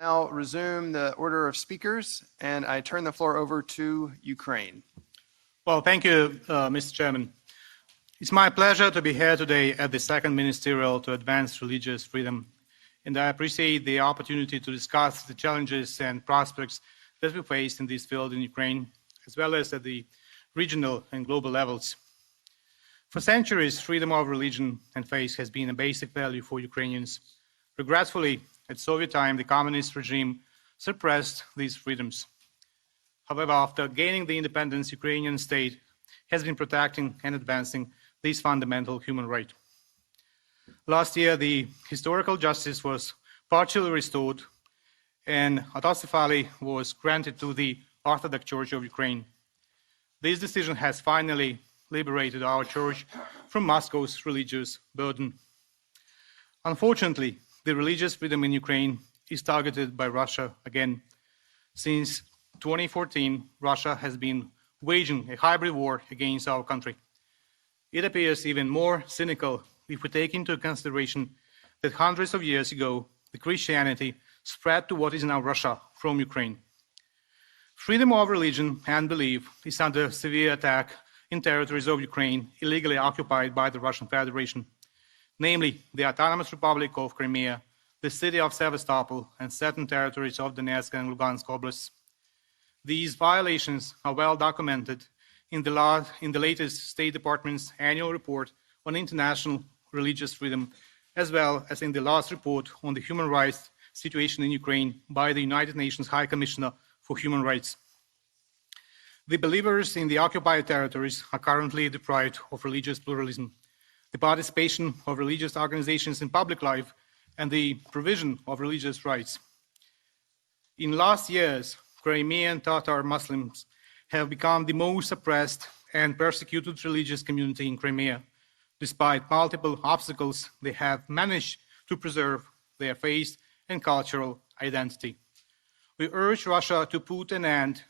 Now resume the order of speakers, and I turn the floor over to Ukraine. Well, thank you, Mr. Chairman. It's my pleasure to be here today at the second Ministerial to advance religious freedom, and I appreciate the opportunity to discuss the challenges and prospects that we face in this field in Ukraine, as well as at the regional and global levels. For centuries, freedom of religion and faith has been a basic value for Ukrainians. Regretfully, at Soviet time, the communist regime suppressed these freedoms. However, after gaining the independence, Ukrainian state has been protecting and advancing this fundamental human right. Last year, the historical justice was partially restored and autocephaly was granted to the Orthodox Church of Ukraine. This decision has finally liberated our church from Moscow's religious burden. Unfortunately, the religious freedom in Ukraine is targeted by Russia again. Since 2014, Russia has been waging a hybrid war against our country. It appears even more cynical if we take into consideration that hundreds of years ago, the Christianity spread to what is now Russia from Ukraine. Freedom of religion and belief is under severe attack in territories of Ukraine illegally occupied by the Russian Federation, namely the Autonomous Republic of Crimea, the city of Sevastopol, and certain territories of Donetsk and Lugansk oblasts. These violations are well documented in the latest State Department's annual report on international religious freedom, as well as in the last report on the human rights situation in Ukraine by the United Nations High Commissioner for Human Rights. The believers in the occupied territories are currently deprived of religious pluralism, the participation of religious organizations in public life, and the provision of religious rights. In last years, Crimean Tatar Muslims have become the most suppressed and persecuted religious community in Crimea. Despite multiple obstacles, they have managed to preserve their faith and cultural identity. We urge Russia to put an end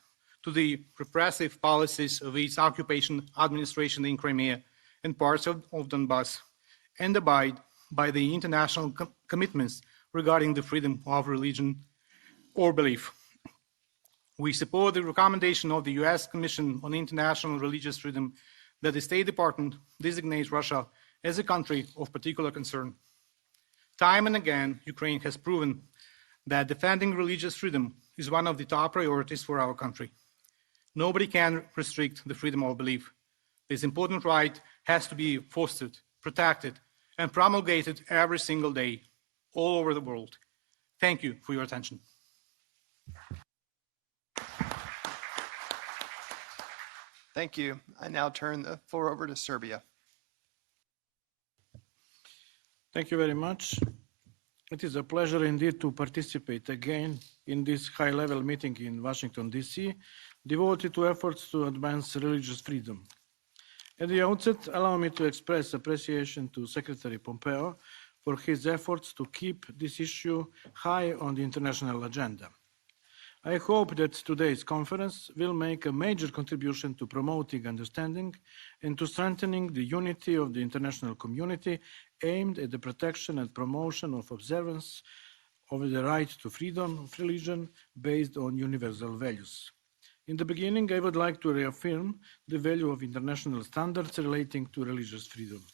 to the repressive policies of its occupation administration in Crimea and parts of Donbass, and abide by the international commitments regarding the freedom of religion or belief. We support the recommendation of the US Commission on International Religious Freedom that the State Department designates Russia as a country of particular concern. Time and again, Ukraine has proven that defending religious freedom is one of the top priorities for our country. Nobody can restrict the freedom of belief. This important right has to be fostered, protected, and promulgated every single day, all over the world. Thank you for your attention. Thank you. I now turn the floor over to Serbia. Thank you very much. It is a pleasure indeed to participate again in this high-level meeting in Washington, D.C., devoted to efforts to advance religious freedom. At the outset, allow me to express appreciation to Secretary Pompeo for his efforts to keep this issue high on the international agenda. I hope that today's conference will make a major contribution to promoting understanding and to strengthening the unity of the international community aimed at the protection and promotion of observance of the right to freedom of religion based on universal values. In the beginning, I would like to reaffirm the value of international standards relating to religious freedom.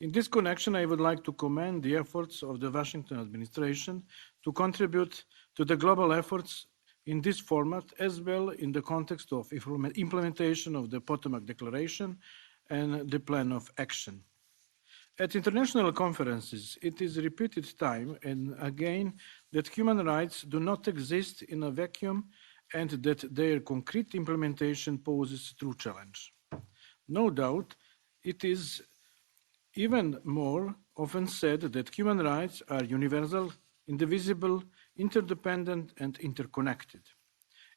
In this connection, I would like to commend the efforts of the Washington administration to contribute to the global efforts in this format, as well in the context of implementation of the Potomac Declaration and the Plan of Action. At international conferences, it is repeated time and again that human rights do not exist in a vacuum and that their concrete implementation poses true challenge. No doubt, it is even more often said that human rights are universal, indivisible, interdependent, and interconnected.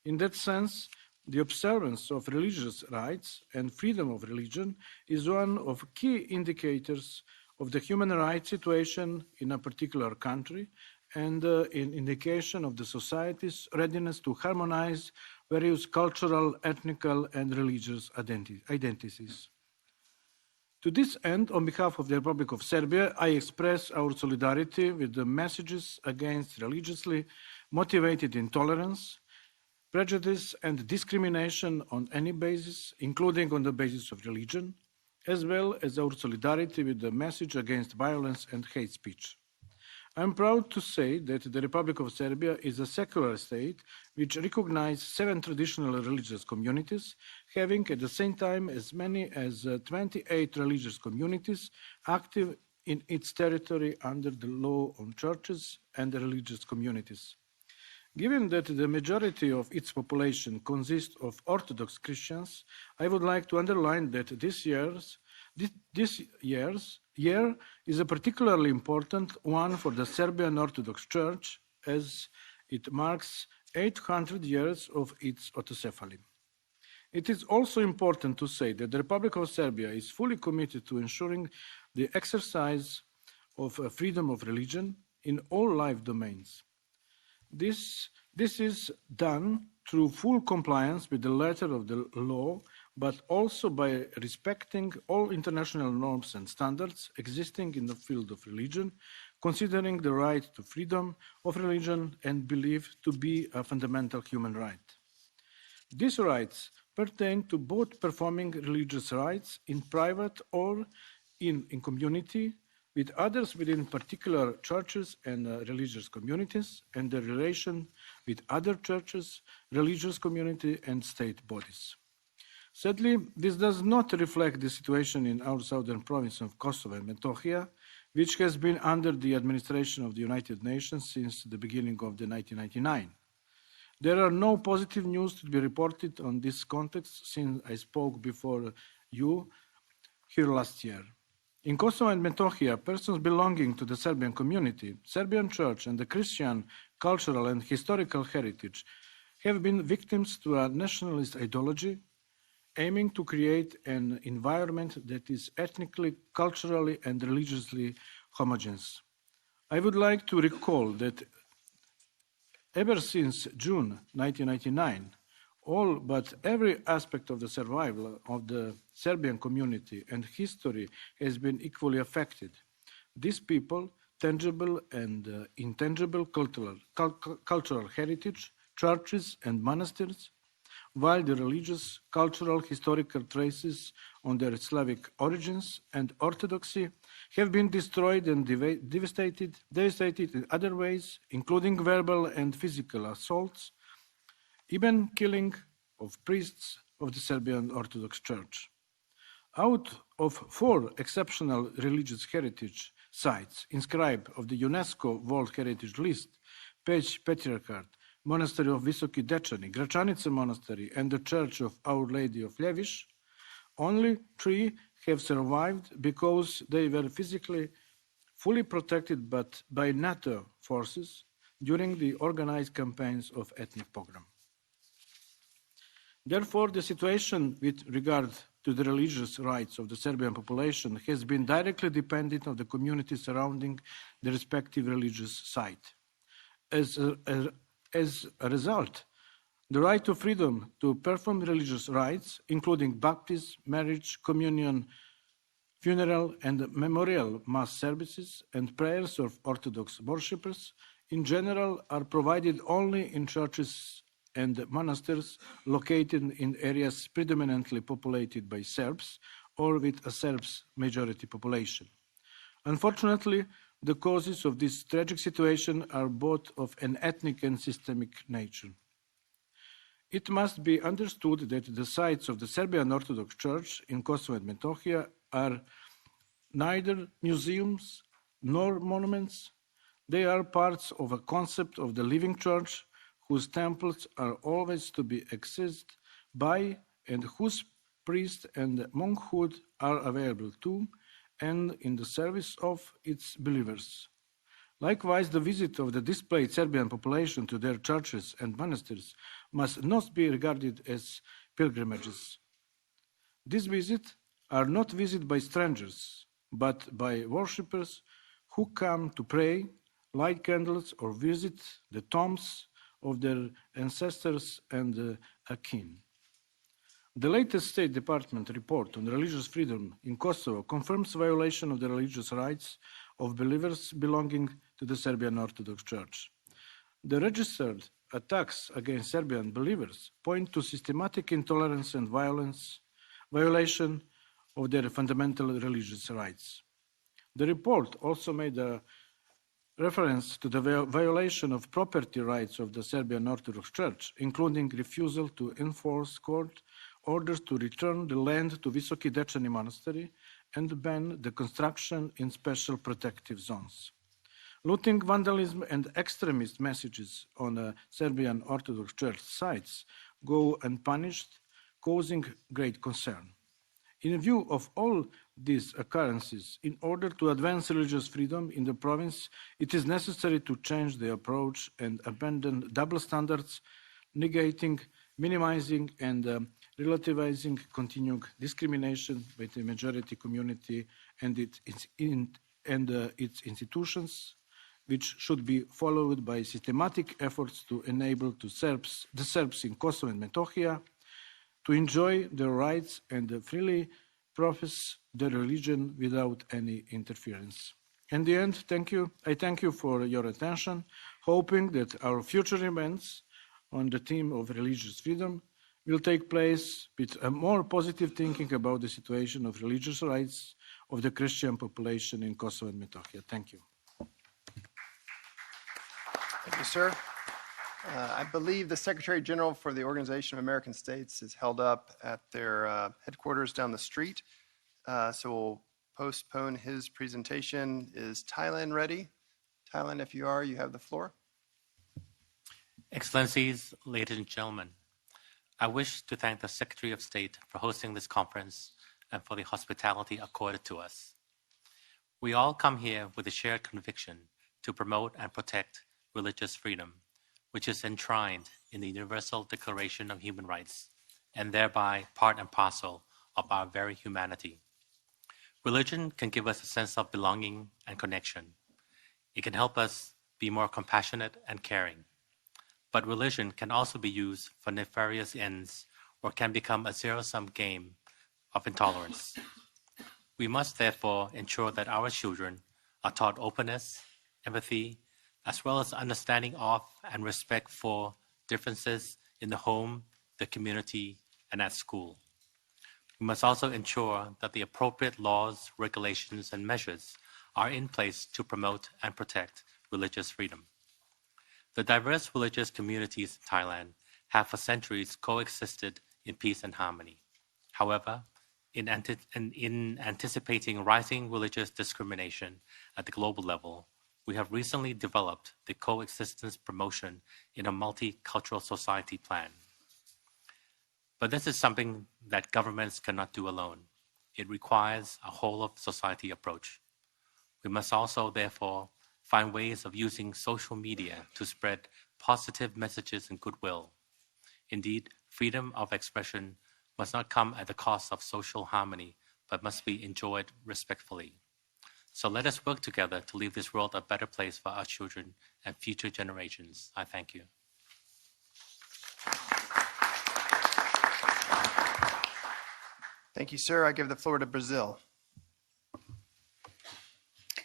In that sense, the observance of religious rights and freedom of religion is one of key indicators of the human rights situation in a particular country and an indication of the society's readiness to harmonize various cultural, ethnic, and religious identities. To this end, on behalf of the Republic of Serbia, I express our solidarity with the messages against religiously motivated intolerance, prejudice, and discrimination on any basis, including on the basis of religion, as well as our solidarity with the message against violence and hate speech. I am proud to say that the Republic of Serbia is a secular state which recognizes 7 traditional religious communities, having at the same time as many as 28 religious communities active in its territory under the law on churches and religious communities. Given that the majority of its population consists of Orthodox Christians, I would like to underline that this year is a particularly important one for the Serbian Orthodox Church, as it marks 800 years of its autocephaly. It is also important to say that the Republic of Serbia is fully committed to ensuring the exercise of freedom of religion in all life domains. This is done through full compliance with the letter of the law, but also by respecting all international norms and standards existing in the field of religion, considering the right to freedom of religion and belief to be a fundamental human right. These rights pertain to both performing religious rites in private or in community with others within particular churches and religious communities, and the relation with other churches, religious community, and state bodies. Sadly, this does not reflect the situation in our southern province of Kosovo and Metohija, which has been under the administration of the United Nations since the beginning of 1999. There are no positive news to be reported on this context since I spoke before you here last year. In Kosovo and Metohija, persons belonging to the Serbian community, Serbian church, and the Christian cultural and historical heritage have been victims to a nationalist ideology aiming to create an environment that is ethnically, culturally, and religiously homogeneous. I would like to recall that ever since June 1999, all but every aspect of the survival of the Serbian community and history has been equally affected. These people, tangible and intangible cultural heritage, churches and monasteries, while the religious, cultural, historical traces on their Slavic origins and orthodoxy have been destroyed and devastated in other ways, including verbal and physical assaults, even killing of priests of the Serbian Orthodox Church. Out of 4 exceptional religious heritage sites inscribed of the UNESCO World Heritage List, Peć Patriarchat, Monastery of Visoki Dečani, Gračanica Monastery, and the Church of Our Lady of Ljeviš, only 3 have survived because they were physically fully protected by NATO forces during the organized campaigns of ethnic pogrom. Therefore, the situation with regard to the religious rights of the Serbian population has been directly dependent on the community surrounding the respective religious site. As a result, the right to freedom to perform religious rites, including baptism, marriage, communion, funeral and memorial mass services, and prayers of Orthodox worshippers, in general, are provided only in churches and monasteries located in areas predominantly populated by Serbs or with a Serbs majority population. Unfortunately, the causes of this tragic situation are both of an ethnic and systemic nature. It must be understood that the sites of the Serbian Orthodox Church in Kosovo and Metohija are neither museums nor monuments. They are parts of a concept of the living church whose temples are always to be accessed by and whose priests and monkhood are available to and in the service of its believers. Likewise, the visit of the displaced Serbian population to their churches and monasteries must not be regarded as pilgrimages. These visits are not visited by strangers, but by worshippers who come to pray, light candles, or visit the tombs of their ancestors and akin. The latest State Department report on religious freedom in Kosovo confirms violation of the religious rights of believers belonging to the Serbian Orthodox Church. The registered attacks against Serbian believers point to systematic intolerance and violation of their fundamental religious rights. The report also made a reference to the violation of property rights of the Serbian Orthodox Church, including refusal to enforce court orders to return the land to Visoki Dečani Monastery and ban the construction in special protective zones. Looting, vandalism, and extremist messages on Serbian Orthodox Church sites go unpunished, causing great concern. In view of all these occurrences, in order to advance religious freedom in the province, it is necessary to change the approach and abandon double standards, negating, minimizing, and relativizing continuing discrimination by the majority community and its institutions, which should be followed by systematic efforts to enable the Serbs in Kosovo and Metohija to enjoy their rights and freely profess their religion without any interference. In the end, I thank you for your attention, hoping that our future events on the theme of religious freedom will take place with a more positive thinking about the situation of religious rights of the Christian population in Kosovo and Metohija. Thank you. Thank you, sir. I believe the Secretary General for the Organization of American States is held up at their headquarters down the street. So we'll postpone his presentation. Is Thailand ready? Thailand, if you are, you have the floor. Excellencies, ladies and gentlemen, I wish to thank the Secretary of State for hosting this conference and for the hospitality accorded to us. We all come here with a shared conviction to promote and protect religious freedom, which is enshrined in the Universal Declaration of Human Rights, and thereby part and parcel of our very humanity. Religion can give us a sense of belonging and connection. It can help us be more compassionate and caring. But religion can also be used for nefarious ends or can become a zero-sum game of intolerance. We must therefore ensure that our children are taught openness, empathy, as well as understanding of and respect for differences in the home, the community, and at school. We must also ensure that the appropriate laws, regulations, and measures are in place to promote and protect religious freedom. The diverse religious communities in Thailand have for centuries coexisted in peace and harmony. However, in anticipating rising religious discrimination at the global level, we have recently developed the Coexistence Promotion in a Multicultural Society plan. But this is something that governments cannot do alone. It requires a whole-of-society approach. We must also, therefore, find ways of using social media to spread positive messages and goodwill. Indeed, freedom of expression must not come at the cost of social harmony, but must be enjoyed respectfully. So let us work together to leave this world a better place for our children and future generations. I thank you. Thank you, sir. I give the floor to Brazil.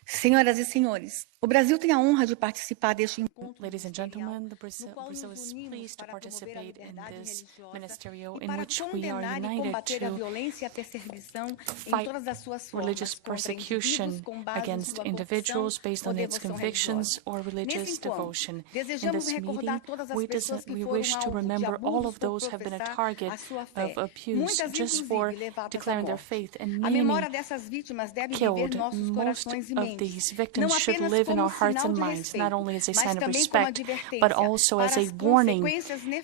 Senhoras e senhores, o Brasil tem a honra de participar deste encontro. Ladies and gentlemen, Brazil is pleased to participate in this ministerial in which we are united to fight religious persecution against individuals based on its convictions or religious devotion. In this meeting, we wish to remember all of those who have been a target of abuse just for declaring their faith, and many killed. Most of these victims should live in our hearts and minds, not only as a sign of respect, but also as a warning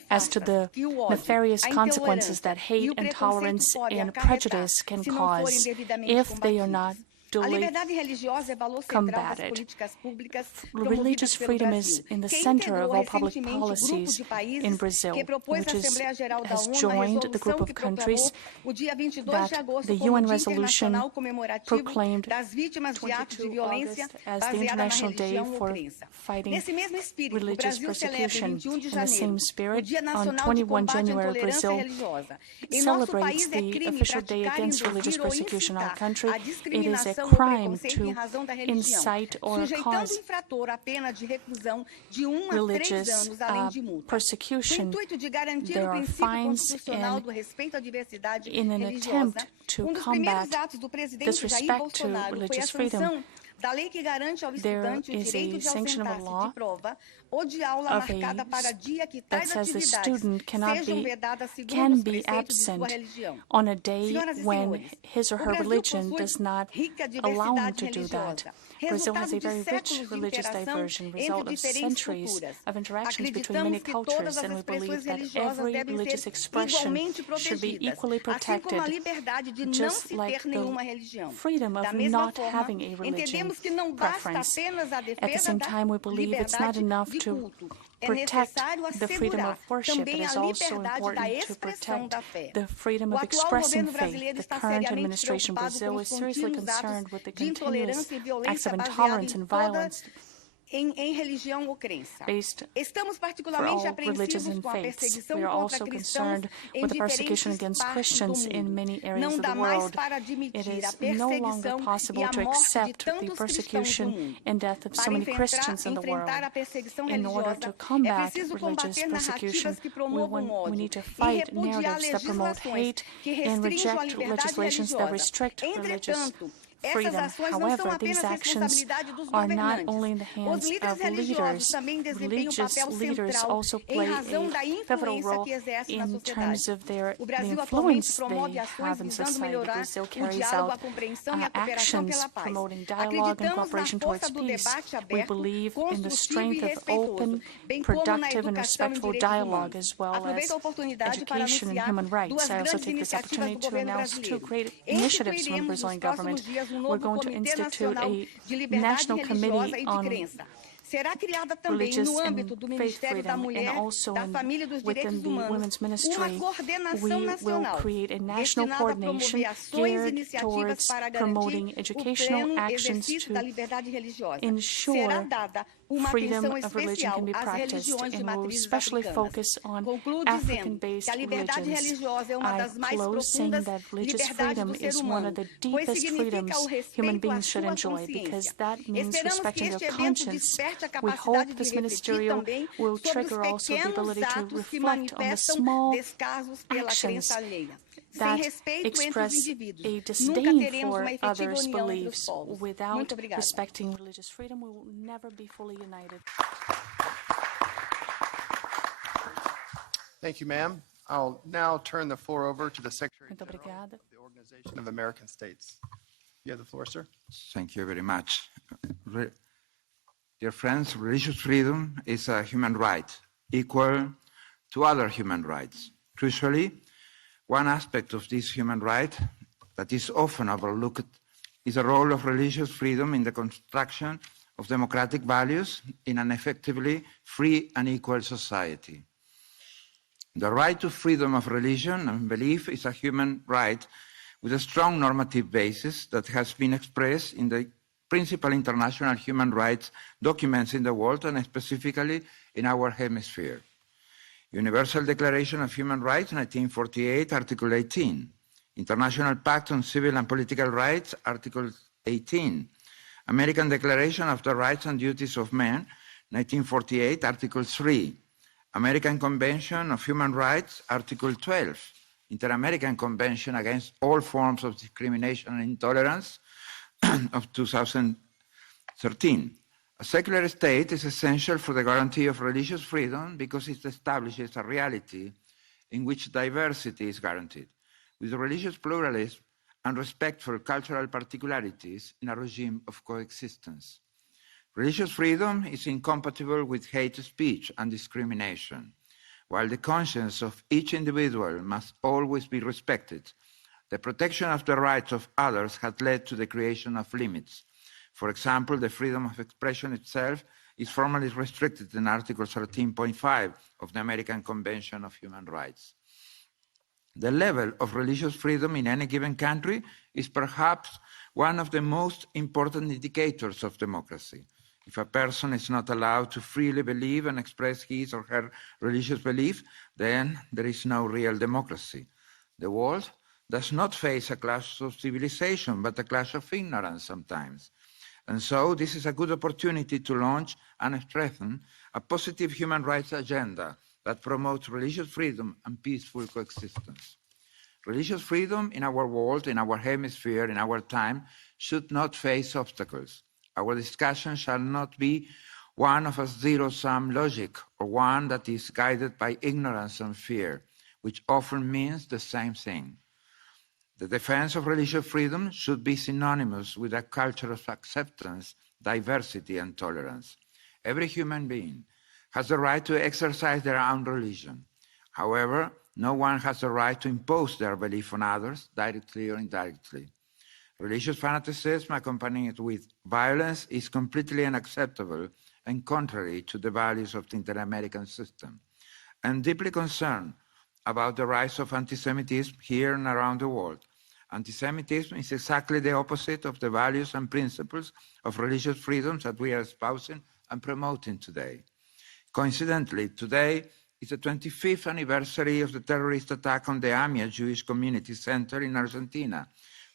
as to the nefarious consequences that hate, intolerance, and prejudice can cause if they are not duly combated. Religious freedom is in the center of all public policies in Brazil, which has joined the group of countries that the UN resolution proclaimed 22 August as the International Day for Fighting Religious Persecution. In the same spirit, on 21 January, Brazil celebrates the official day against religious persecution in our country. It is a crime to incite or cause religious persecution. There are fines, and in an attempt to combat disrespect to religious freedom, there is a sanctionable law that says the student can be absent on a day when his or her religion does not allow him to do that. Brazil has a very rich religious diversion, result of centuries of interactions between many cultures, and we believe that every religious expression should be equally protected, just like the freedom of not having a religion preference. At the same time, we believe it's not enough to protect the freedom of worship. It is also important to protect the freedom of expressing faith. The current administration in Brazil is seriously concerned with the continuous acts of intolerance and violence based for all religions and faiths. We are also concerned with the persecution against Christians in many areas of the world. It is no longer possible to accept the persecution and death of so many Christians in the world. In order to combat religious persecution, we need to fight narratives that promote hate and reject legislations that restrict religious freedom. However, these actions are not only in the hands of leaders. Religious leaders also play a pivotal role in terms of the influence they have in society. Brazil carries out actions promoting dialogue and cooperation towards peace. We believe in the strength of open, productive, and respectful dialogue, as well as education and human rights. I also take this opportunity to announce two great initiatives from the Brazilian government. We're going to institute a national committee on religious and faith freedom, and also within the Women's Ministry, we will create a national coordination geared towards promoting educational actions to ensure freedom of religion can be practiced, and will especially focus on African-based religions. I close saying that religious freedom is one of the deepest freedoms human beings should enjoy, because that means respecting your conscience. We hope this ministerial will trigger also the ability to reflect on the small actions that express a disdain for others' beliefs. Without respecting religious freedom, we will never be fully united. Thank you, ma'am. I'll now turn the floor over to the Secretary General of the Organization of American States. You have the floor, sir. Thank you very much. Dear friends, religious freedom is a human right, equal to other human rights. Crucially, one aspect of this human right that is often overlooked is the role of religious freedom in the construction of democratic values in an effectively free and equal society. The right to freedom of religion and belief is a human right with a strong normative basis that has been expressed in the principal international human rights documents in the world, and specifically in our hemisphere. Universal Declaration of Human Rights, 1948, Article 18. International Pact on Civil and Political Rights, Article 18. American Declaration of the Rights and Duties of Man, 1948, Article 3. American Convention of Human Rights, Article 12. Inter-American Convention Against All Forms of Discrimination and Intolerance of 2013. A secular state is essential for the guarantee of religious freedom because it establishes a reality in which diversity is guaranteed, with religious pluralism and respect for cultural particularities in a regime of coexistence. Religious freedom is incompatible with hate speech and discrimination. While the conscience of each individual must always be respected, The protection of the rights of others has led to the creation of limits. For example, the freedom of expression itself is formally restricted in Article 13.5 of the American Convention of Human Rights. The level of religious freedom in any given country is perhaps one of the most important indicators of democracy. If a person is not allowed to freely believe and express his or her religious belief, then there is no real democracy. The world does not face a clash of civilization, but a clash of ignorance sometimes. And so this is a good opportunity to launch and strengthen a positive human rights agenda that promotes religious freedom and peaceful coexistence. Religious freedom in our world, in our hemisphere, in our time, should not face obstacles. Our discussion shall not be one of a zero-sum logic or one that is guided by ignorance and fear, which often means the same thing. The defense of religious freedom should be synonymous with a culture of acceptance, diversity, and tolerance. Every human being has the right to exercise their own religion. However, no one has the right to impose their belief on others, directly or indirectly. Religious fanaticism accompanied with violence is completely unacceptable and contrary to the values of the inter-American system. I'm deeply concerned about the rise of anti-Semitism here and around the world. Anti-Semitism is exactly the opposite of the values and principles of religious freedoms that we are espousing and promoting today. Coincidentally, today is the 25th anniversary of the terrorist attack on the AMIA Jewish Community Center in Argentina,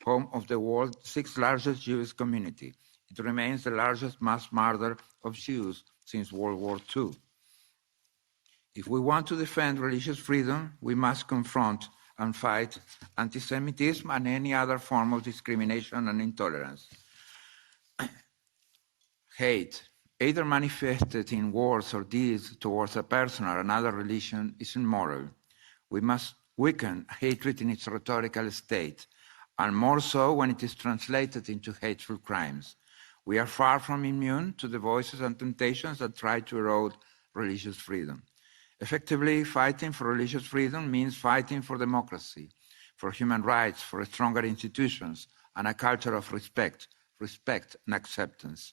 home of the world's sixth largest Jewish community. It remains the largest mass murder of Jews since World War II. If we want to defend religious freedom, we must confront and fight anti-Semitism and any other form of discrimination and intolerance. Hate, either manifested in words or deeds towards a person or another religion, is immoral. We must weaken hatred in its rhetorical state, and more so when it is translated into hateful crimes. We are far from immune to the voices and temptations that try to erode religious freedom. Effectively, fighting for religious freedom means fighting for democracy, for human rights, for stronger institutions, and a culture of respect and acceptance.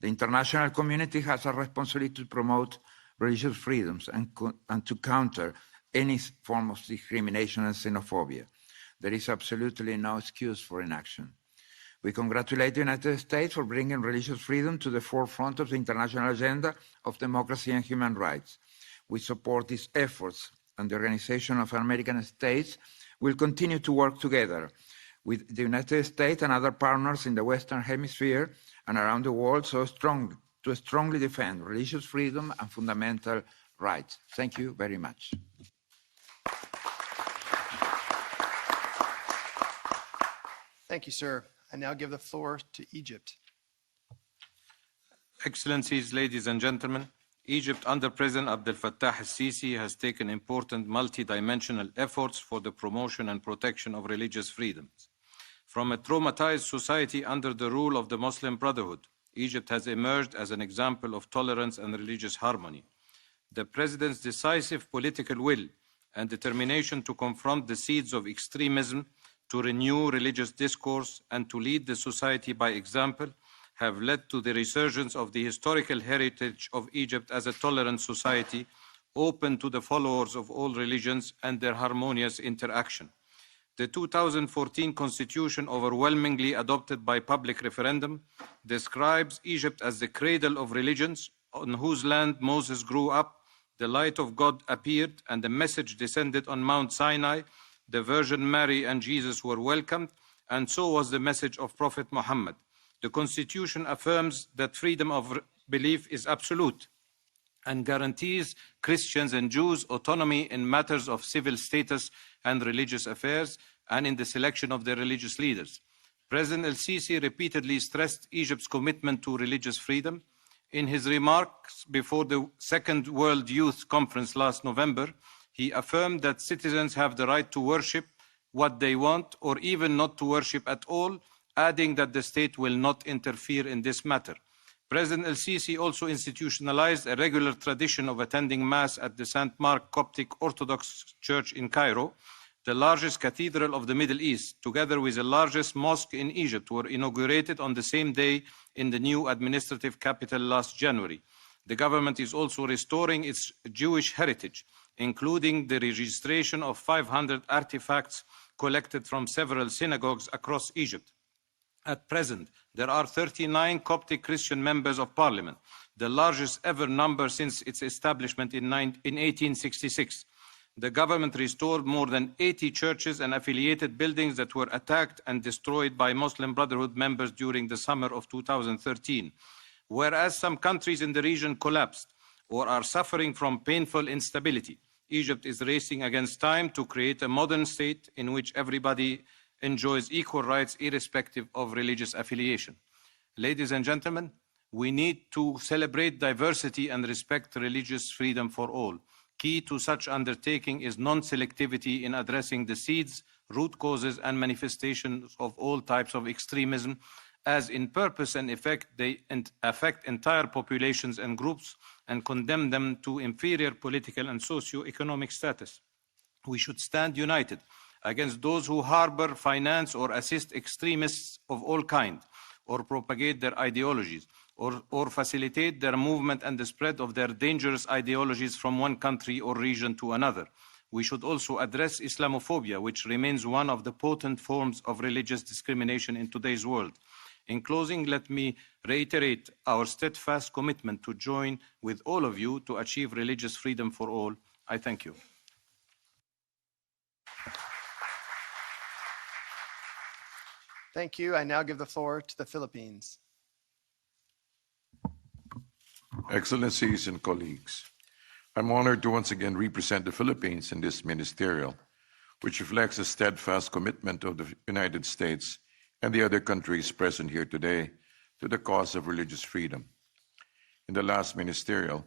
The international community has a responsibility to promote religious freedoms and to counter any form of discrimination and xenophobia. There is absolutely no excuse for inaction. We congratulate the United States for bringing religious freedom to the forefront of the international agenda of democracy and human rights. We support these efforts, and the Organization of American States will continue to work together with the United States and other partners in the Western Hemisphere and around the world to strongly defend religious freedom and fundamental rights. Thank you very much. Thank you, sir. I now give the floor to Egypt. Excellencies, ladies and gentlemen, Egypt under President Abdel Fattah al-Sisi has taken important multi-dimensional efforts for the promotion and protection of religious freedoms. From a traumatized society under the rule of the Muslim Brotherhood, Egypt has emerged as an example of tolerance and religious harmony. The President's decisive political will and determination to confront the seeds of extremism, to renew religious discourse, and to lead the society by example have led to the resurgence of the historical heritage of Egypt as a tolerant society, open to the followers of all religions and their harmonious interaction. The 2014 Constitution, overwhelmingly adopted by public referendum, describes Egypt as the cradle of religions, on whose land Moses grew up, the light of God appeared, and the message descended on Mount Sinai. The Virgin Mary and Jesus were welcomed, and so was the message of Prophet Muhammad. The Constitution affirms that freedom of belief is absolute and guarantees Christians and Jews autonomy in matters of civil status and religious affairs and in the selection of their religious leaders. President el-Sisi repeatedly stressed Egypt's commitment to religious freedom. In his remarks before the Second World Youth Conference last November, he affirmed that citizens have the right to worship what they want or even not to worship at all, adding that the state will not interfere in this matter. President el-Sisi also institutionalized a regular tradition of attending Mass at the St. Mark Coptic Orthodox Church in Cairo, the largest cathedral of the Middle East, together with the largest mosque in Egypt, were inaugurated on the same day in the new administrative capital last January. The government is also restoring its Jewish heritage, including the registration of 500 artifacts collected from several synagogues across Egypt. At present, there are 39 Coptic Christian members of parliament, the largest ever number since its establishment in 1866. The government restored more than 80 churches and affiliated buildings that were attacked and destroyed by Muslim Brotherhood members during the summer of 2013. Whereas some countries in the region collapsed or are suffering from painful instability, Egypt is racing against time to create a modern state in which everybody enjoys equal rights irrespective of religious affiliation. Ladies and gentlemen, we need to celebrate diversity and respect religious freedom for all. Key to such undertaking is non-selectivity in addressing the seeds, root causes, and manifestations of all types of extremism, as in purpose and effect they affect entire populations and groups and condemn them to inferior political and socio-economic status. We should stand united against those who harbor, finance, or assist extremists of all kinds, or propagate their ideologies, or facilitate their movement and the spread of their dangerous ideologies from one country or region to another. We should also address Islamophobia, which remains one of the potent forms of religious discrimination in today's world. In closing, let me reiterate our steadfast commitment to join with all of you to achieve religious freedom for all. I thank you. Thank you. I now give the floor to the Philippines. Excellencies and colleagues, I'm honored to once again represent the Philippines in this ministerial, which reflects the steadfast commitment of the United States and the other countries present here today to the cause of religious freedom. In the last ministerial, I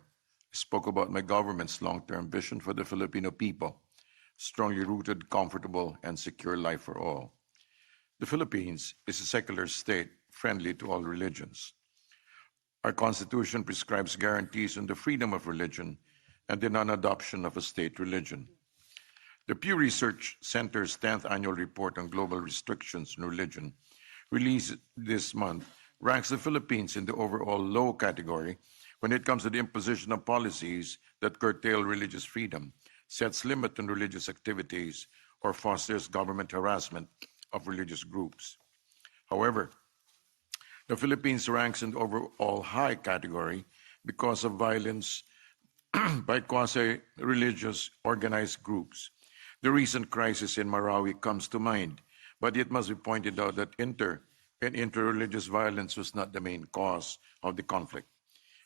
spoke about my government's long-term vision for the Filipino people, strongly rooted, comfortable, and secure life for all. The Philippines is a secular state friendly to all religions. Our Constitution prescribes guarantees on the freedom of religion and the non-adoption of a state religion. The Pew Research Center's 10th Annual Report on Global Restrictions on Religion, released this month, ranks the Philippines in the overall low category when it comes to the imposition of policies that curtail religious freedom, sets limit on religious activities, or fosters government harassment of religious groups. However, the Philippines ranks in the overall high category because of violence by quasi-religious organized groups. The recent crisis in Marawi comes to mind, but it must be pointed out that inter-religious violence was not the main cause of the conflict.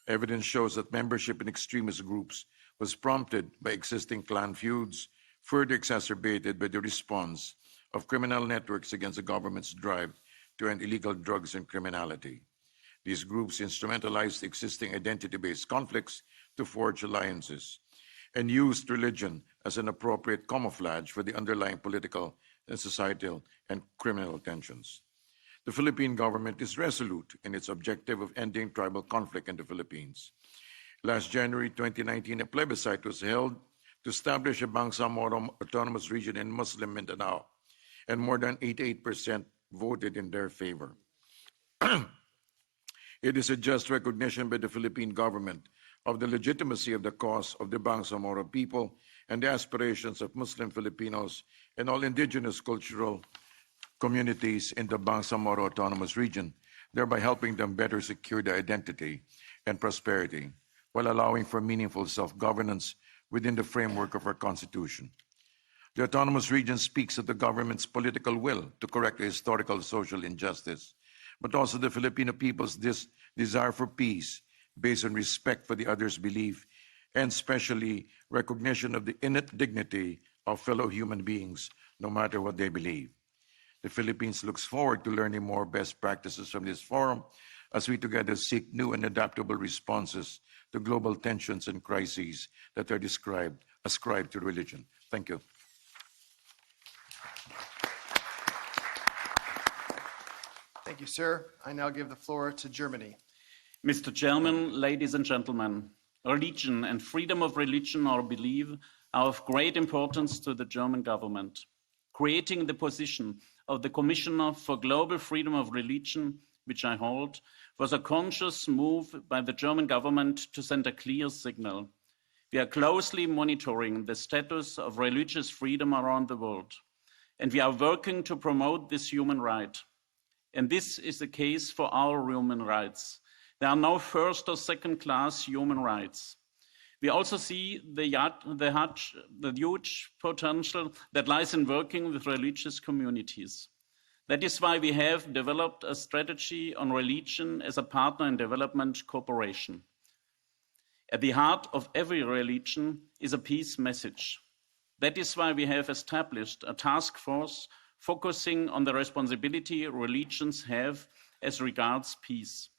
Evidence shows that membership in extremist groups was prompted by existing clan feuds, further exacerbated by the response of criminal networks against the government's drive to end illegal drugs and criminality. These groups instrumentalized existing identity-based conflicts to forge alliances and used religion as an appropriate camouflage for the underlying political and societal and criminal tensions. The Philippine government is resolute in its objective of ending tribal conflict in the Philippines. Last January 2019, a plebiscite was held to establish a Bangsamoro Autonomous Region in Muslim Mindanao, and more than 88% voted in their favor. It is a just recognition by the Philippine government of the legitimacy of the cause of the Bangsamoro people and the aspirations of Muslim Filipinos and all indigenous cultural communities in the Bangsamoro Autonomous Region, thereby helping them better secure their identity and prosperity, while allowing for meaningful self-governance within the framework of our Constitution. The Autonomous Region speaks of the government's political will to correct the historical social injustice, but also the Filipino people's desire for peace based on respect for the other's belief and especially recognition of the innate dignity of fellow human beings, no matter what they believe. The Philippines looks forward to learning more best practices from this forum as we together seek new and adaptable responses to global tensions and crises that are ascribed to religion. Thank you. Thank you, sir. I now give the floor to Germany. Mr. Chairman, ladies and gentlemen, religion and freedom of religion or belief are of great importance to the German government. Creating the position of the Commissioner for Global Freedom of Religion, which I hold, was a conscious move by the German government to send a clear signal. We are closely monitoring the status of religious freedom around the world, and we are working to promote this human right. And this is the case for our human rights. There are no first or second class human rights. We also see the huge potential that lies in working with religious communities. That is why we have developed a strategy on religion as a partner in development cooperation. At the heart of every religion is a peace message. That is why we have established a task force focusing on the responsibility religions have as regards peace.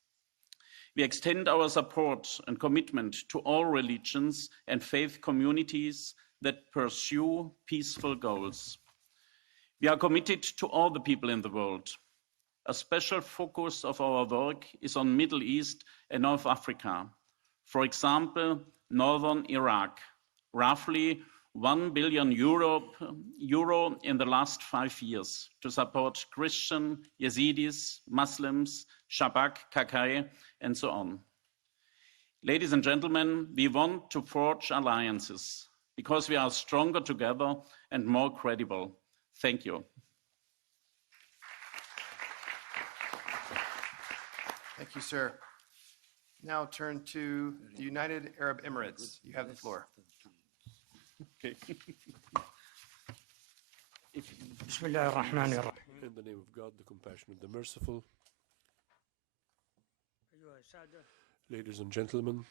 We extend our support and commitment to all religions and faith communities that pursue peaceful goals. We are committed to all the people in the world. A special focus of our work is on Middle East and North Africa. For example, northern Iraq, roughly €1 billion in the last 5 years to support Christian, Yazidis, Muslims, Shabak, Kakai, and so on. Ladies and gentlemen, we want to forge alliances because we are stronger together and more credible. Thank you. Thank you, sir. Now turn to the United Arab Emirates. You have the floor. Okay. In the name of God, the compassionate, the merciful. Ladies and gentlemen,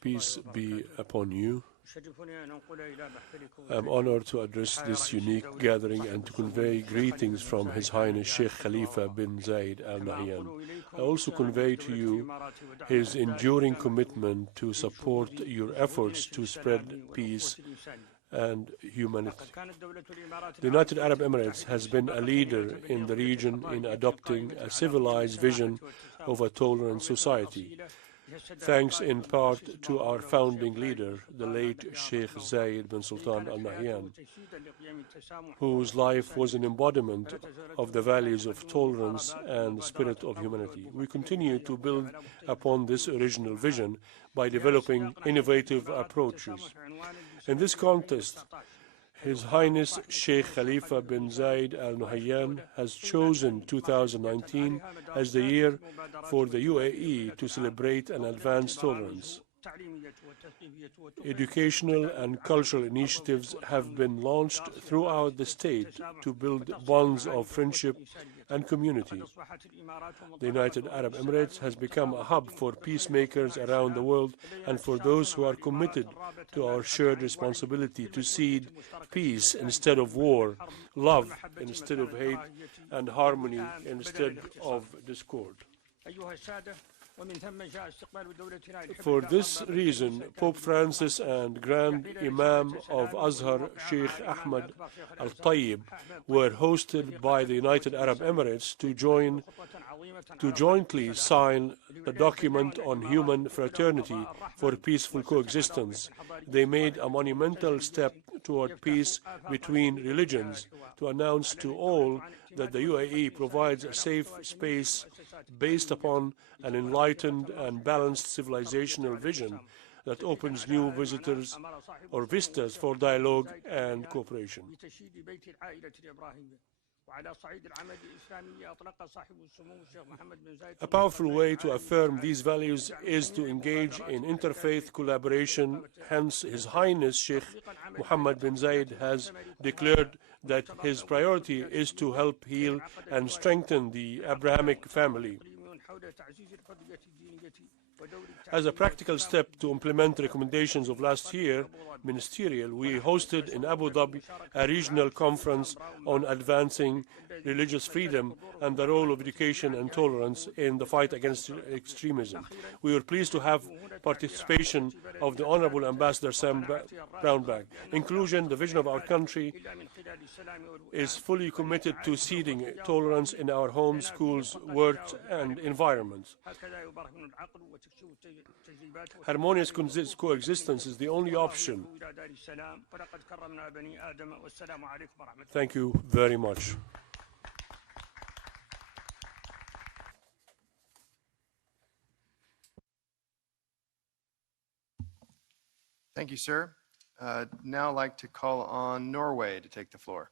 peace be upon you. I am honored to address this unique gathering and to convey greetings from His Highness Sheikh Khalifa bin Zayed Al Nahyan. I also convey to you his enduring commitment to support your efforts to spread peace and humanity. The United Arab Emirates has been a leader in the region in adopting a civilized vision of a tolerant society, thanks in part to our founding leader, the late Sheikh Zayed bin Sultan Al Nahyan, whose life was an embodiment of the values of tolerance and the spirit of humanity. We continue to build upon this original vision by developing innovative approaches. In this context, His Highness Sheikh Khalifa bin Zayed Al Nahyan has chosen 2019 as the year for the UAE to celebrate and advance tolerance. Educational and cultural initiatives have been launched throughout the state to build bonds of friendship and community. The United Arab Emirates has become a hub for peacemakers around the world and for those who are committed to our shared responsibility to seed peace instead of war, love instead of hate, and harmony instead of discord. For this reason, Pope Francis and Grand Imam of Azhar, Sheikh Ahmed Al-Tayyib, were hosted by the United Arab Emirates to jointly sign the document on human fraternity for peaceful coexistence. They made a monumental step toward peace between religions to announce to all that the UAE provides a safe space based upon an enlightened and balanced civilizational vision that opens new vistas for dialogue and cooperation. A powerful way to affirm these values is to engage in interfaith collaboration. Hence, His Highness Sheikh Mohammed bin Zayed has declared that his priority is to help heal and strengthen the Abrahamic family. As a practical step to implement the recommendations of last year, Ministerial, we hosted in Abu Dhabi a regional conference on advancing religious freedom and the role of education and tolerance in the fight against extremism. We were pleased to have participation of the Honorable Ambassador Sam Brownback. Inclusion, the vision of our country, is fully committed to seeding tolerance in our homes, schools, work, and environments. Harmonious coexistence is the only option. Thank you very much. Thank you, sir. Now I'd like to call on Norway to take the floor.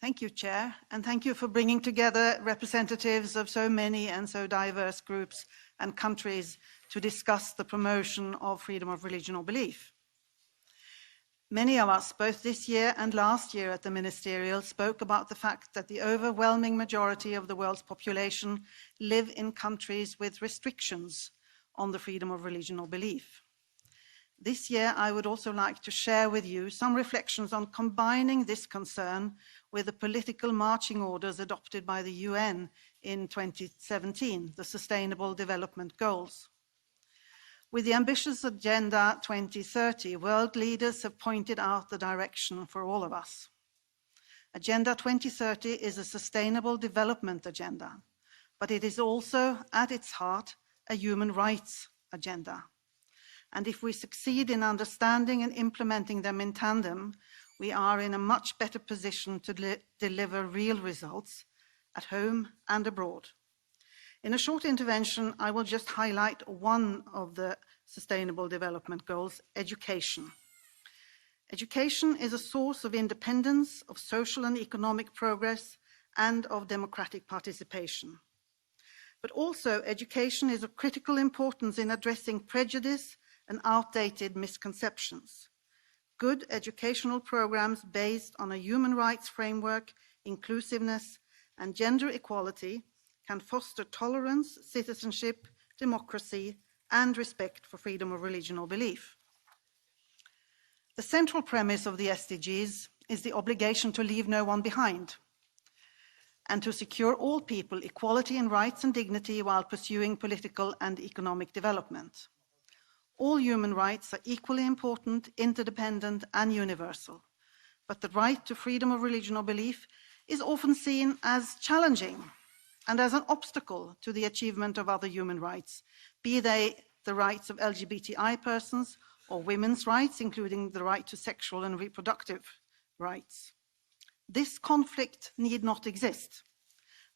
Thank you, Chair, and thank you for bringing together representatives of so many and so diverse groups and countries to discuss the promotion of freedom of religion or belief. Many of us, both this year and last year at the Ministerial, spoke about the fact that the overwhelming majority of the world's population live in countries with restrictions on the freedom of religion or belief. This year, I would also like to share with you some reflections on combining this concern with the political marching orders adopted by the UN in 2017, the Sustainable Development Goals. With the ambitious Agenda 2030, world leaders have pointed out the direction for all of us. Agenda 2030 is a sustainable development agenda, but it is also, at its heart, a human rights agenda. And if we succeed in understanding and implementing them in tandem, we are in a much better position to deliver real results at home and abroad. In a short intervention, I will just highlight one of the Sustainable Development Goals, education. Education is a source of independence, of social and economic progress, and of democratic participation. But also, education is of critical importance in addressing prejudice and outdated misconceptions. Good educational programs based on a human rights framework, inclusiveness, and gender equality can foster tolerance, citizenship, democracy, and respect for freedom of religion or belief. The central premise of the SDGs is the obligation to leave no one behind and to secure all people equality in rights and dignity while pursuing political and economic development. All human rights are equally important, interdependent, and universal. But the right to freedom of religion or belief is often seen as challenging and as an obstacle to the achievement of other human rights, be they the rights of LGBTI persons or women's rights, including the right to sexual and reproductive rights. This conflict need not exist.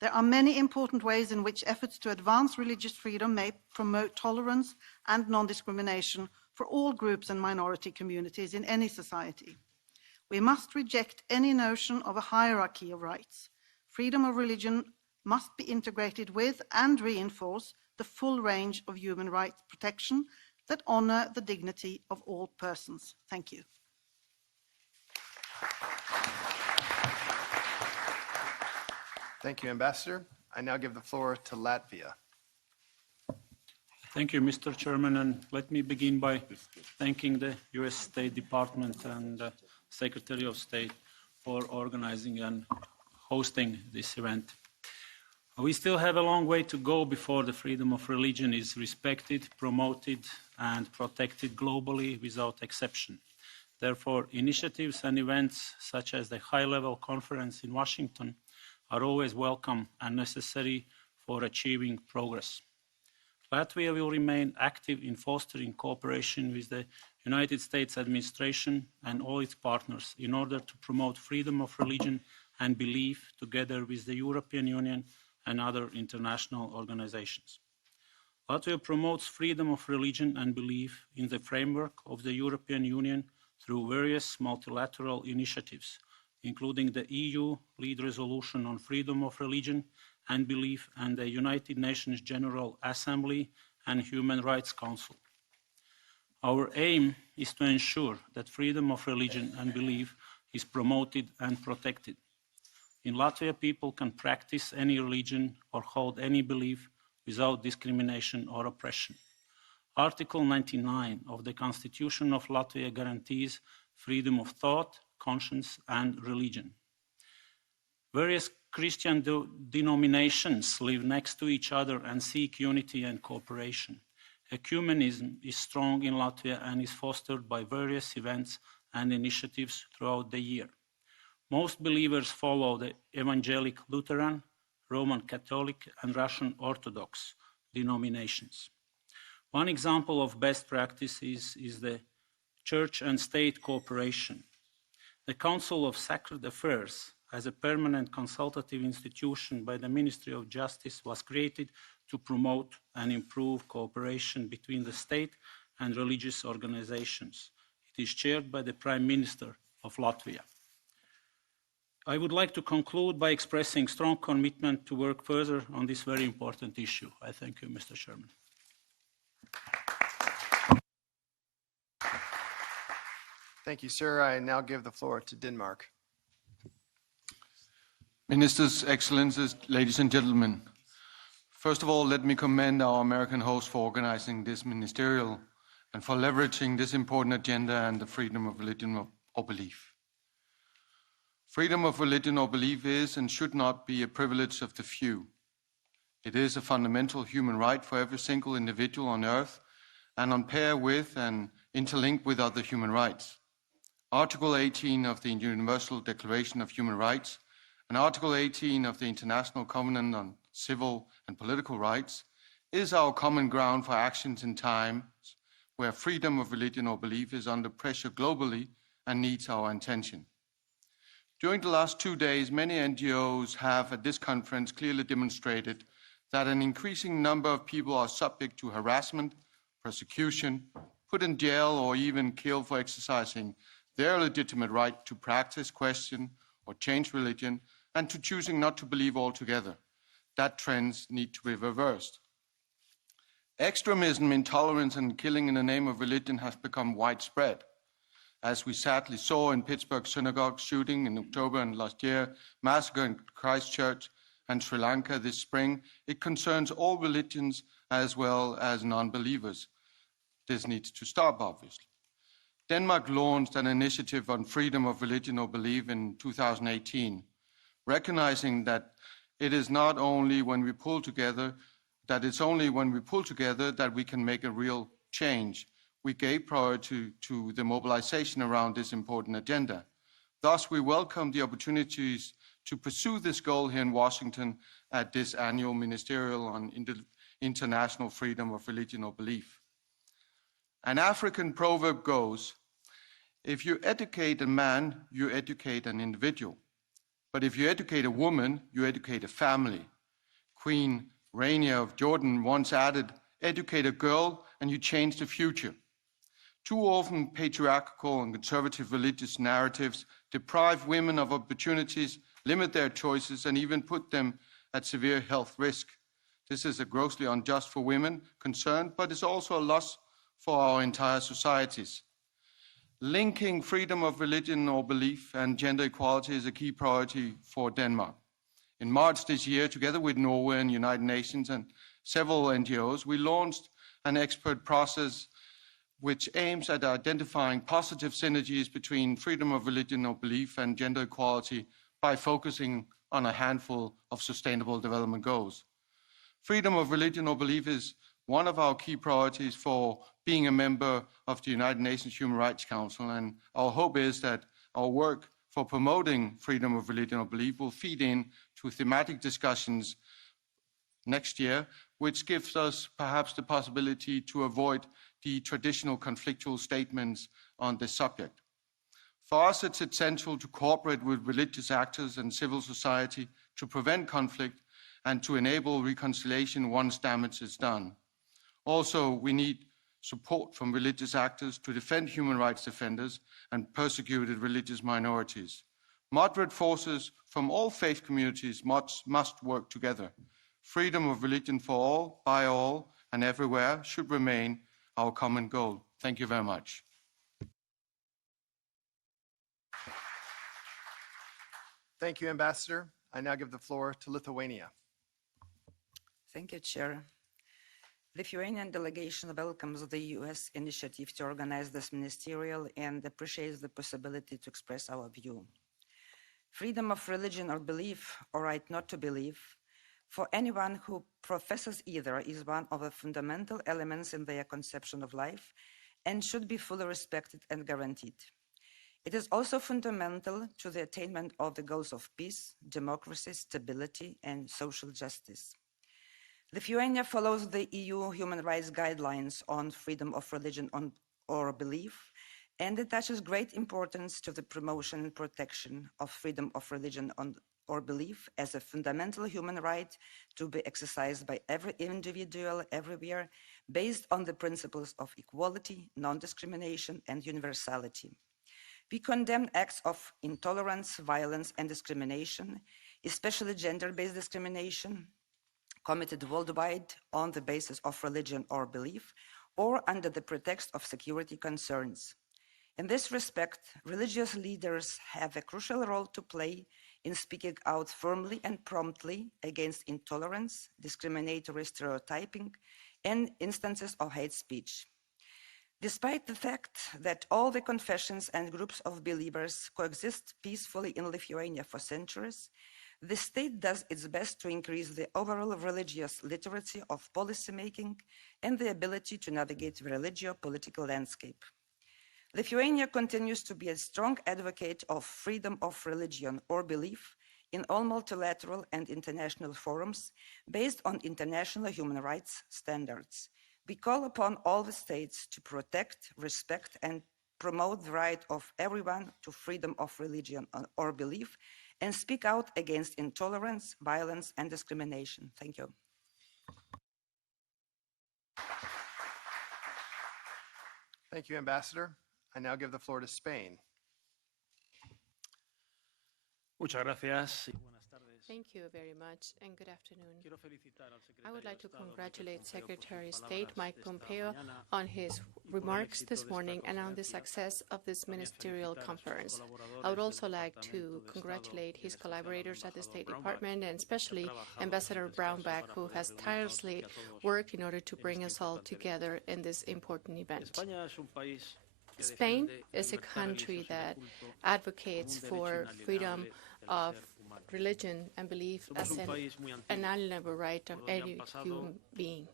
There are many important ways in which efforts to advance religious freedom may promote tolerance and non-discrimination for all groups and minority communities in any society. We must reject any notion of a hierarchy of rights. Freedom of religion must be integrated with and reinforce the full range of human rights protection that honor the dignity of all persons. Thank you. Thank you, Ambassador. I now give the floor to Latvia. Thank you, Mr. Chairman, and let me begin by thanking the U.S. State Department and Secretary of State for organizing and hosting this event. We still have a long way to go before the freedom of religion is respected, promoted, and protected globally without exception. Therefore, initiatives and events such as the high-level conference in Washington are always welcome and necessary for achieving progress. Latvia will remain active in fostering cooperation with the United States administration and all its partners in order to promote freedom of religion and belief together with the European Union and other international organizations. Latvia promotes freedom of religion and belief in the framework of the European Union through various multilateral initiatives, including the EU lead resolution on freedom of religion and belief and the United Nations General Assembly and Human Rights Council. Our aim is to ensure that freedom of religion and belief is promoted and protected. In Latvia, people can practice any religion or hold any belief without discrimination or oppression. Article 99 of the Constitution of Latvia guarantees freedom of thought, conscience, and religion. Various Christian denominations live next to each other and seek unity and cooperation. Ecumenism is strong in Latvia and is fostered by various events and initiatives throughout the year. Most believers follow the Evangelic Lutheran, Roman Catholic, and Russian Orthodox, denominations. One example of best practices is the church and state cooperation. The Council of Sacred Affairs, as a permanent consultative institution by the Ministry of Justice, was created to promote and improve cooperation between the state and religious organizations. It is chaired by the Prime Minister of Latvia. I would like to conclude by expressing strong commitment to work further on this very important issue. I thank you, Mr. Chairman. Thank you, sir. I now give the floor to Denmark. Ministers, Excellencies, ladies and gentlemen. First of all, let me commend our American host for organizing this ministerial and for leveraging this important agenda and the freedom of religion or belief. Freedom of religion or belief is and should not be a privilege of the few. It is a fundamental human right for every single individual on earth and on par with and interlinked with other human rights. Article 18 of the Universal Declaration of Human Rights and Article 18 of the International Covenant on Civil and Political Rights is our common ground for actions in times where freedom of religion or belief is under pressure globally and needs our attention. During the last 2 days, many NGOs have at this conference clearly demonstrated that an increasing number of people are subject to harassment, persecution, put in jail, or even killed for exercising their legitimate right to practice, question, or change religion, and to choosing not to believe altogether. That trends need to be reversed. Extremism, intolerance, and killing in the name of religion has become widespread. As we sadly saw in Pittsburgh synagogue shooting in October and last year, massacre in Christchurch and Sri Lanka this spring, it concerns all religions as well as non-believers. This needs to stop, obviously. Denmark launched an initiative on freedom of religion or belief in 2018, recognizing that it is not only when we pull together, that it's only when we pull together that we can make a real change. We gave priority to the mobilization around this important agenda. Thus, we welcome the opportunities to pursue this goal here in Washington at this annual Ministerial on International Freedom of Religion or Belief. An African proverb goes, if you educate a man, you educate an individual. But if you educate a woman, you educate a family. Queen Rania of Jordan once added, educate a girl and you change the future. Too often, patriarchal and conservative religious narratives deprive women of opportunities, limit their choices, and even put them at severe health risk. This is grossly unjust for women concerned, but it's also a loss for our entire societies. Linking freedom of religion or belief and gender equality is a key priority for Denmark. In March this year, together with Norway and United Nations and several NGOs, we launched an expert process which aims at identifying positive synergies between freedom of religion or belief and gender equality by focusing on a handful of sustainable development goals. Freedom of religion or belief is one of our key priorities for being a member of the United Nations Human Rights Council, and our hope is that our work for promoting freedom of religion or belief will feed in to thematic discussions next year, which gives us perhaps the possibility to avoid the traditional conflictual statements on this subject. For us, it's essential to cooperate with religious actors and civil society to prevent conflict and to enable reconciliation once damage is done. Also, we need support from religious actors to defend human rights defenders and persecuted religious minorities. Moderate forces from all faith communities must work together. Freedom of religion for all, by all, and everywhere should remain our common goal. Thank you very much. Thank you, Ambassador. I now give the floor to Lithuania. Thank you, Chair. The Lithuanian delegation welcomes the U.S. initiative to organize this ministerial and appreciates the possibility to express our view. Freedom of religion or belief, or right not to believe, for anyone who professes either is one of the fundamental elements in their conception of life and should be fully respected and guaranteed. It is also fundamental to the attainment of the goals of peace, democracy, stability, and social justice. Lithuania follows the EU human rights guidelines on freedom of religion or belief and attaches great importance to the promotion and protection of freedom of religion or belief as a fundamental human right to be exercised by every individual everywhere based on the principles of equality, non-discrimination, and universality. We condemn acts of intolerance, violence, and discrimination, especially gender-based discrimination, committed worldwide on the basis of religion or belief, or under the pretext of security concerns. In this respect, religious leaders have a crucial role to play in speaking out firmly and promptly against intolerance, discriminatory stereotyping, and instances of hate speech. Despite the fact that all the confessions and groups of believers coexist peacefully in Lithuania for centuries, the state does its best to increase the overall religious literacy of policymaking and the ability to navigate the religio-political landscape. Lithuania continues to be a strong advocate of freedom of religion or belief in all multilateral and international forums based on international human rights standards. We call upon all the states to protect, respect, and promote the right of everyone to freedom of religion or belief and speak out against intolerance, violence, and discrimination. Thank you. Thank you, Ambassador. I now give the floor to Spain. Muchas gracias. Thank you very much, and good afternoon. I would like to congratulate Secretary of State Mike Pompeo on his remarks this morning and on the success of this ministerial conference. I would also like to congratulate his collaborators at the State Department, and especially Ambassador Brownback, who has tirelessly worked in order to bring us all together in this important event. Spain is a country that advocates for freedom of religion and belief as an inalienable right of every human being.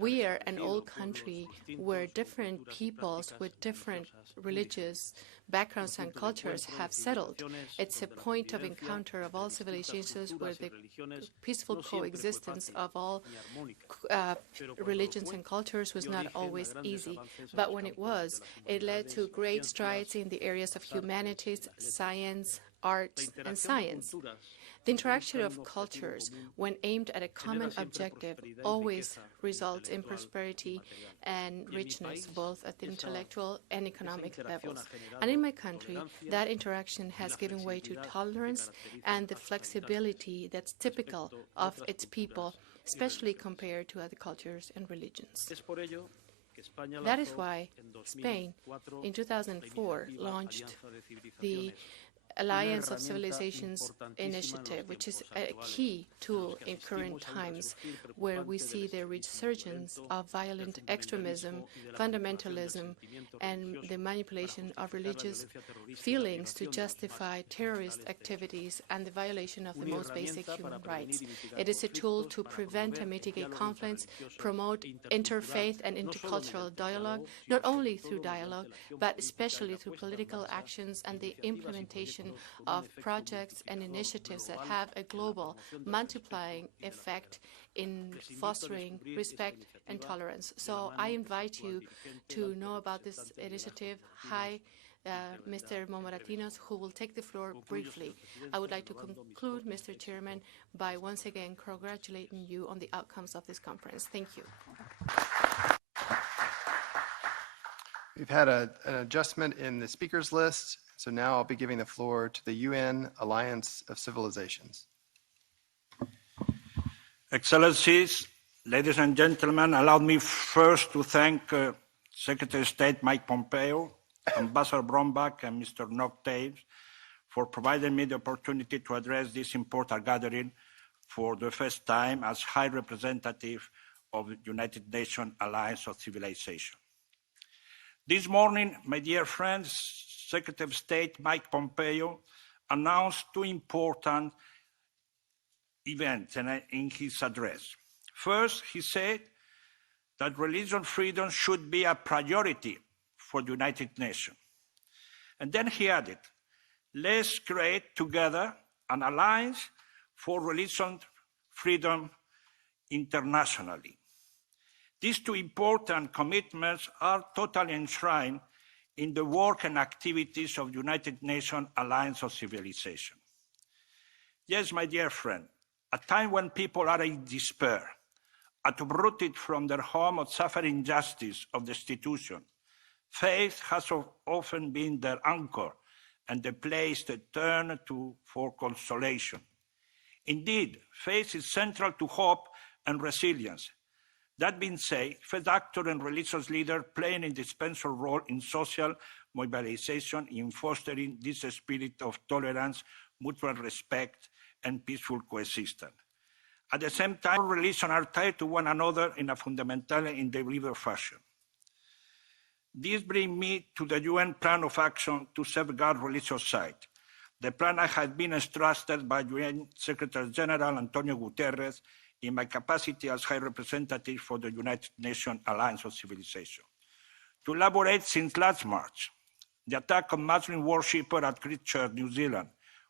We are an old country where different peoples with different religious backgrounds and cultures have settled. It's a point of encounter of all civilizations where the peaceful coexistence of all religions and cultures was not always easy. But when it was, it led to great strides in the areas of humanities, science, arts, and science. The interaction of cultures, when aimed at a common objective, always results in prosperity and richness, both at the intellectual and economic levels. And in my country, that interaction has given way to tolerance and the flexibility that's typical of its people, especially compared to other cultures and religions. That is why Spain, in 2004, launched the Alliance of Civilizations Initiative, which is a key tool in current times where we see the resurgence of violent extremism, fundamentalism, and the manipulation of religious feelings to justify terrorist activities and the violation of the most basic human rights. It is a tool to prevent and mitigate conflicts, promote interfaith and intercultural dialogue, not only through dialogue, but especially through political actions and the implementation of projects and initiatives that have a global multiplying effect in fostering respect and tolerance. So I invite you to know about this initiative. Hi, Mr. Momoratinos, who will take the floor briefly. I would like to conclude, Mr. Chairman, by once again congratulating you on the outcomes of this conference. Thank you. We've had an adjustment in the speakers list, so now I'll be giving the floor to the UN Alliance of Civilizations. Excellencies, ladies and gentlemen, allow me first to thank Secretary of State Mike Pompeo, Ambassador Brownback, and Mr. Noctaves for providing me the opportunity to address this important gathering for the first time as High Representative of the United Nations Alliance of Civilization. This morning, my dear friends, Secretary of State Mike Pompeo announced two important events in his address. First, he said that religious freedom should be a priority for the United Nations. And then he added, let's create together an alliance for religious freedom internationally. These two important commitments are totally enshrined in the work and activities of the United Nations Alliance of Civilization. Yes, my dear friend, a time when people are in despair, uprooted from their home of suffering injustice of destitution, faith has often been their anchor and the place they turn to for consolation. Indeed, faith is central to hope and resilience. That being said, faith actors and religious leaders play an indispensable role in social mobilization in fostering this spirit of tolerance, mutual respect, and peaceful coexistence. At the same time, religions are tied to one another in a fundamental and indelible fashion. This brings me to the UN Plan of Action to safeguard religious sites. The plan had been entrusted by UN Secretary General Antonio Guterres in my capacity as High Representative for the United Nations Alliance of Civilization. To elaborate, since last March, the attack on Muslim worshippers at Christchurch, New Zealand,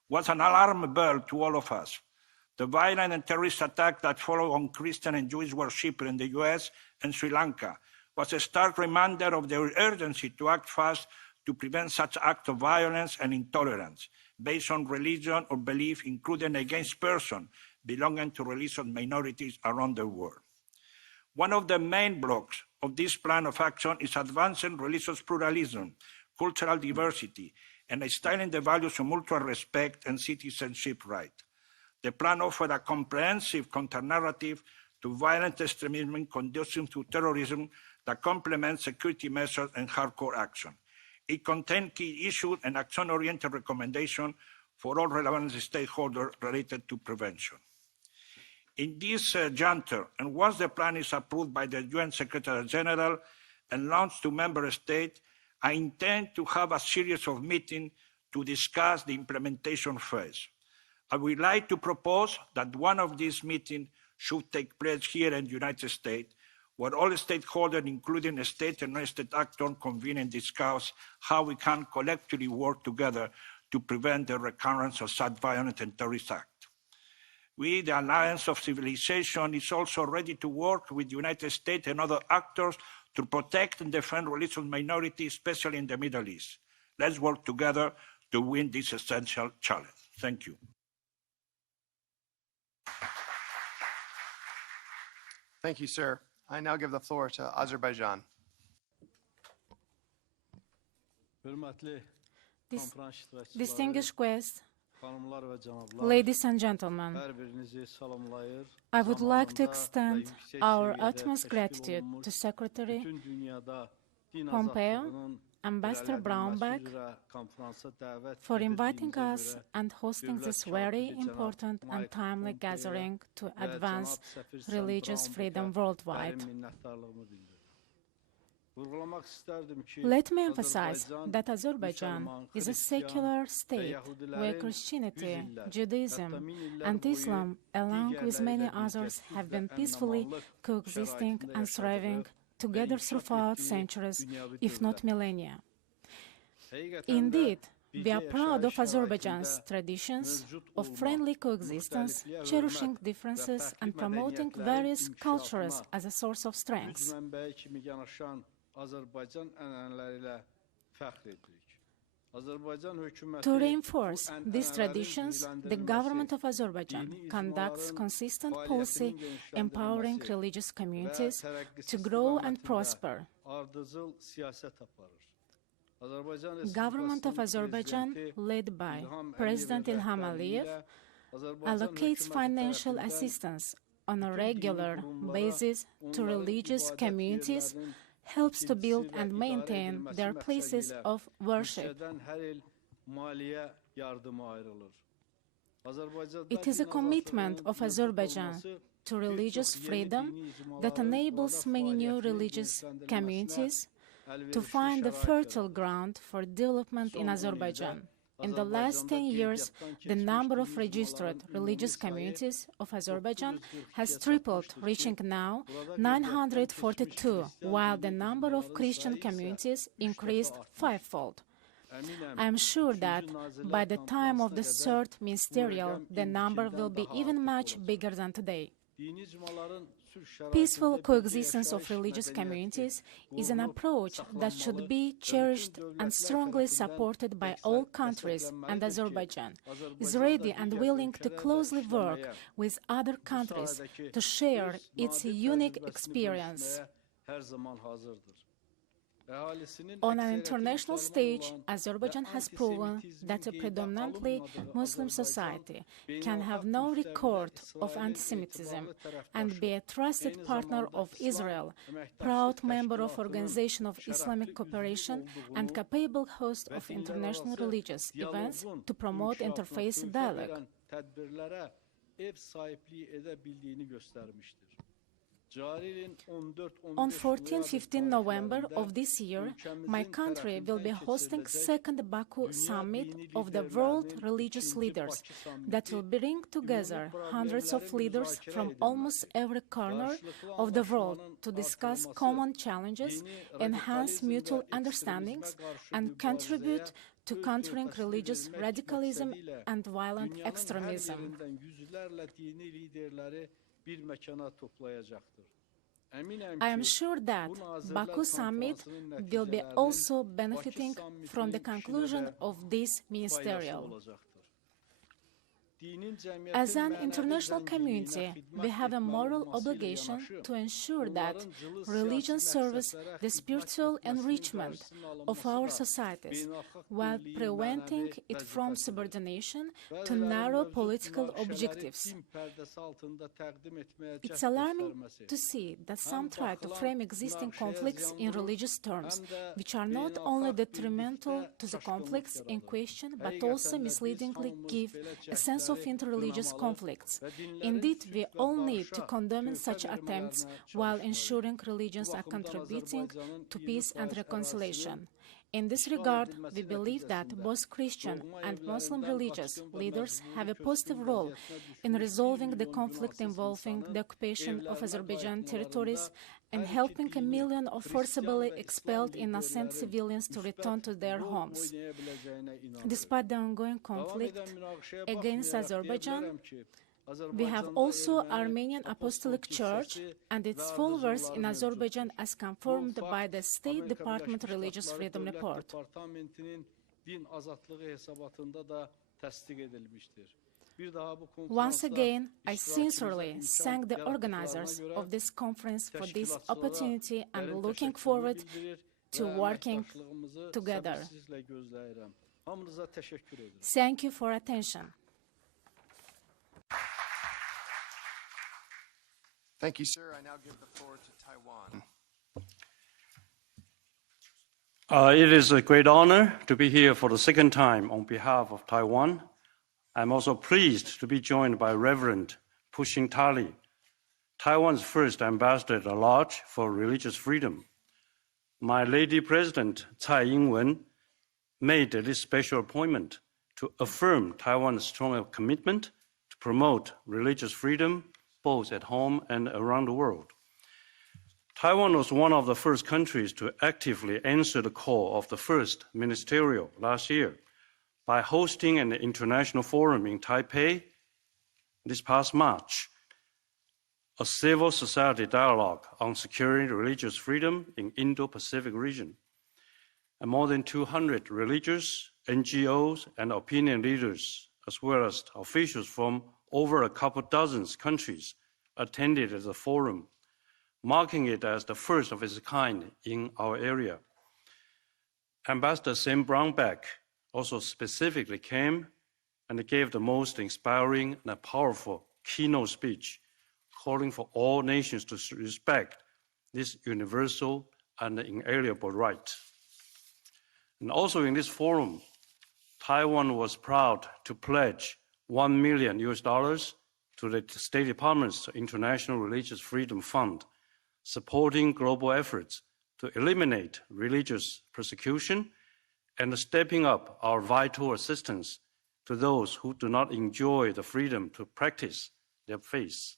was an alarm bell to all of us. The violent and terrorist attack that followed on Christian and Jewish worshippers in the US and Sri Lanka was a stark reminder of the urgency to act fast to prevent such acts of violence and intolerance based on religion or belief, including against persons belonging to religious minorities around the world. One of the main blocks of this plan of action is advancing religious pluralism, cultural diversity, and instilling the values of mutual respect and citizenship rights. The plan offered a comprehensive counter-narrative to violent extremism conducive to terrorism that complements security measures and hardcore action. It contained key issues and action-oriented recommendations for all relevant stakeholders related to prevention. In this juncture, and once the plan is approved by the UN Secretary General and launched to member states, I intend to have a series of meetings to discuss the implementation phase. I would like to propose that one of these meetings should take place here in the United States, where all stakeholders, including state and non-state actors, convene and discuss how we can collectively work together to prevent the recurrence of such violent and terrorist acts. We, the Alliance of Civilization, is also ready to work with the United States and other actors to protect and defend religious minorities, especially in the Middle East. Let's work together to win this essential challenge. Thank you. Thank you, sir. I now give the floor to Azerbaijan. Distinguished guests, ladies and gentlemen, I would like to extend our utmost gratitude to Secretary Pompeo, Ambassador Brownback, for inviting us and hosting this very important and timely gathering to advance religious freedom worldwide. Let me emphasize that Azerbaijan is a secular state where Christianity, Judaism, and Islam, along with many others, have been peacefully coexisting and thriving together throughout centuries, if not millennia. Indeed, we are proud of Azerbaijan's traditions of friendly coexistence, cherishing differences and promoting various cultures as a source of strength. To reinforce these traditions, the government of Azerbaijan conducts consistent policy empowering religious communities to grow and prosper. Government of Azerbaijan, led by President Ilham Aliyev, allocates financial assistance on a regular basis to religious communities, helps to build and maintain their places of worship. It is a commitment of Azerbaijan to religious freedom that enables many new religious communities to find a fertile ground for development in Azerbaijan. In the last 10 years, the number of registered religious communities of Azerbaijan has tripled, reaching now 942, while the number of Christian communities increased fivefold. I am sure that by the time of the third ministerial, the number will be even much bigger than today. Peaceful coexistence of religious communities is an approach that should be cherished and strongly supported by all countries, and Azerbaijan is ready and willing to closely work with other countries to share its unique experience. On an international stage, Azerbaijan has proven that a predominantly Muslim society can have no record of anti-Semitism and be a trusted partner of Israel, proud member of Organization of Islamic Cooperation and capable host of international religious events to promote interfaith dialogue. On 14-15 November of this year, my country will be hosting second Baku summit of the world religious leaders that will bring together hundreds of leaders from almost every corner of the world to discuss common challenges, enhance mutual understandings, and contribute to countering religious radicalism and violent extremism. I am sure that Baku summit will be also benefiting from the conclusion of this ministerial. As an international community, we have a moral obligation to ensure that religion serves the spiritual enrichment of our societies while preventing it from subordination to narrow political objectives. It's alarming to see that some try to frame existing conflicts in religious terms, which are not only detrimental to the conflicts in question, but also misleadingly give a sense of interreligious conflicts. Indeed, we all need to condemn such attempts while ensuring religions are contributing to peace and reconciliation. In this regard, we believe that both Christian and Muslim religious leaders have a positive role in resolving the conflict involving the occupation of Azerbaijan territories and helping 1 million of forcibly expelled innocent civilians to return to their homes. Despite the ongoing conflict against Azerbaijan, we have also Armenian Apostolic Church and its followers in Azerbaijan as confirmed by the State Department Religious Freedom Report. Once again, I sincerely thank the organizers of this conference for this opportunity and looking forward to working together. Thank you for attention. Thank you, sir. I now give the floor to Taiwan. It is a great honor to be here for the second time on behalf of Taiwan. I'm also pleased to be joined by Reverend Pushing Tali, Taiwan's first ambassador at large for religious freedom. My Lady President Tsai Ing-wen made this special appointment to affirm Taiwan's strong commitment to promote religious freedom both at home and around the world. Taiwan was one of the first countries to actively answer the call of the first ministerial last year by hosting an international forum in Taipei this past March, a civil society dialogue on securing religious freedom in Indo-Pacific region. And more than 200 religious, NGOs, and opinion leaders, as well as officials from over a couple dozen countries attended the forum, marking it as the first of its kind in our area. Ambassador Sam Brownback also specifically came and gave the most inspiring and powerful keynote speech, calling for all nations to respect this universal and inalienable right. And also in this forum, Taiwan was proud to pledge $1 million to the State Department's International Religious Freedom Fund, supporting global efforts to eliminate religious persecution and stepping up our vital assistance to those who do not enjoy the freedom to practice their faith.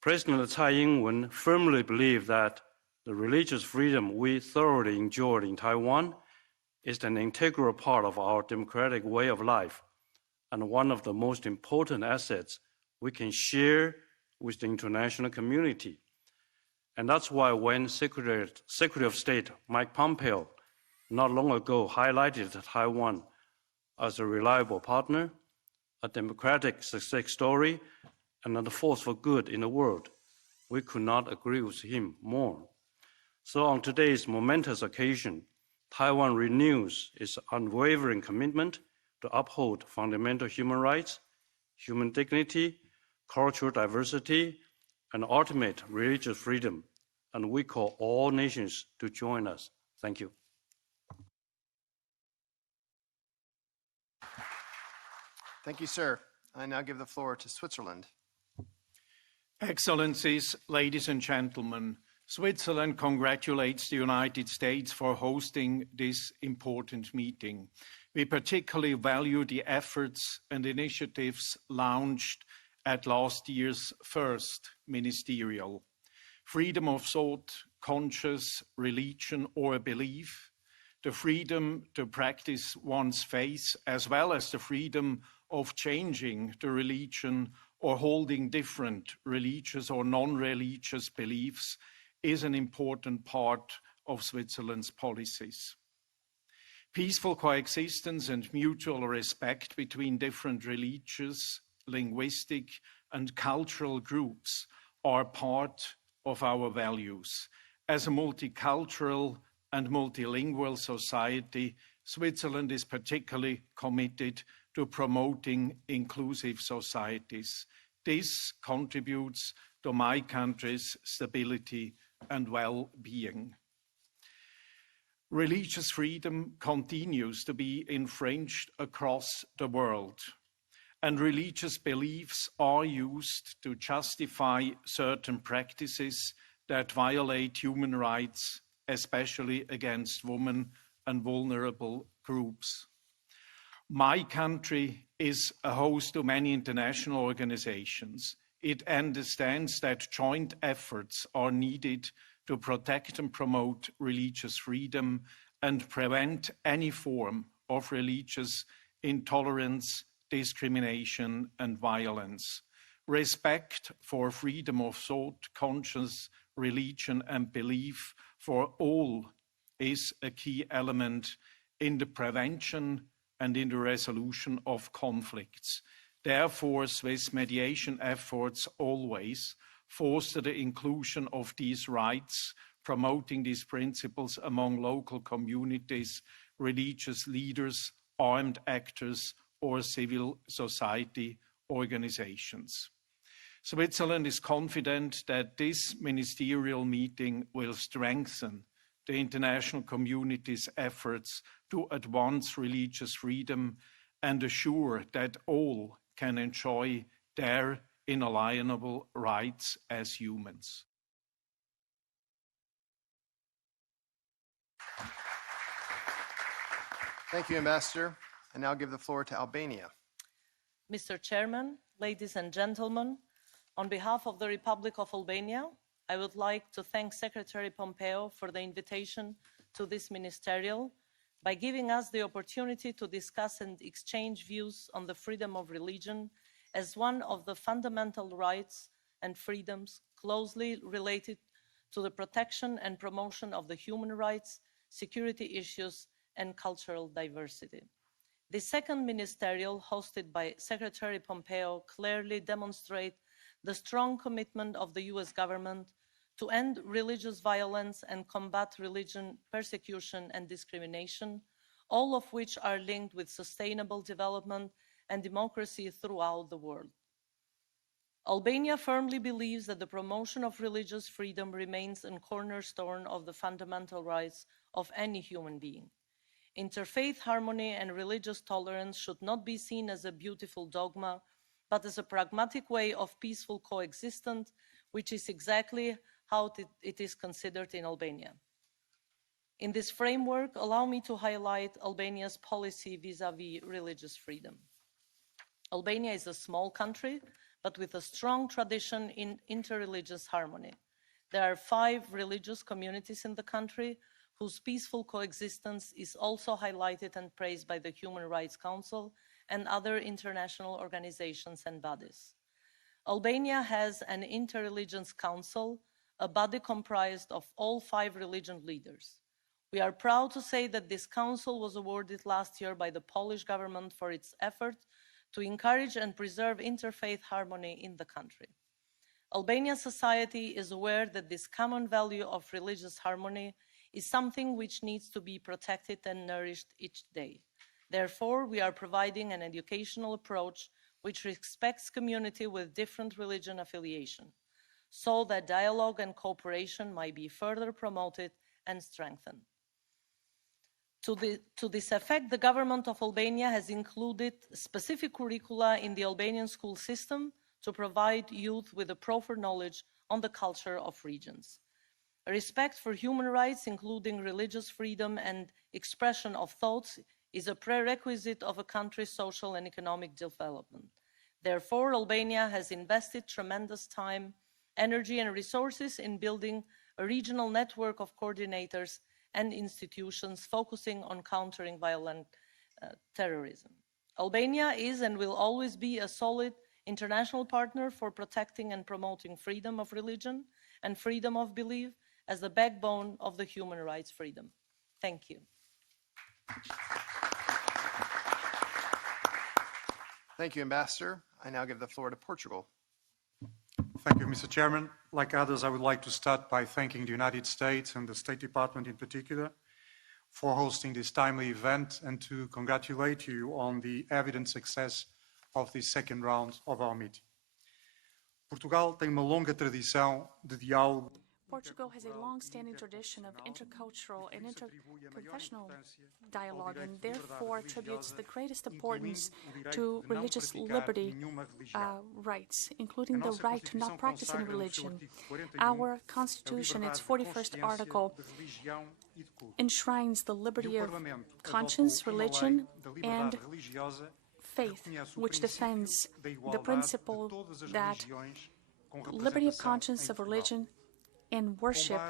President Tsai Ing-wen firmly believed that the religious freedom we thoroughly enjoyed in Taiwan is an integral part of our democratic way of life and one of the most important assets we can share with the international community. And that's why when Secretary of State Mike Pompeo not long ago highlighted Taiwan as a reliable partner, a democratic success story, and a force for good in the world, we could not agree with him more. So on today's momentous occasion, Taiwan renews its unwavering commitment to uphold fundamental human rights, human dignity, cultural diversity, and ultimate religious freedom. And we call all nations to join us. Thank you. Thank you, sir. I now give the floor to Switzerland. Excellencies, ladies and gentlemen, Switzerland congratulates the United States for hosting this important meeting. We particularly value the efforts and initiatives launched at last year's first Ministerial. Freedom of thought, conscience, religion, or belief, the freedom to practice one's faith, as well as the freedom of changing the religion or holding different religious or non-religious beliefs, is an important part of Switzerland's policies. Peaceful coexistence and mutual respect between different religious, linguistic, and cultural groups are part of our values. As a multicultural and multilingual society, Switzerland is particularly committed to promoting inclusive societies. This contributes to my country's stability and well-being. Religious freedom continues to be infringed across the world, and religious beliefs are used to justify certain practices that violate human rights, especially against women and vulnerable groups. My country is a host to many international organizations. It understands that joint efforts are needed to protect and promote religious freedom and prevent any form of religious intolerance, discrimination, and violence. Respect for freedom of thought, conscience, religion, and belief for all is a key element in the prevention and in the resolution of conflicts. Therefore, Swiss mediation efforts always foster the inclusion of these rights, promoting these principles among local communities, religious leaders, armed actors, or civil society organizations. Switzerland is confident that this ministerial meeting will strengthen the international community's efforts to advance religious freedom and assure that all can enjoy their inalienable rights as humans. Thank you, Ambassador. I now give the floor to Albania. Mr. Chairman, ladies and gentlemen, on behalf of the Republic of Albania, I would like to thank Secretary Pompeo for the invitation to this ministerial by giving us the opportunity to discuss and exchange views on the freedom of religion as one of the fundamental rights and freedoms closely related to the protection and promotion of the human rights, security issues, and cultural diversity. The second ministerial, hosted by Secretary Pompeo, clearly demonstrates the strong commitment of the US government to end religious violence and combat religion persecution and discrimination, all of which are linked with sustainable development and democracy throughout the world. Albania firmly believes that the promotion of religious freedom remains a cornerstone of the fundamental rights of any human being. Interfaith harmony and religious tolerance should not be seen as a beautiful dogma, but as a pragmatic way of peaceful coexistence, which is exactly how it is considered in Albania. In this framework, allow me to highlight Albania's policy vis-à-vis religious freedom. Albania is a small country, but with a strong tradition in interreligious harmony. There are 5 religious communities in the country whose peaceful coexistence is also highlighted and praised by the Human Rights Council and other international organizations and bodies. Albania has an interreligious council, a body comprised of all 5 religion leaders. We are proud to say that this council was awarded last year by the Polish government for its effort to encourage and preserve interfaith harmony in the country. Albanian society is aware that this common value of religious harmony is something which needs to be protected and nourished each day. Therefore, we are providing an educational approach which respects community with different religion affiliation, so that dialogue and cooperation might be further promoted and strengthened. To this effect, the government of Albania has included specific curricula in the Albanian school system to provide youth with a proper knowledge on the culture of regions. Respect for human rights, including religious freedom and expression of thoughts, is a prerequisite of a country's social and economic development. Therefore, Albania has invested tremendous time, energy, and resources in building a regional network of coordinators and institutions focusing on countering violent terrorism. Albania is and will always be a solid international partner for protecting and promoting freedom of religion and freedom of belief as the backbone of the human rights freedom. Thank you. Thank you, Ambassador. I now give the floor to Portugal. Thank you, Mr. Chairman. Like others, I would like to start by thanking the United States and the State Department in particular for hosting this timely event and to congratulate you on the evident success of this second round of our meeting. Portugal tem uma longa tradição de diálogo. Portugal has a long-standing tradition of intercultural and interconfessional dialogue and therefore attributes the greatest importance to religious liberty rights, including the right to not practice any religion. Our Constitution, its 41st article, enshrines the liberty of conscience, religion, and faith, which defends the principle that liberty of conscience, of religion, and worship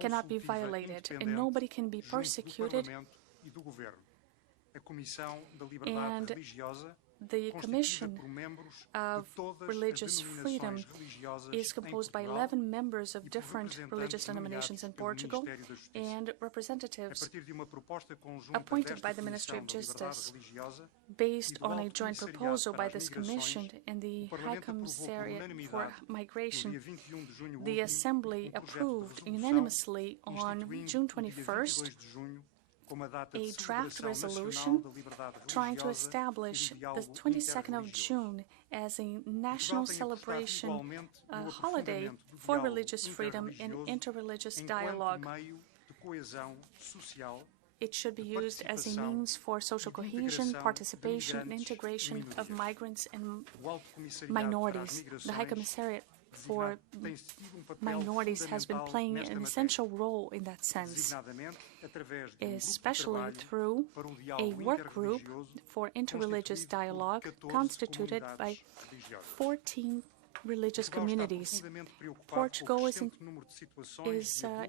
cannot be violated, and nobody can be persecuted. And the Commission of Religious Freedom is composed by 11 members of different religious denominations in Portugal and representatives appointed by the Ministry of Justice. Based on a joint proposal by this Commission and the High Commissariat for Migration, the Assembly approved unanimously on June 21st a draft resolution trying to establish the 22nd of June as a national celebration holiday for religious freedom and interreligious dialogue. It should be used as a means for social cohesion, participation, and integration of migrants and minorities. The High Commissariat for minorities has been playing an essential role in that sense, especially through a work group for interreligious dialogue constituted by 14 religious communities. Portugal is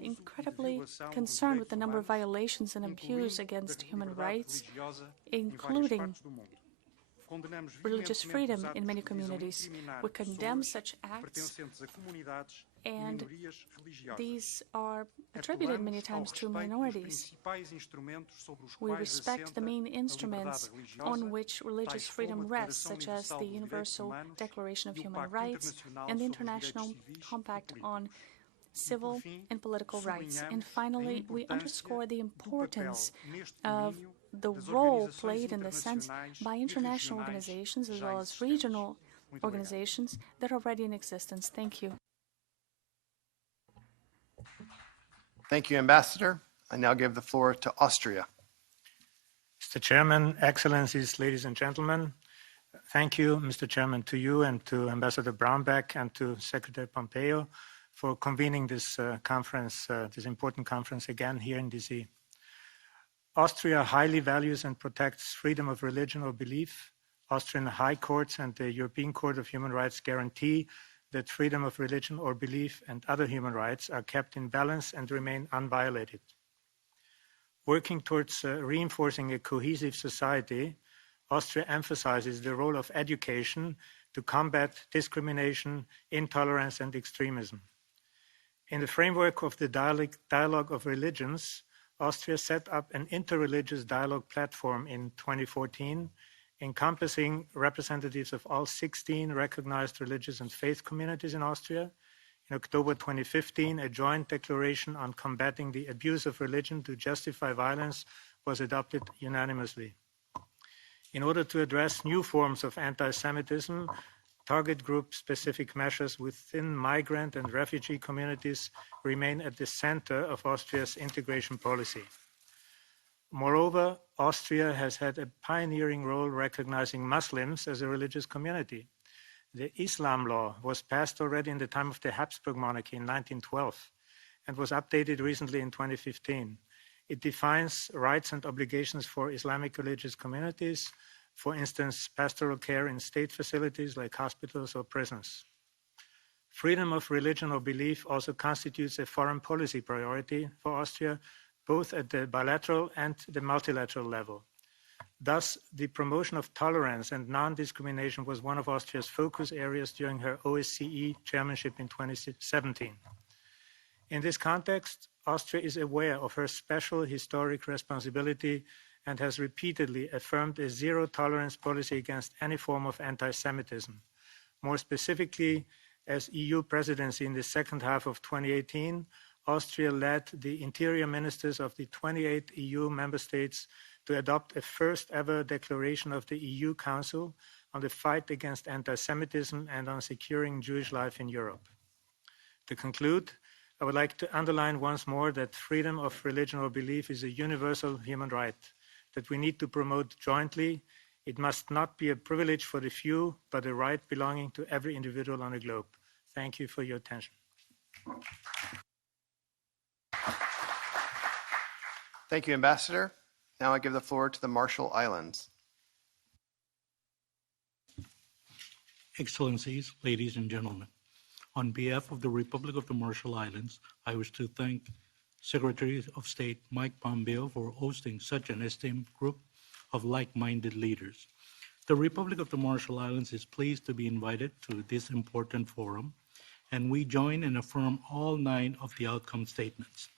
incredibly concerned with the number of violations and abuse against human rights, including religious freedom in many communities. We condemn such acts, and these are attributed many times to minorities. We respect the main instruments on which religious freedom rests, such as the Universal Declaration of Human Rights and the International Compact on Civil and Political Rights. And finally, we underscore the importance of the role played in this sense by international organizations as well as regional organizations that are already in existence. Thank you. Thank you, Ambassador. I now give the floor to Austria. Mr. Chairman, Excellencies, ladies and gentlemen, thank you, Mr. Chairman, to you and to Ambassador Brownback and to Secretary Pompeo for convening this conference, this important conference again here in DC. Austria highly values and protects freedom of religion or belief. Austrian high courts and the European Court of Human Rights guarantee that freedom of religion or belief and other human rights are kept in balance and remain unviolated. Working towards reinforcing a cohesive society, Austria emphasizes the role of education to combat discrimination, intolerance, and extremism. In the framework of the Dialogue of Religions, Austria set up an interreligious dialogue platform in 2014, encompassing representatives of all 16 recognized religious and faith communities in Austria. In October 2015, a joint declaration on combating the abuse of religion to justify violence was adopted unanimously. In order to address new forms of anti-Semitism, target group-specific measures within migrant and refugee communities remain at the center of Austria's integration policy. Moreover, Austria has had a pioneering role recognizing Muslims as a religious community. The Islam law was passed already in the time of the Habsburg monarchy in 1912 and was updated recently in 2015. It defines rights and obligations for Islamic religious communities, for instance, pastoral care in state facilities like hospitals or prisons. Freedom of religion or belief also constitutes a foreign policy priority for Austria, both at the bilateral and the multilateral level. Thus, the promotion of tolerance and non-discrimination was one of Austria's focus areas during her OSCE chairmanship in 2017. In this context, Austria is aware of her special historic responsibility and has repeatedly affirmed a zero-tolerance policy against any form of anti-Semitism. More specifically, as EU presidency in the second half of 2018, Austria led the interior ministers of the 28 EU member states to adopt a first-ever declaration of the EU Council on the fight against anti-Semitism and on securing Jewish life in Europe. To conclude, I would like to underline once more that freedom of religion or belief is a universal human right that we need to promote jointly. It must not be a privilege for the few, but a right belonging to every individual on the globe. Thank you for your attention. Thank you, Ambassador. Now I give the floor to the Marshall Islands. Excellencies, ladies and gentlemen, on behalf of the Republic of the Marshall Islands, I wish to thank Secretary of State Mike Pompeo for hosting such an esteemed group of like-minded leaders. The Republic of the Marshall Islands is pleased to be invited to this important forum, and we join and affirm all 9 of the outcome statements.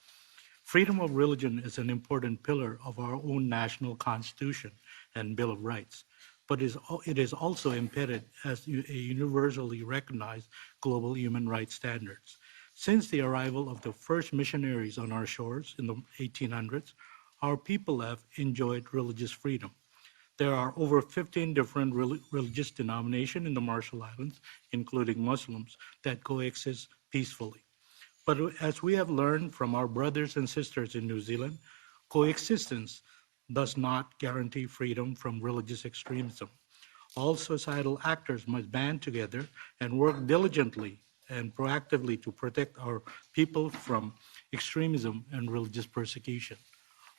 Freedom of religion is an important pillar of our own national constitution and Bill of Rights, but it is also embedded as a universally recognized global human rights standards. Since the arrival of the first missionaries on our shores in the 1800s, our people have enjoyed religious freedom. There are over 15 different religious denominations in the Marshall Islands, including Muslims, that coexist peacefully. But as we have learned from our brothers and sisters in New Zealand, coexistence does not guarantee freedom from religious extremism. All societal actors must band together and work diligently and proactively to protect our people from extremism and religious persecution.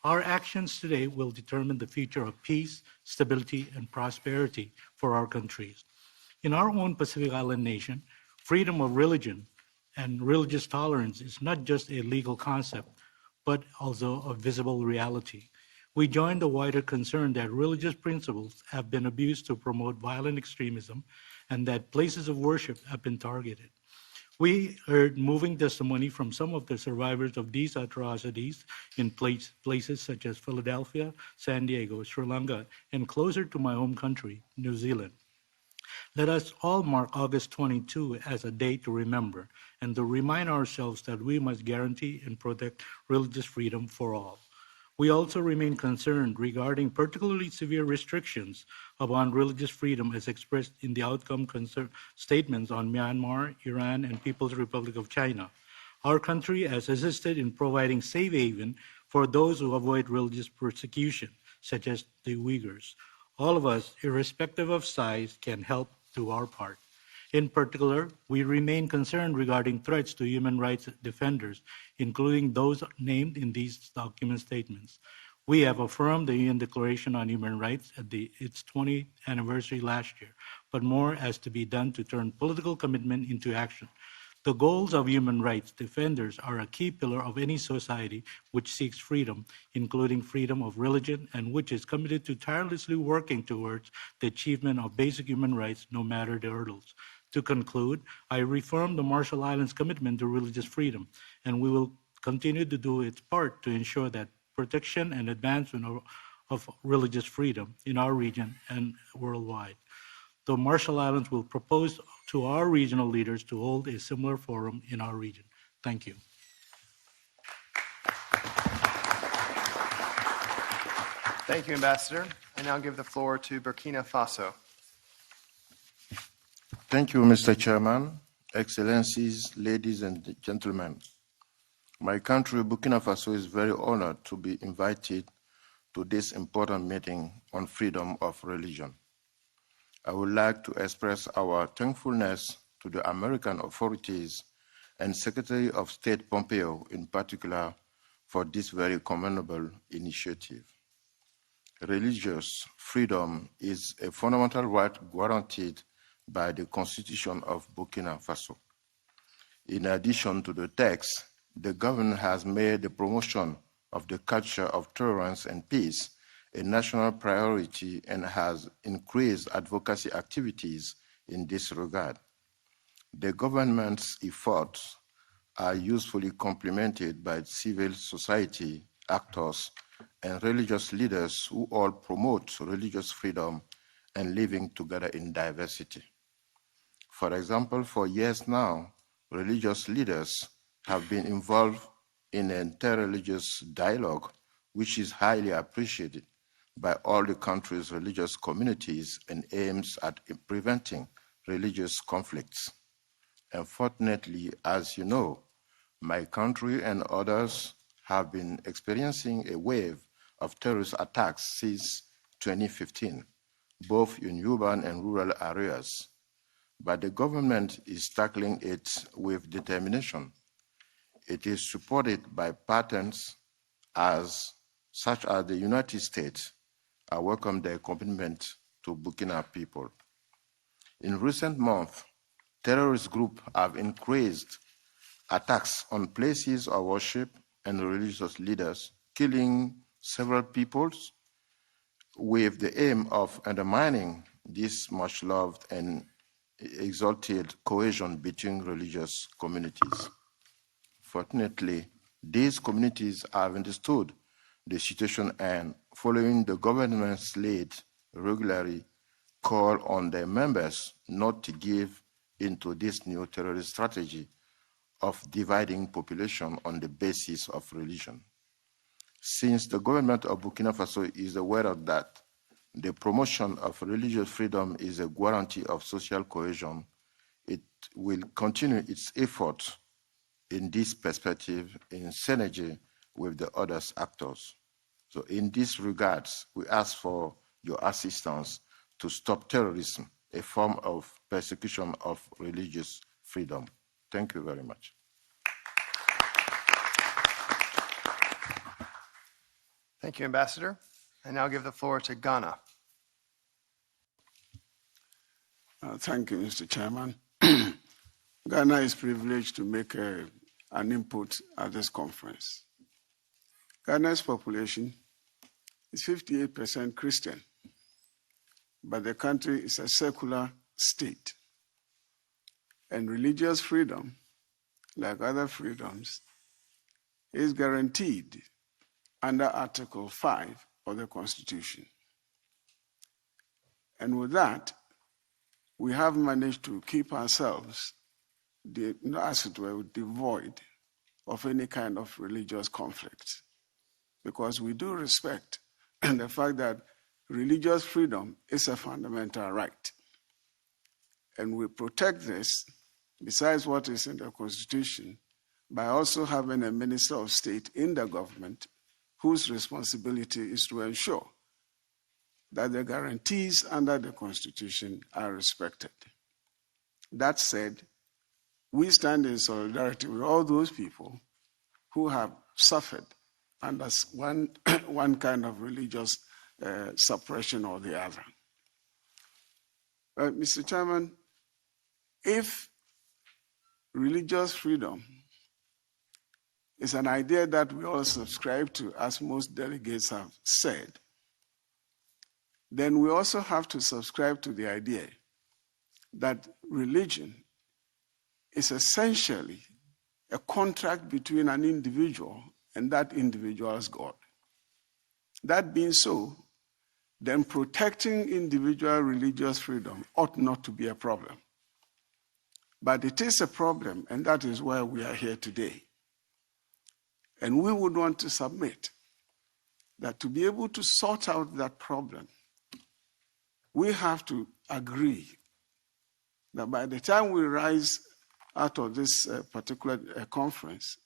Our actions today will determine the future of peace, stability, and prosperity for our countries. In our own Pacific Island nation, freedom of religion and religious tolerance is not just a legal concept, but also a visible reality. We join the wider concern that religious principles have been abused to promote violent extremism and that places of worship have been targeted. We heard moving testimony from some of the survivors of these atrocities in places such as Philadelphia, San Diego, Sri Lanka, and closer to my home country, New Zealand. Let us all mark August 22 as a day to remember and to remind ourselves that we must guarantee and protect religious freedom for all. We also remain concerned regarding particularly severe restrictions upon religious freedom as expressed in the outcome statements on Myanmar, Iran, and People's Republic of China. Our country has assisted in providing safe haven for those who avoid religious persecution, such as the Uyghurs. All of us, irrespective of size, can help do our part. In particular, we remain concerned regarding threats to human rights defenders, including those named in these document statements. We have affirmed the UN Declaration on Human Rights at its 20th anniversary last year, but more has to be done to turn political commitment into action. The goals of human rights defenders are a key pillar of any society which seeks freedom, including freedom of religion, and which is committed to tirelessly working towards the achievement of basic human rights, no matter the hurdles. To conclude, I reaffirm the Marshall Islands' commitment to religious freedom, and we will continue to do its part to ensure that protection and advancement of religious freedom in our region and worldwide. The Marshall Islands will propose to our regional leaders to hold a similar forum in our region. Thank you. Thank you, Ambassador. I now give the floor to Burkina Faso. Thank you, Mr. Chairman, Excellencies, ladies and gentlemen. My country, Burkina Faso, is very honored to be invited to this important meeting on freedom of religion. I would like to express our thankfulness to the American authorities and Secretary of State Pompeo in particular for this very commendable initiative. Religious freedom is a fundamental right guaranteed by the Constitution of Burkina Faso. In addition to the text, the government has made the promotion of the culture of tolerance and peace a national priority and has increased advocacy activities in this regard. The government's efforts are usefully complemented by civil society actors and religious leaders who all promote religious freedom and living together in diversity. For example, for years now, religious leaders have been involved in an interreligious dialogue, which is highly appreciated by all the country's religious communities and aims at preventing religious conflicts. Unfortunately, as you know, my country and others have been experiencing a wave of terrorist attacks since 2015, both in urban and rural areas. But the government is tackling it with determination. It is supported by partners such as the United States. I welcome their commitment to Burkina people. In recent months, terrorist groups have increased attacks on places of worship and religious leaders, killing several peoples with the aim of undermining this much loved and exalted cohesion between religious communities. Fortunately, these communities have understood the situation and, following the government's lead, regularly call on their members not to give into this new terrorist strategy of dividing population on the basis of religion. Since the government of Burkina Faso is aware of that, the promotion of religious freedom is a guarantee of social cohesion. It will continue its efforts in this perspective in synergy with the other actors. So in this regards, we ask for your assistance to stop terrorism, a form of persecution of religious freedom. Thank you very much. Thank you, Ambassador. I now give the floor to Ghana. Thank you, Mr. Chairman. Ghana is privileged to make an input at this conference. Ghana's population is 58% Christian, but the country is a secular state. And religious freedom, like other freedoms, is guaranteed under Article 5 of the Constitution. And with that, we have managed to keep ourselves, as it were, devoid of any kind of religious conflict, because we do respect the fact that religious freedom is a fundamental right. And we protect this, besides what is in the Constitution, by also having a Minister of State in the government whose responsibility is to ensure that the guarantees under the Constitution are respected. That said, we stand in solidarity with all those people who have suffered under one kind of religious suppression or the other. Mr. Chairman, if religious freedom is an idea that we all subscribe to, as most delegates have said, then we also have to subscribe to the idea that religion is essentially a contract between an individual and that individual's God. That being so, then protecting individual religious freedom ought not to be a problem. But it is a problem, and that is why we are here today. And we would want to submit that to be able to sort out that problem, we have to agree that by the time we rise out of this particular conference,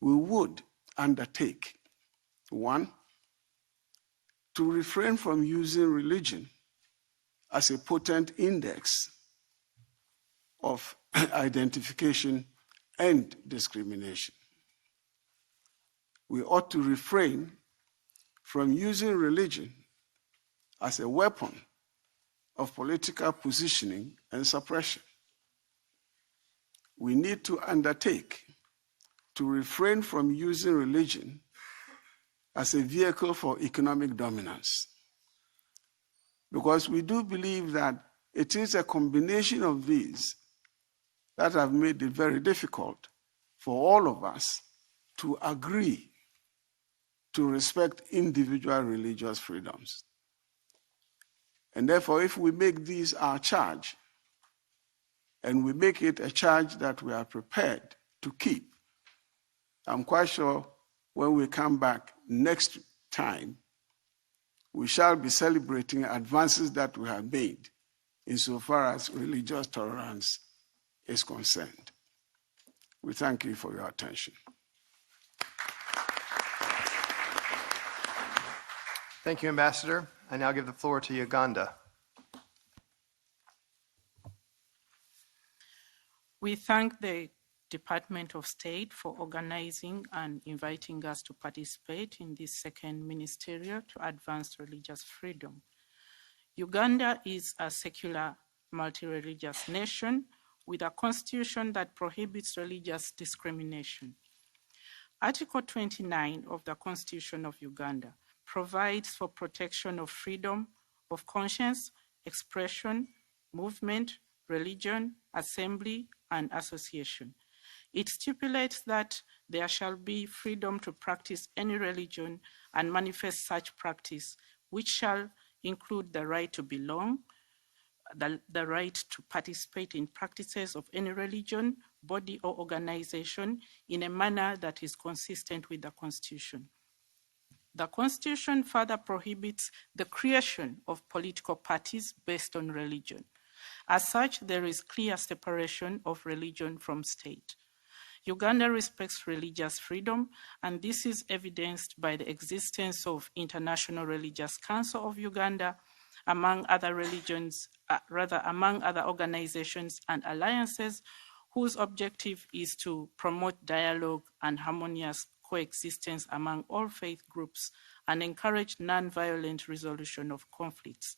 we would undertake, one, to refrain from using religion as a potent index of identification and discrimination. We ought to refrain from using religion as a weapon of political positioning and suppression. We need to undertake to refrain from using religion as a vehicle for economic dominance. Because we do believe that it is a combination of these that have made it very difficult for all of us to agree to respect individual religious freedoms. And therefore, if we make these our charge, and we make it a charge that we are prepared to keep, I'm quite sure when we come back next time, we shall be celebrating advances that we have made insofar as religious tolerance is concerned. We thank you for your attention. Thank you, Ambassador. I now give the floor to Uganda. We thank the Department of State for organizing and inviting us to participate in this second ministerial to advance religious freedom. Uganda is a secular, multi-religious nation with a constitution that prohibits religious discrimination. Article 29 of the Constitution of Uganda provides for protection of freedom of conscience, expression, movement, religion, assembly, and association. It stipulates that there shall be freedom to practice any religion and manifest such practice, which shall include the right to belong, the right to participate in practices of any religion, body, or organization in a manner that is consistent with the Constitution. The Constitution further prohibits the creation of political parties based on religion. As such, there is clear separation of religion from state. Uganda respects religious freedom, and this is evidenced by the existence of International Religious Council of Uganda, among other among other organizations and alliances whose objective is to promote dialogue and harmonious coexistence among all faith groups and encourage non-violent resolution of conflicts.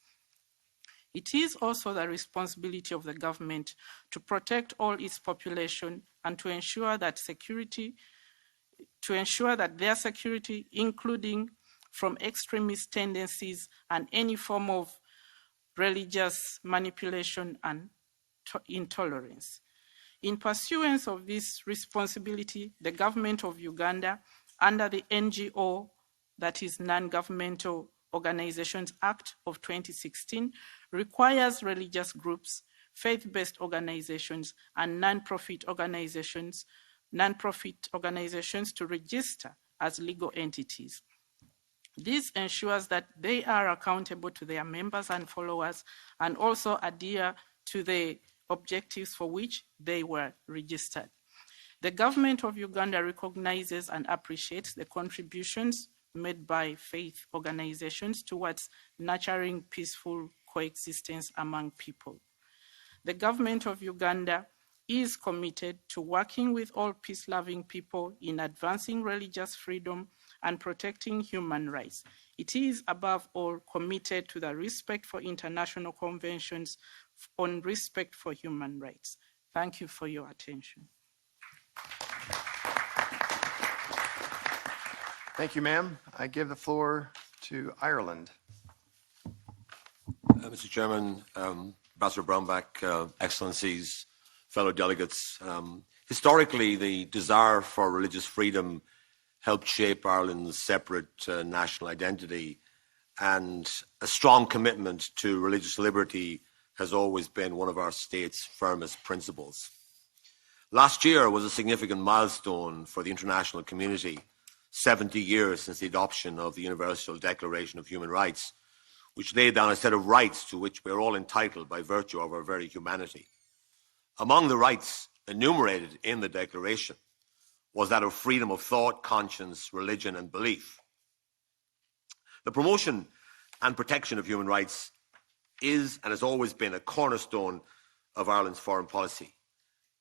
It is also the responsibility of the government to protect all its population and to ensure that their security, including from extremist tendencies and any form of religious manipulation and intolerance. In pursuance of this responsibility, the government of Uganda, under the NGO, that is Non-Governmental Organizations Act of 2016, requires religious groups, faith-based organizations, and non-profit organizations to register as legal entities. This ensures that they are accountable to their members and followers and also adhere to the objectives for which they were registered. The government of Uganda recognizes and appreciates the contributions made by faith organizations towards nurturing peaceful coexistence among people. The government of Uganda is committed to working with all peace-loving people in advancing religious freedom and protecting human rights. It is, above all, committed to the respect for international conventions on respect for human rights. Thank you for your attention. Thank you, ma'am. I give the floor to Ireland. Mr. Chairman, Ambassador Brownback, Excellencies, fellow delegates, historically the desire for religious freedom helped shape Ireland's separate national identity, and a strong commitment to religious liberty has always been one of our state's firmest principles. Last year was a significant milestone for the international community, 70 years since the adoption of the Universal Declaration of Human Rights, which laid down a set of rights to which we are all entitled by virtue of our very humanity. Among the rights enumerated in the Declaration was that of freedom of thought, conscience, religion, and belief. The promotion and protection of human rights is and has always been a cornerstone of Ireland's foreign policy,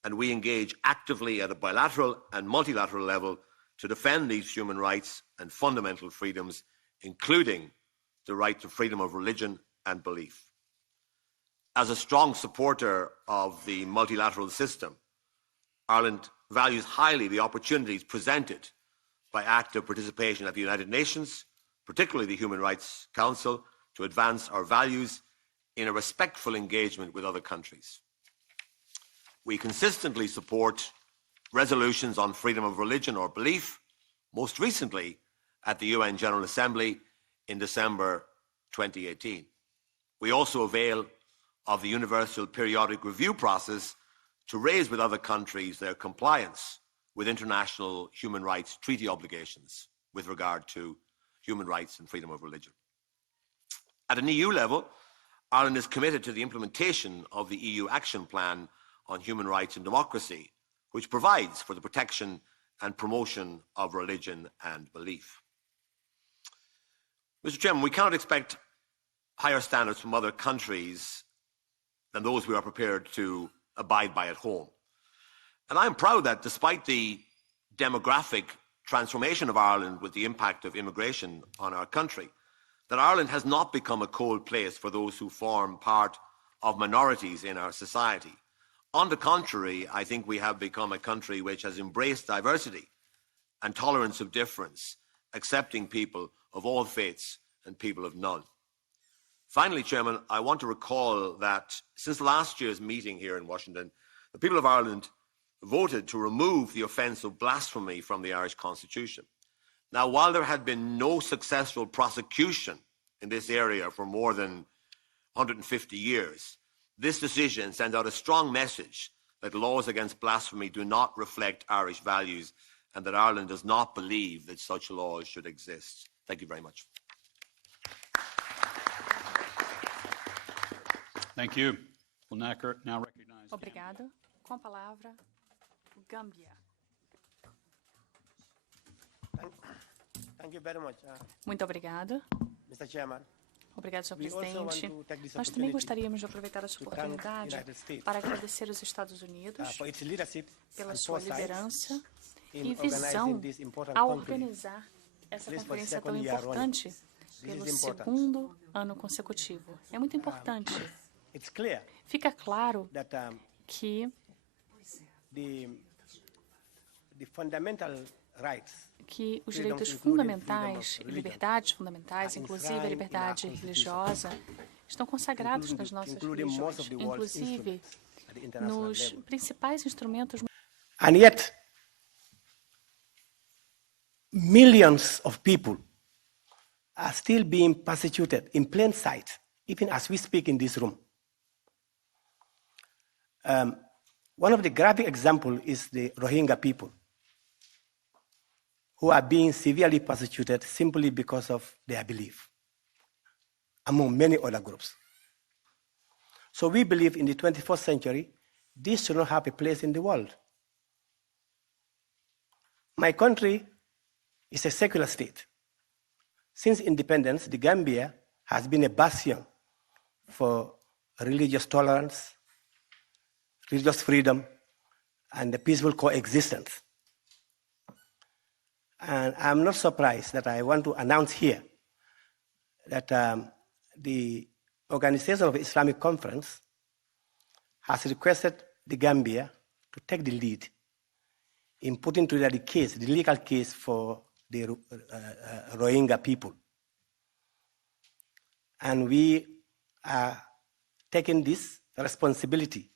and we engage actively at a bilateral and multilateral level to defend these human rights and fundamental freedoms, including the right to freedom of religion and belief. As a strong supporter of the multilateral system, Ireland values highly the opportunities presented by active participation at the United Nations, particularly the Human Rights Council, to advance our values in a respectful engagement with other countries. We consistently support resolutions on freedom of religion or belief, most recently at the UN General Assembly in December 2018. We also avail of the Universal Periodic Review process to raise with other countries their compliance with international human rights treaty obligations with regard to human rights and freedom of religion. At an EU level, Ireland is committed to the implementation of the EU Action Plan on Human Rights and Democracy, which provides for the protection and promotion of religion and belief. Mr. Chairman, we cannot expect higher standards from other countries than those we are prepared to abide by at home. And I am proud that despite the demographic transformation of Ireland with the impact of immigration on our country, that Ireland has not become a cold place for those who form part of minorities in our society. On the contrary, I think we have become a country which has embraced diversity and tolerance of difference, accepting people of all faiths and people of none. Finally, Chairman, I want to recall that since last year's meeting here in Washington, the people of Ireland voted to remove the offence of blasphemy from the Irish Constitution. Now, while there had been no successful prosecution in this area for more than 150 years, this decision sends out a strong message that laws against blasphemy do not reflect Irish values and that Ireland does not believe that such laws should exist. Thank you very much. Thank you. We'll now recognize. Obrigado. Com a palavra, Gâmbia. Thank you very much. Muito obrigado. Mr. Chairman. Obrigado, Sr. Presidente. Nós também gostaríamos de aproveitar essa oportunidade para agradecer aos Estados Unidos pela sua liderança e visão ao organizar essa conferência tão importante pelo segundo ano consecutivo. É muito importante. Fica claro que os direitos fundamentais e liberdades fundamentais, inclusive a liberdade religiosa, estão consagrados nas nossas religiões, inclusive nos principais instrumentos. And yet, millions of people are still being persecuted in plain sight, even as we speak in this room. One of the graphic examples is the Rohingya people, who are being severely persecuted simply because of their belief, among many other groups. So we believe in the 21st century, this should not have a place in the world. My country is a secular state. Since independence, the Gambia has been a bastion for religious tolerance, religious freedom, and the peaceful coexistence. And I'm not surprised that I want to announce here that the Organization of Islamic Conference has requested the Gambia to take the lead in putting together the legal case for the Rohingya people. And we are taking this responsibility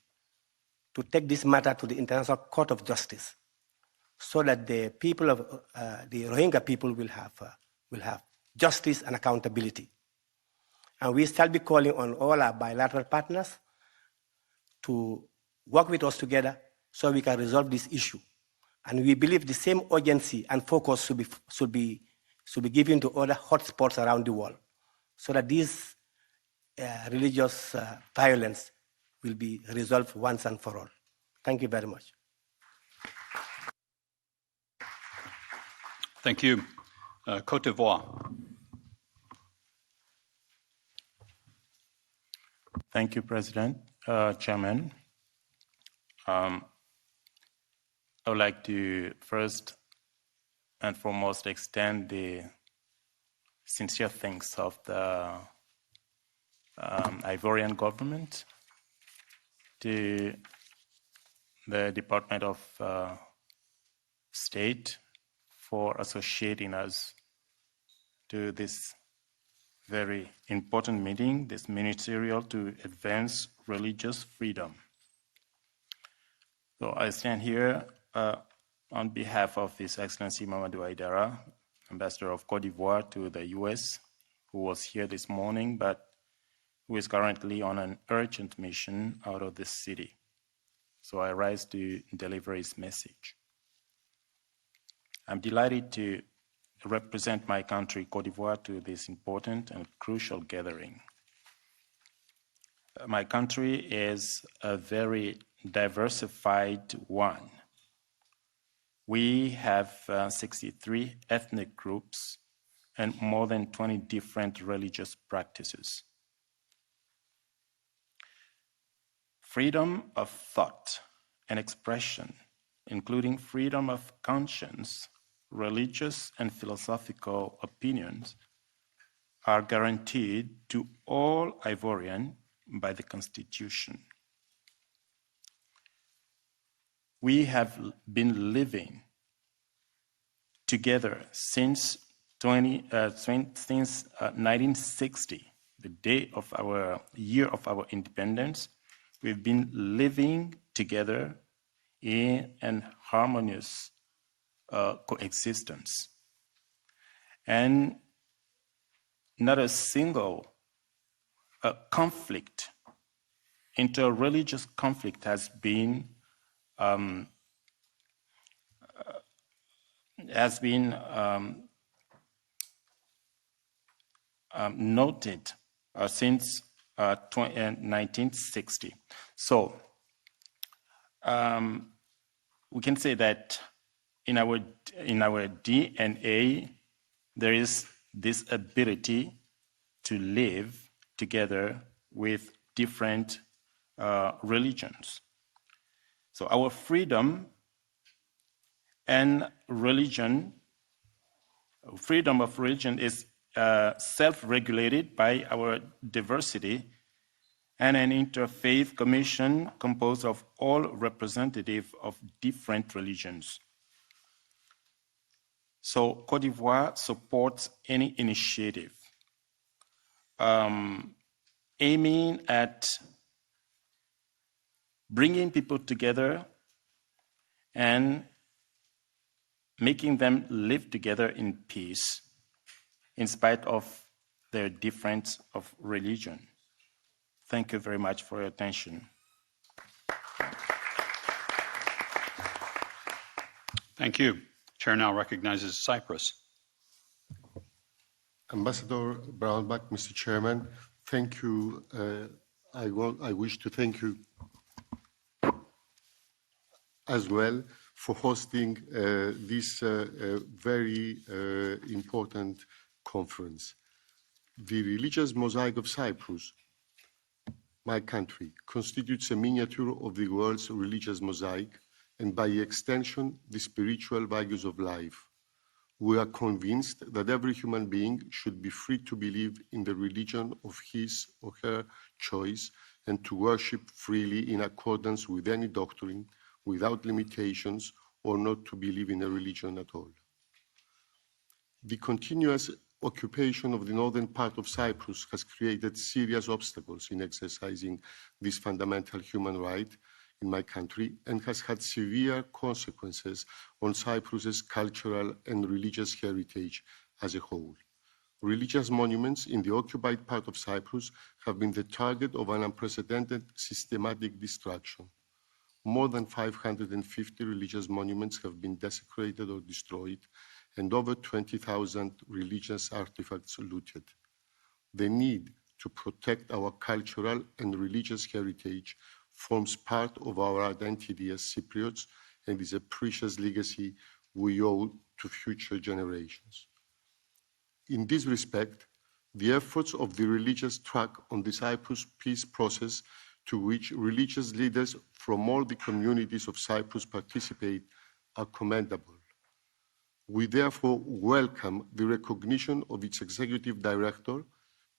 to take this matter to the International Court of Justice so that the people of the Rohingya people will have justice and accountability. And we shall be calling on all our bilateral partners to work with us together so we can resolve this issue. And we believe the same urgency and focus should be given to other hotspots around the world so that this religious violence will be resolved once and for all. Thank you very much. Thank you. Côte d'Ivoire. Thank you, President, Chairman. I would like to first and foremost extend the sincere thanks of the Ivorian government to the Department of State for associating us to this very important meeting, this ministerial to advance religious freedom. So I stand here on behalf of His Excellency Mamadou Aidara, Ambassador of Côte d'Ivoire to the US, who was here this morning, but who is currently on an urgent mission out of this city. So I rise to deliver his message. I'm delighted to represent my country, Côte d'Ivoire, to this important and crucial gathering. My country is a very diversified one. We have 63 ethnic groups and more than 20 different religious practices. Freedom of thought and expression, including freedom of conscience, religious and philosophical opinions, are guaranteed to all Ivorians by the Constitution. We have been living together since 1960, the day of our year of our independence. We've been living together in an harmonious coexistence. And not a single conflict, interreligious conflict, has been noted since 1960. So we can say that in our DNA, there is this ability to live together with different religions. So our freedom and religion, freedom of religion is self-regulated by our diversity and an interfaith commission composed of all representatives of different religions. So Côte d'Ivoire supports any initiative aiming at bringing people together and making them live together in peace in spite of their difference of religion. Thank you very much for your attention. Thank you. Chair now recognizes Cyprus. Ambassador Brownback, Mr. Chairman, thank you. I wish to thank you as well for hosting this very important conference. The religious mosaic of Cyprus, my country, constitutes a miniature of the world's religious mosaic and by extension, the spiritual values of life. We are convinced that every human being should be free to believe in the religion of his or her choice and to worship freely in accordance with any doctrine without limitations or not to believe in a religion at all. The continuous occupation of the northern part of Cyprus has created serious obstacles in exercising this fundamental human right in my country and has had severe consequences on Cyprus's cultural and religious heritage as a whole. Religious monuments in the occupied part of Cyprus have been the target of an unprecedented systematic destruction. More than 550 religious monuments have been desecrated or destroyed, and over 20,000 religious artifacts looted. The need to protect our cultural and religious heritage forms part of our identity as Cypriots and is a precious legacy we owe to future generations. In this respect, the efforts of the religious track on the Cyprus peace process, to which religious leaders from all the communities of Cyprus participate, are commendable. We therefore welcome the recognition of its executive director,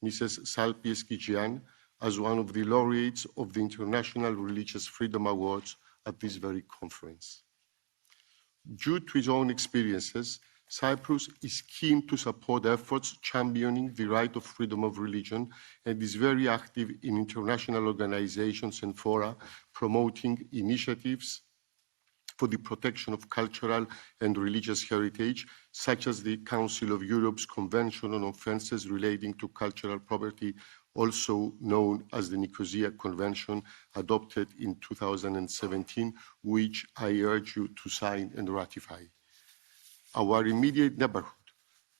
Mrs. Salpi Eskijian, as one of the laureates of the International Religious Freedom Awards at this very conference. Due to its own experiences, Cyprus is keen to support efforts championing the right of freedom of religion and is very active in international organizations and fora promoting initiatives for the protection of cultural and religious heritage, such as the Council of Europe's Convention on Offences Relating to Cultural Property, also known as the Nicosia Convention, adopted in 2017, which I urge you to sign and ratify. Our immediate neighborhood,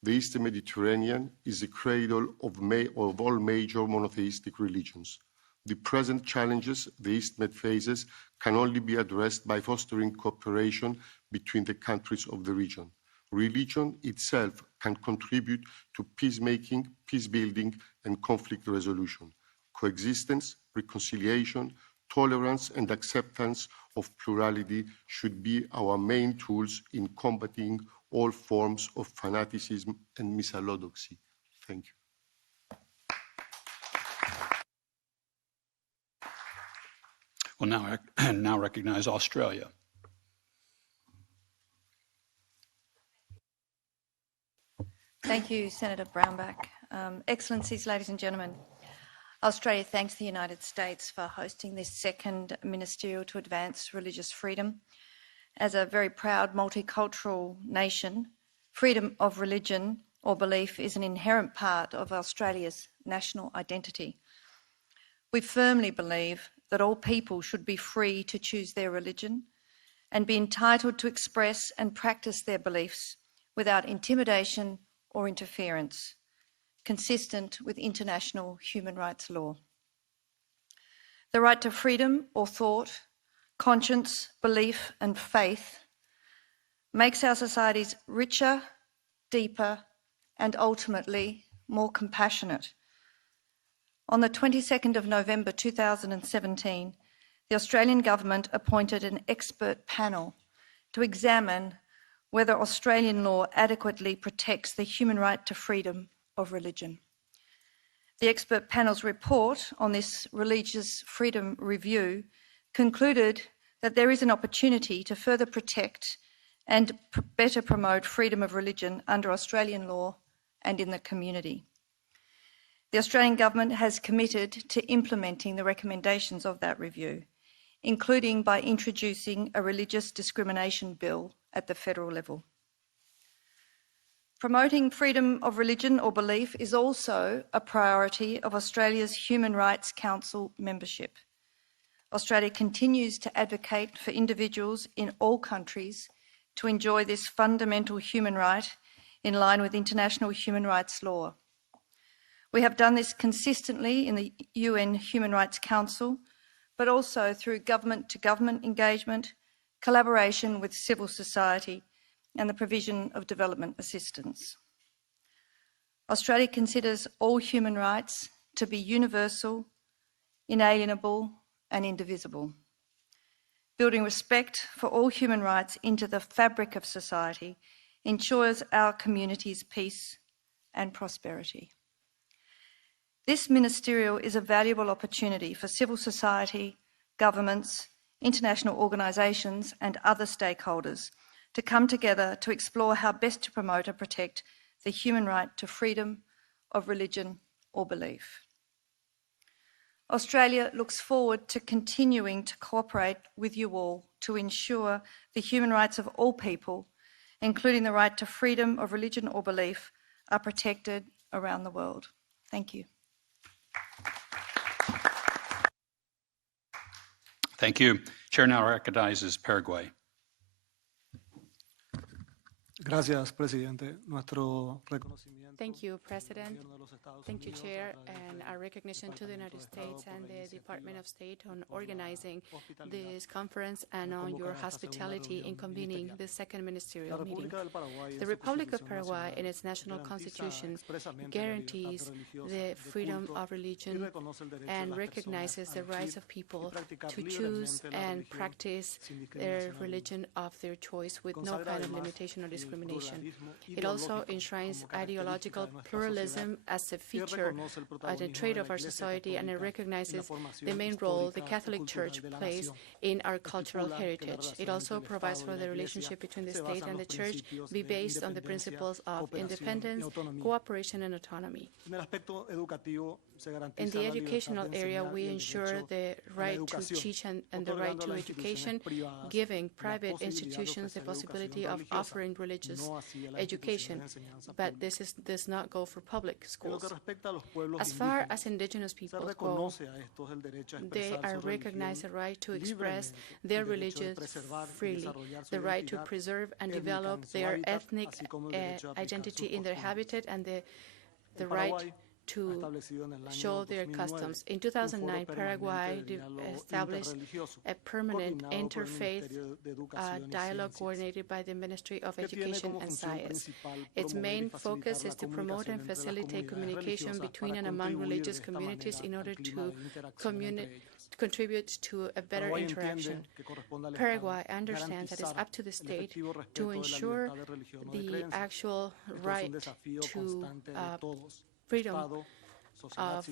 the Eastern Mediterranean, is the cradle of all major monotheistic religions. The present challenges the East Med faces can only be addressed by fostering cooperation between the countries of the region. Religion itself can contribute to peacemaking, peace building, and conflict resolution. Coexistence, reconciliation, tolerance, and acceptance of plurality should be our main tools in combating all forms of fanaticism and misallodoxy. Thank you. We'll now recognize Australia. Thank you, Senator Brownback. Excellencies, ladies and gentlemen, Australia thanks the United States for hosting this second Ministerial to Advance Religious Freedom. As a very proud multicultural nation, freedom of religion or belief is an inherent part of Australia's national identity. We firmly believe that all people should be free to choose their religion and be entitled to express and practice their beliefs without intimidation or interference, consistent with international human rights law. The right to freedom or thought, conscience, belief, and faith makes our societies richer, deeper, and ultimately more compassionate. On the 22nd of November 2017, the Australian government appointed an expert panel to examine whether Australian law adequately protects the human right to freedom of religion. The expert panel's report on this religious freedom review concluded that there is an opportunity to further protect and better promote freedom of religion under Australian law and in the community. The Australian government has committed to implementing the recommendations of that review, including by introducing a religious discrimination bill at the federal level. Promoting freedom of religion or belief is also a priority of Australia's Human Rights Council membership. Australia continues to advocate for individuals in all countries to enjoy this fundamental human right in line with international human rights law. We have done this consistently in the UN Human Rights Council, but also through government-to-government engagement, collaboration with civil society, and the provision of development assistance. Australia considers all human rights to be universal, inalienable, and indivisible. Building respect for all human rights into the fabric of society ensures our community's peace and prosperity. This ministerial is a valuable opportunity for civil society, governments, international organisations and other stakeholders to come together to explore how best to promote and protect the human right to freedom of religion or belief. Australia looks forward to continuing to cooperate with you all to ensure the human rights of all people, including the right to freedom of religion or belief, are protected around the world. Thank you. Thank you. Chair now recognizes Paraguay. Gracias, Presidente. Nuestro reconocimiento. Thank you, President. Thank you, Chair, and our recognition to the United States and the Department of State on organizing this conference and on your hospitality in convening the second ministerial meeting. The Republic of Paraguay, in its national constitution, guarantees the freedom of religion and recognizes the rights of people to choose and practice their religion of their choice with no kind of limitation or discrimination. It also enshrines ideological pluralism as a feature and a trait of our society, and it recognizes the main role the Catholic Church plays in our cultural heritage. It also provides for the relationship between the state and the church be based on the principles of independence, cooperation, and autonomy. In the educational area, we ensure the right to teach and the right to education, giving private institutions the possibility of offering religious education, but this does not go for public schools. As far as indigenous peoples go, they are recognized the right to express their religion freely, the right to preserve and develop their ethnic identity in their habitat, and the right to show their customs. In 2009, Paraguay established a permanent interfaith dialogue coordinated by the Ministry of Education and Science. Its main focus is to promote and facilitate communication between and among religious communities in order to contribute to a better interaction. Paraguay understands that it's up to the state to ensure the actual right to freedom of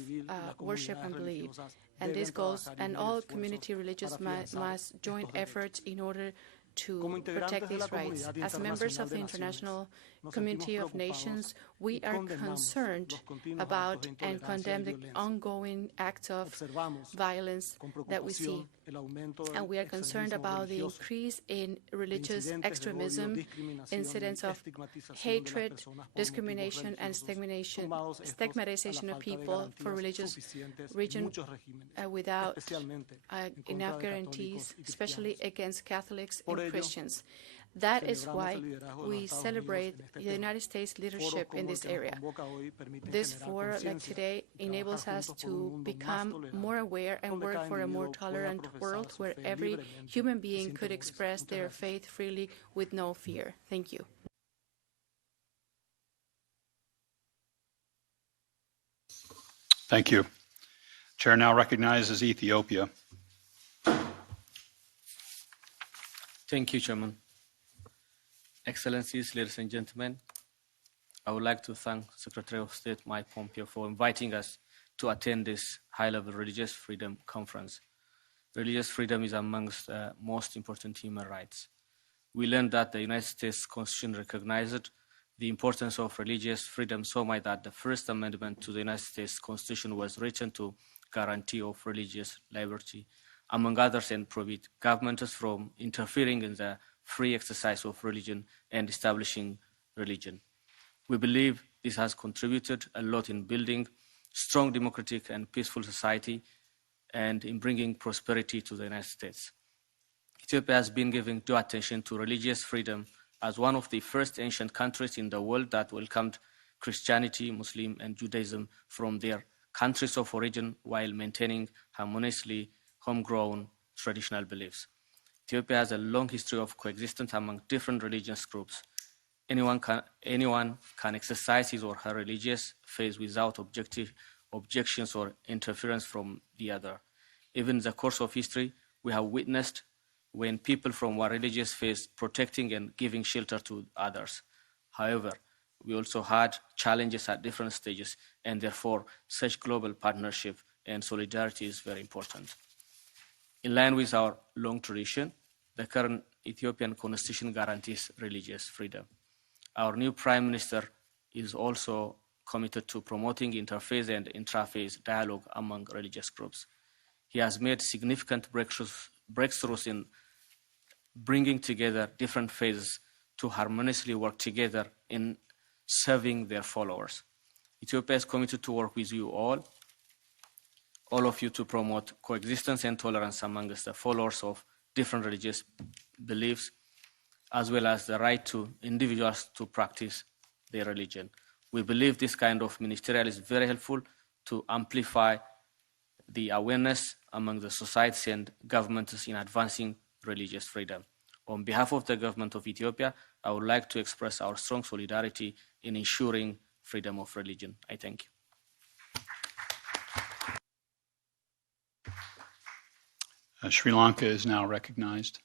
worship and belief. And this goes, and all community religions must join efforts in order to protect these rights. As members of the international community of nations, we are concerned about and condemn the ongoing acts of violence that we see. And we are concerned about the increase in religious extremism, incidents of hatred, discrimination, and stigmatization of people for religious region without enough guarantees, especially against Catholics and Christians. That is why we celebrate the United States leadership in this area. This forum, like today, enables us to become more aware and work for a more tolerant world where every human being could express their faith freely with no fear. Thank you. Thank you. Chair now recognizes Ethiopia. Thank you, Chairman. Excellencies, ladies and gentlemen, I would like to thank Secretary of State Mike Pompeo for inviting us to attend this high-level religious freedom conference. Religious freedom is amongst the most important human rights. We learned that the United States Constitution recognized the importance of religious freedom so much that the First Amendment to the United States Constitution was written to guarantee of religious liberty, among others, and prohibit governments from interfering in the free exercise of religion and establishing religion. We believe this has contributed a lot in building strong democratic and peaceful society and in bringing prosperity to the United States. Ethiopia has been giving due attention to religious freedom as one of the first ancient countries in the world that welcomed Christianity, Muslim, and Judaism from their countries of origin while maintaining harmoniously homegrown traditional beliefs. Ethiopia has a long history of coexistence among different religious groups. Anyone can exercise his or her religious faith without objections or interference from the other. Even in the course of history, we have witnessed when people from one religious faith protecting and giving shelter to others. However, we also had challenges at different stages, and therefore such global partnership and solidarity is very important. In line with our long tradition, the current Ethiopian constitution guarantees religious freedom. Our new Prime Minister, is also committed to promoting interfaith and intrafaith dialogue among religious groups. He has made significant breakthroughs in bringing together different faiths to harmoniously work together in serving their followers. Ethiopia is committed to work with you all of you, to promote coexistence and tolerance amongst the followers of different religious beliefs, as well as the right to individuals to practice their religion. We believe this kind of ministerial is very helpful to amplify the awareness among the societies and governments in advancing religious freedom. On behalf of the government of Ethiopia, I would like to express our strong solidarity in ensuring freedom of religion. I thank you. Sri Lanka is now recognized.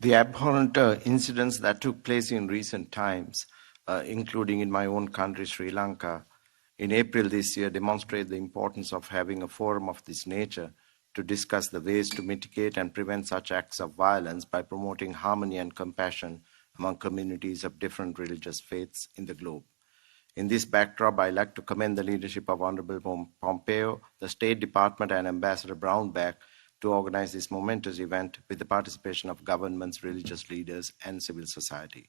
The abhorrent incidents that took place in recent times, including in my own country, Sri Lanka, in April this year, demonstrate the importance of having a forum of this nature to discuss the ways to mitigate and prevent such acts of violence by promoting harmony and compassion among communities of different religious faiths in the globe. In this backdrop, I'd like to commend the leadership of Honorable Pompeo, the State Department, and Ambassador Brownback to organize this momentous event with the participation of governments, religious leaders, and civil society.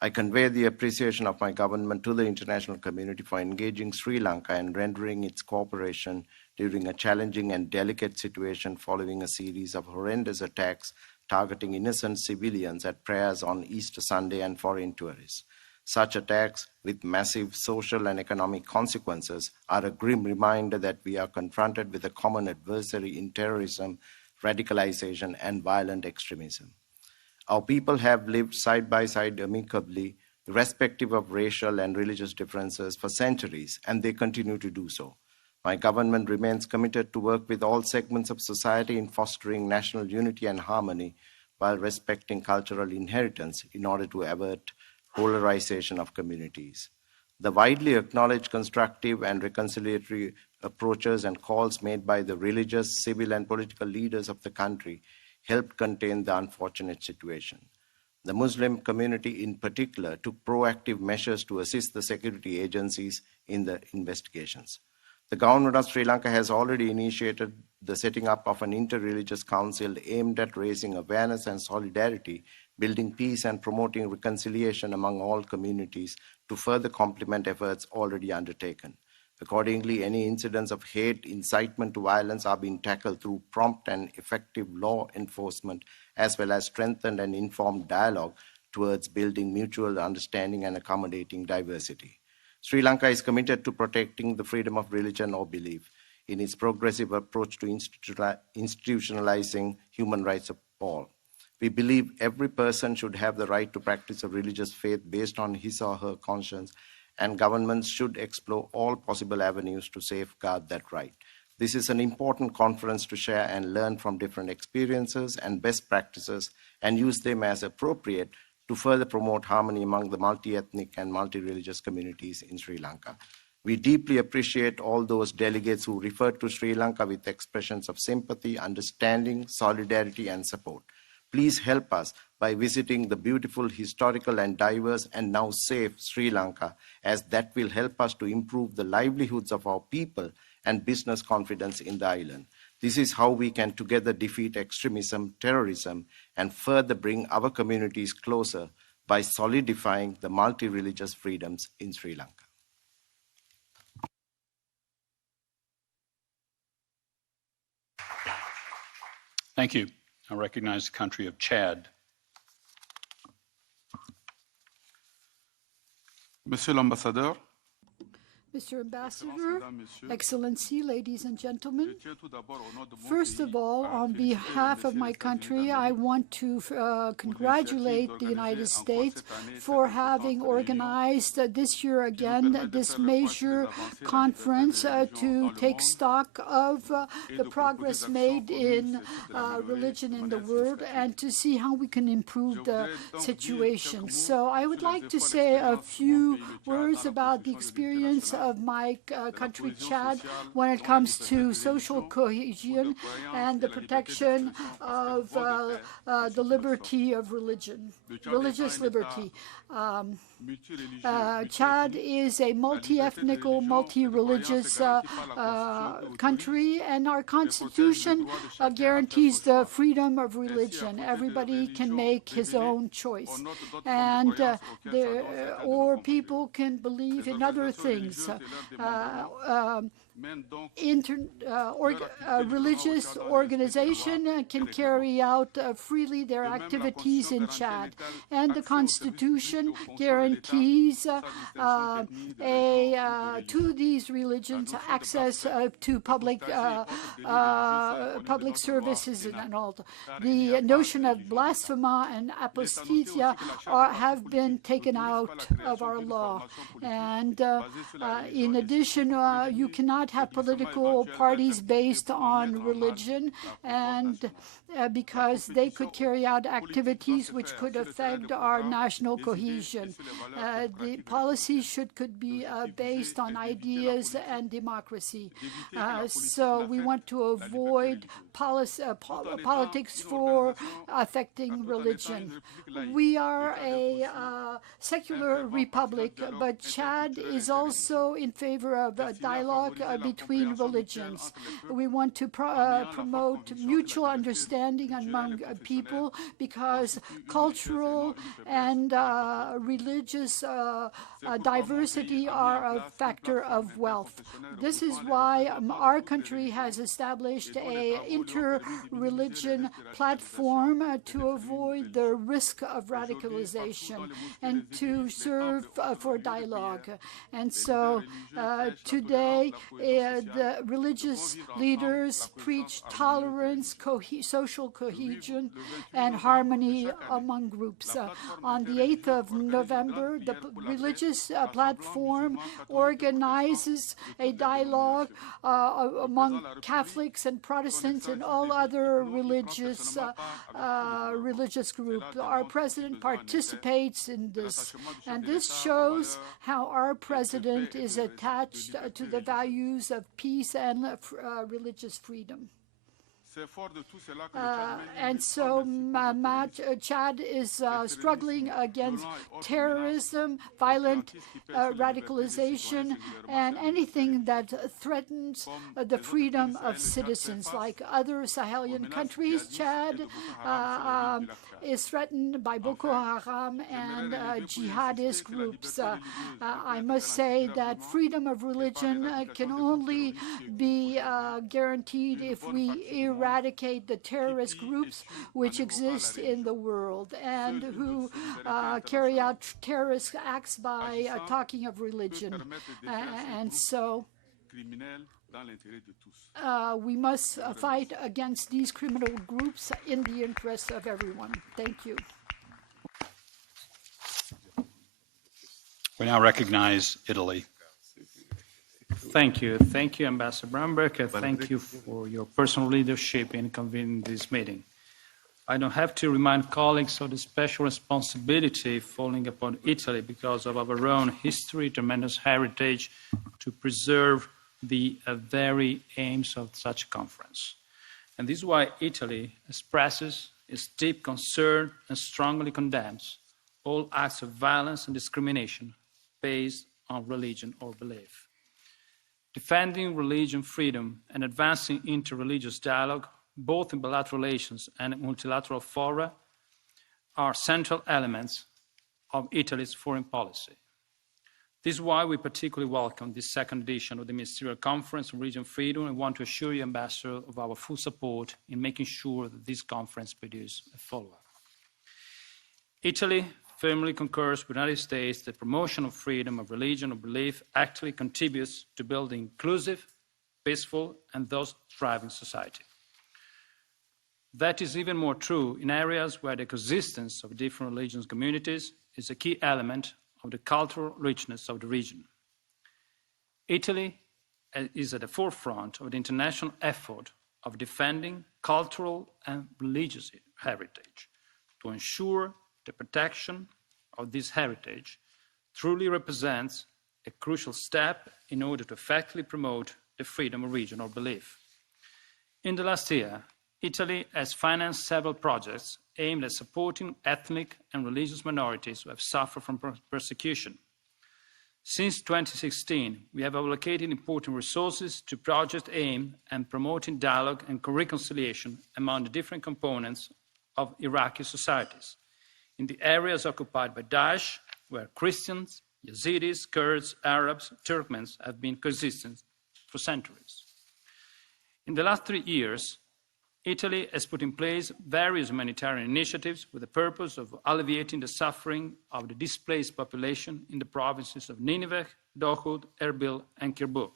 I convey the appreciation of my government to the international community for engaging Sri Lanka and rendering its cooperation during a challenging and delicate situation following a series of horrendous attacks targeting innocent civilians at prayers on Easter Sunday and foreign tourists. Such attacks, with massive social and economic consequences, are a grim reminder that we are confronted with a common adversary in terrorism, radicalization, and violent extremism. Our people have lived side by side amicably, irrespective of racial and religious differences, for centuries, and they continue to do so. My government remains committed to work with all segments of society in fostering national unity and harmony while respecting cultural inheritance in order to avert polarization of communities. The widely acknowledged constructive and reconciliatory approaches and calls made by the religious, civil, and political leaders of the country helped contain the unfortunate situation. The Muslim community in particular took proactive measures to assist the security agencies in the investigations. The government of Sri Lanka has already initiated the setting up of an interreligious council aimed at raising awareness and solidarity, building peace and promoting reconciliation among all communities to further complement efforts already undertaken. Accordingly, any incidents of hate, incitement to violence are being tackled through prompt and effective law enforcement, as well as strengthened and informed dialogue towards building mutual understanding and accommodating diversity. Sri Lanka is committed to protecting the freedom of religion or belief in its progressive approach to institutionalizing human rights of all. We believe every person should have the right to practice a religious faith based on his or her conscience, and governments should explore all possible avenues to safeguard that right. This is an important conference to share and learn from different experiences and best practices and use them as appropriate to further promote harmony among the multi-ethnic and multi-religious communities in Sri Lanka. We deeply appreciate all those delegates who referred to Sri Lanka with expressions of sympathy, understanding, solidarity, and support. Please help us by visiting the beautiful, historical, and diverse and now safe Sri Lanka, as that will help us to improve the livelihoods of our people and business confidence in the island. This is how we can together defeat extremism, terrorism, and further bring our communities closer by solidifying the multi-religious freedoms in Sri Lanka. Thank you. I recognize the country of Chad. Monsieur l'Ambassadeur, Mr. Ambassador, Excellency, ladies and gentlemen, first of all, on behalf of my country, I want to congratulate the United States for having organized this year again this major conference to take stock of the progress made in religion in the world and to see how we can improve the situation. So I would like to say a few words about the experience of my country, Chad, when it comes to social cohesion and the protection of the liberty of religion, religious liberty. Chad is a multi-ethnical, multi-religious country, and our constitution guarantees the freedom of religion. Everybody can make his own choice, and or people can believe in other things. Religious organization can carry out freely their activities in Chad, and the constitution guarantees to these religions access to public services and all. The notion of blasphemy and apostasia have been taken out of our law, and in addition, you cannot have political parties based on religion, and because they could carry out activities which could affect our national cohesion. The policy could be based on ideas and democracy. So we want to avoid politics for affecting religion. We are a secular republic, but Chad is also in favor of dialogue between religions. We want to promote mutual understanding among people, because cultural and religious diversity are a factor of wealth. This is why our country has established an inter-religion platform to avoid the risk of radicalization and to serve for dialogue. And so today, the religious leaders preach tolerance, social cohesion, and harmony among groups. On the 8th of November, the religious platform organizes a dialogue among Catholics and Protestants and all other religious groups. Our president participates in this, and this shows how our president is attached to the values of peace and religious freedom. And so Chad is struggling against terrorism, violent radicalization, and anything that threatens the freedom of citizens. Like other Sahelian countries, Chad is threatened by Boko Haram and jihadist groups. I must say that freedom of religion can only be guaranteed if we eradicate the terrorist groups which exist in the world and who carry out terrorist acts by talking of religion. And so we must fight against these criminal groups in the interest of everyone. Thank you. We now recognize Italy. Thank you. Thank you, Ambassador Bromberg, and thank you for your personal leadership in convening this meeting. I don't have to remind colleagues of the special responsibility falling upon Italy because of our own history, tremendous heritage, to preserve the very aims of such a conference. And this is why Italy expresses its deep concern and strongly condemns all acts of violence and discrimination based on religion or belief. Defending religion freedom and advancing interreligious dialogue, both in bilateral relations and multilateral fora, are central elements of Italy's foreign policy. This is why we particularly welcome this second edition of the Ministerial Conference on Religion Freedom and want to assure you, Ambassador, of our full support in making sure that this conference produces a follow-up. Italy firmly concurs with the United States that promotion of freedom of religion or belief actively contributes to building inclusive, peaceful, and thus thriving society. That is even more true in areas where the coexistence of different religious communities is a key element of the cultural richness of the region. Italy is at the forefront of the international effort of defending cultural and religious heritage to ensure the protection of this heritage truly represents a crucial step in order to effectively promote the freedom of religion or belief. In the last year, Italy has financed several projects aimed at supporting ethnic and religious minorities who have suffered from persecution. Since 2016, we have allocated important resources to projects aimed at promoting dialogue and reconciliation among the different components of Iraqi societies in the areas occupied by Daesh, where Christians, Yazidis, Kurds, Arabs, Turkmens have been coexisting for centuries. In the last 3 years, Italy has put in place various humanitarian initiatives with the purpose of alleviating the suffering of the displaced population in the provinces of Nineveh, Dohud, Erbil, and Kirkuk.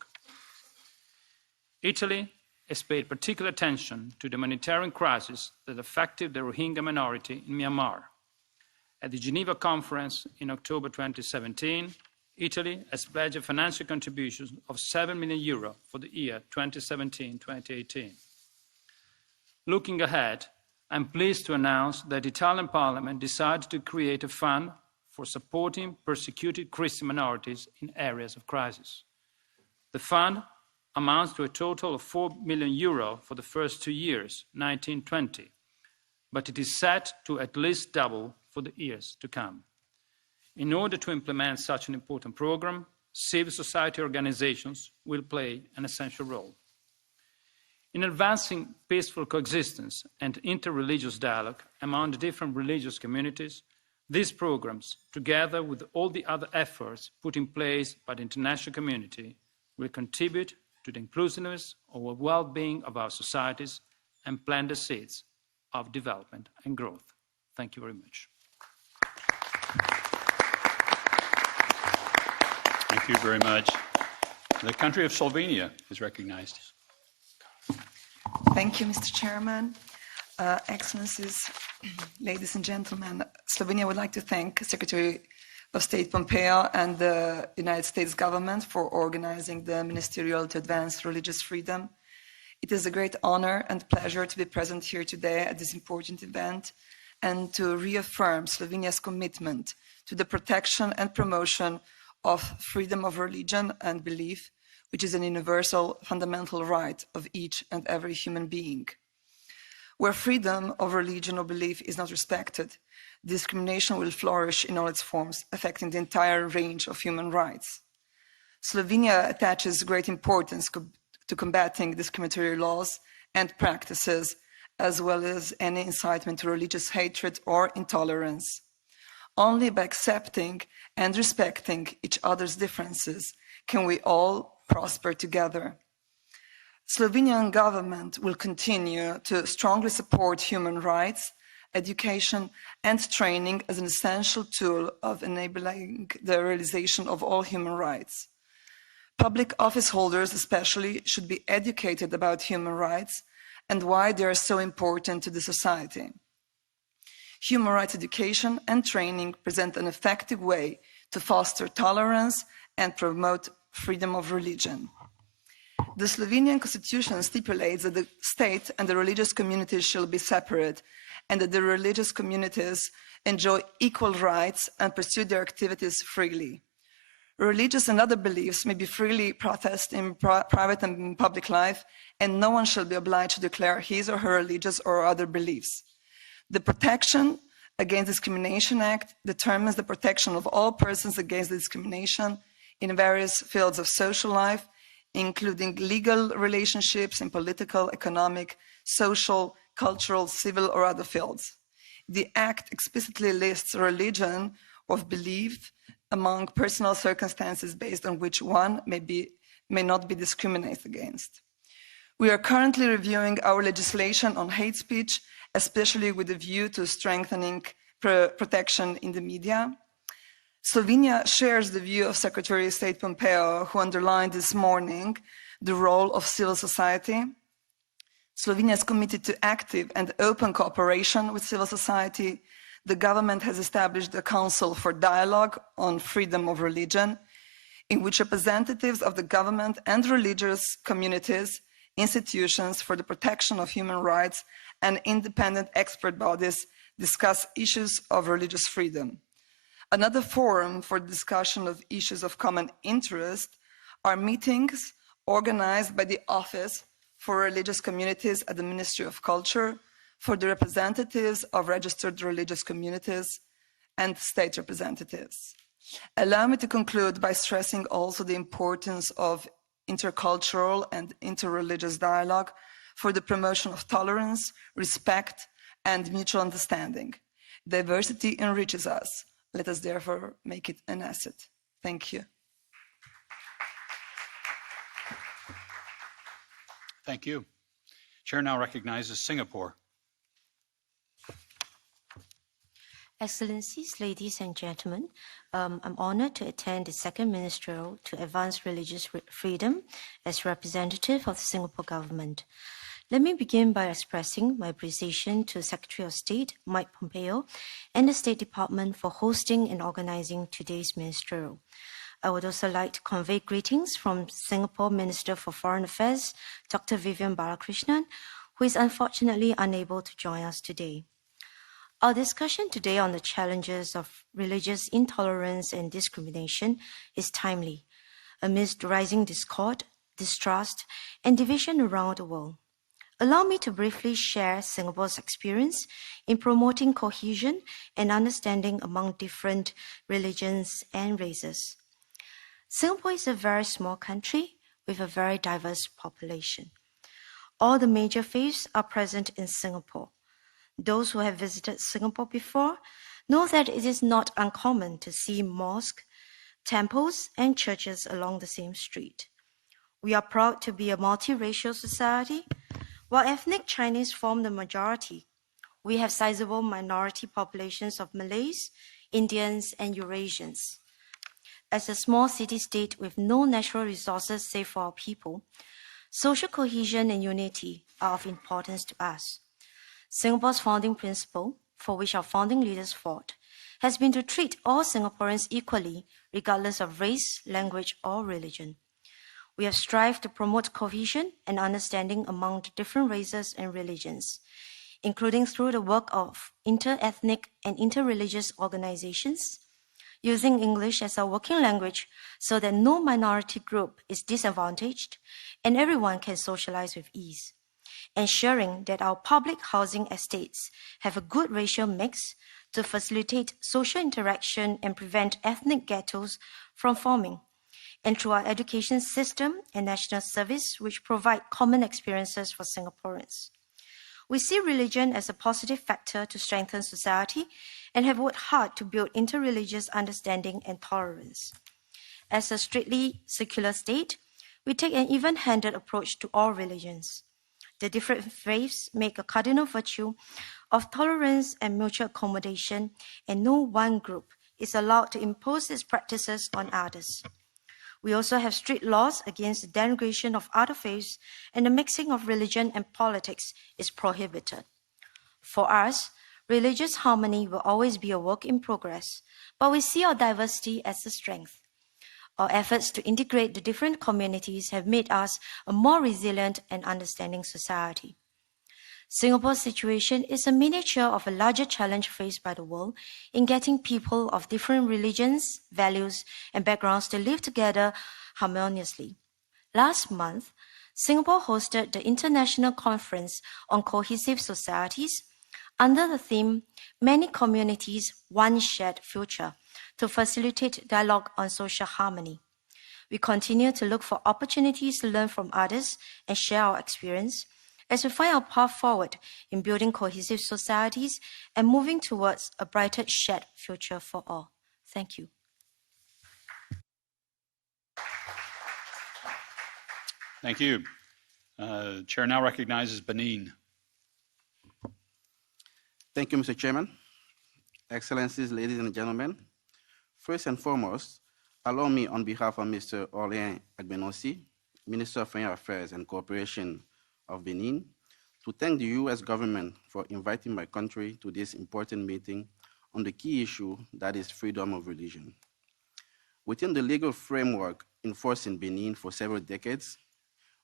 Italy has paid particular attention to the humanitarian crisis that affected the Rohingya minority in Myanmar. At the Geneva Conference in October 2017, Italy has pledged a financial contribution of €7 million for the year 2017-2018. Looking ahead, I'm pleased to announce that the Italian Parliament decided to create a fund for supporting persecuted Christian minorities in areas of crisis. The fund amounts to a total of €4 million for the first 2 years, 1920, but it is set to at least double for the years to come. In order to implement such an important program, civil society organizations will play an essential role. In advancing peaceful coexistence and inter-religious dialogue among the different religious communities, these programs, together with all the other efforts put in place by the international community, will contribute to the inclusiveness or well-being of our societies and plant the seeds of development and growth. Thank you very much. Thank you very much. The country of Slovenia is recognized. Thank you, Mr. Chairman. Excellencies, ladies and gentlemen, Slovenia would like to thank Secretary of State Pompeo and the United States government for organizing the Ministerial to Advance Religious Freedom. It is a great honor and pleasure to be present here today at this important event and to reaffirm Slovenia's commitment to the protection and promotion of freedom of religion and belief, which is an universal fundamental right of each and every human being. Where freedom of religion or belief is not respected, discrimination will flourish in all its forms, affecting the entire range of human rights. Slovenia attaches great importance to combating discriminatory laws and practices, as well as any incitement to religious hatred or intolerance. Only by accepting and respecting each other's differences can we all prosper together. Slovenian government will continue to strongly support human rights, education, and training as an essential tool of enabling the realization of all human rights. Public office holders especially should be educated about human rights and why they are so important to the society. Human rights education and training present an effective way to foster tolerance and promote freedom of religion. The Slovenian constitution stipulates that the state and the religious communities shall be separate and that the religious communities enjoy equal rights and pursue their activities freely. Religious and other beliefs may be freely professed in private and public life, and no one shall be obliged to declare his or her religious or other beliefs. The Protection Against Discrimination Act determines the protection of all persons against discrimination in various fields of social life, including legal relationships in political, economic, social, cultural, civil, or other fields. The Act explicitly lists religion of belief among personal circumstances based on which one may not be discriminated against. We are currently reviewing our legislation on hate speech, especially with a view to strengthening protection in the media. Slovenia shares the view of Secretary of State Pompeo, who underlined this morning the role of civil society. Slovenia is committed to active and open cooperation with civil society. The government has established a Council for Dialogue on Freedom of Religion, in which representatives of the government and religious communities, institutions for the protection of human rights, and independent expert bodies discuss issues of religious freedom. Another forum for discussion of issues of common interest are meetings organized by the Office for Religious Communities at the Ministry of Culture for the representatives of registered religious communities and state representatives. Allow me to conclude by stressing also the importance of intercultural and interreligious dialogue for the promotion of tolerance, respect, and mutual understanding. Diversity enriches us. Let us therefore make it an asset. Thank you. Thank you. Chair now recognizes Singapore. Excellencies, ladies and gentlemen, I'm honored to attend the second Ministerial to advance religious freedom as representative of the Singapore government. Let me begin by expressing my appreciation to Secretary of State Mike Pompeo and the State Department for hosting and organizing today's Ministerial. I would also like to convey greetings from Singapore Minister for Foreign Affairs, Dr. Vivian Balakrishnan, who is unfortunately unable to join us today. Our discussion today on the challenges of religious intolerance and discrimination is timely, amidst rising discord, distrust, and division around the world. Allow me to briefly share Singapore's experience in promoting cohesion and understanding among different religions and races. Singapore is a very small country with a very diverse population. All the major faiths are present in Singapore. Those who have visited Singapore before know that it is not uncommon to see mosques, temples, and churches along the same street. We are proud to be a multiracial society. While ethnic Chinese form the majority, we have sizable minority populations of Malays, Indians, and Eurasians. As a small city-state with no natural resources save for our people, social cohesion and unity are of importance to us. Singapore's founding principle, for which our founding leaders fought, has been to treat all Singaporeans equally, regardless of race, language, or religion. We have strived to promote cohesion and understanding among the different races and religions, including through the work of inter-ethnic and inter-religious organizations, using English as our working language so that no minority group is disadvantaged and everyone can socialize with ease, ensuring that our public housing estates have a good racial mix to facilitate social interaction and prevent ethnic ghettos from forming, and through our education system and national service, which provide common experiences for Singaporeans. We see religion as a positive factor to strengthen society and have worked hard to build interreligious understanding and tolerance. As a strictly secular state, we take an even-handed approach to all religions. The different faiths make a cardinal virtue of tolerance and mutual accommodation, and no one group is allowed to impose its practices on others. We also have strict laws against the denigration of other faiths, and the mixing of religion and politics is prohibited. For us, religious harmony will always be a work in progress, but we see our diversity as a strength. Our efforts to integrate the different communities have made us a more resilient and understanding society. Singapore's situation is a miniature of a larger challenge faced by the world in getting people of different religions, values, and backgrounds to live together harmoniously. Last month, Singapore hosted the International Conference on Cohesive Societies under the theme, Many Communities, One Shared Future, to facilitate dialogue on social harmony. We continue to look for opportunities to learn from others and share our experience as we find our path forward in building cohesive societies and moving towards a brighter shared future for all. Thank you. Thank you. Chair now recognizes Benin. Thank you, Mr. Chairman. Excellencies, ladies and gentlemen. First and foremost, allow me on behalf of Mr. Aurélien Agbenossi, Minister of Foreign Affairs and Cooperation of Benin, to thank the U.S. government for inviting my country to this important meeting on the key issue that is freedom of religion. Within the legal framework enforced in Benin for several decades,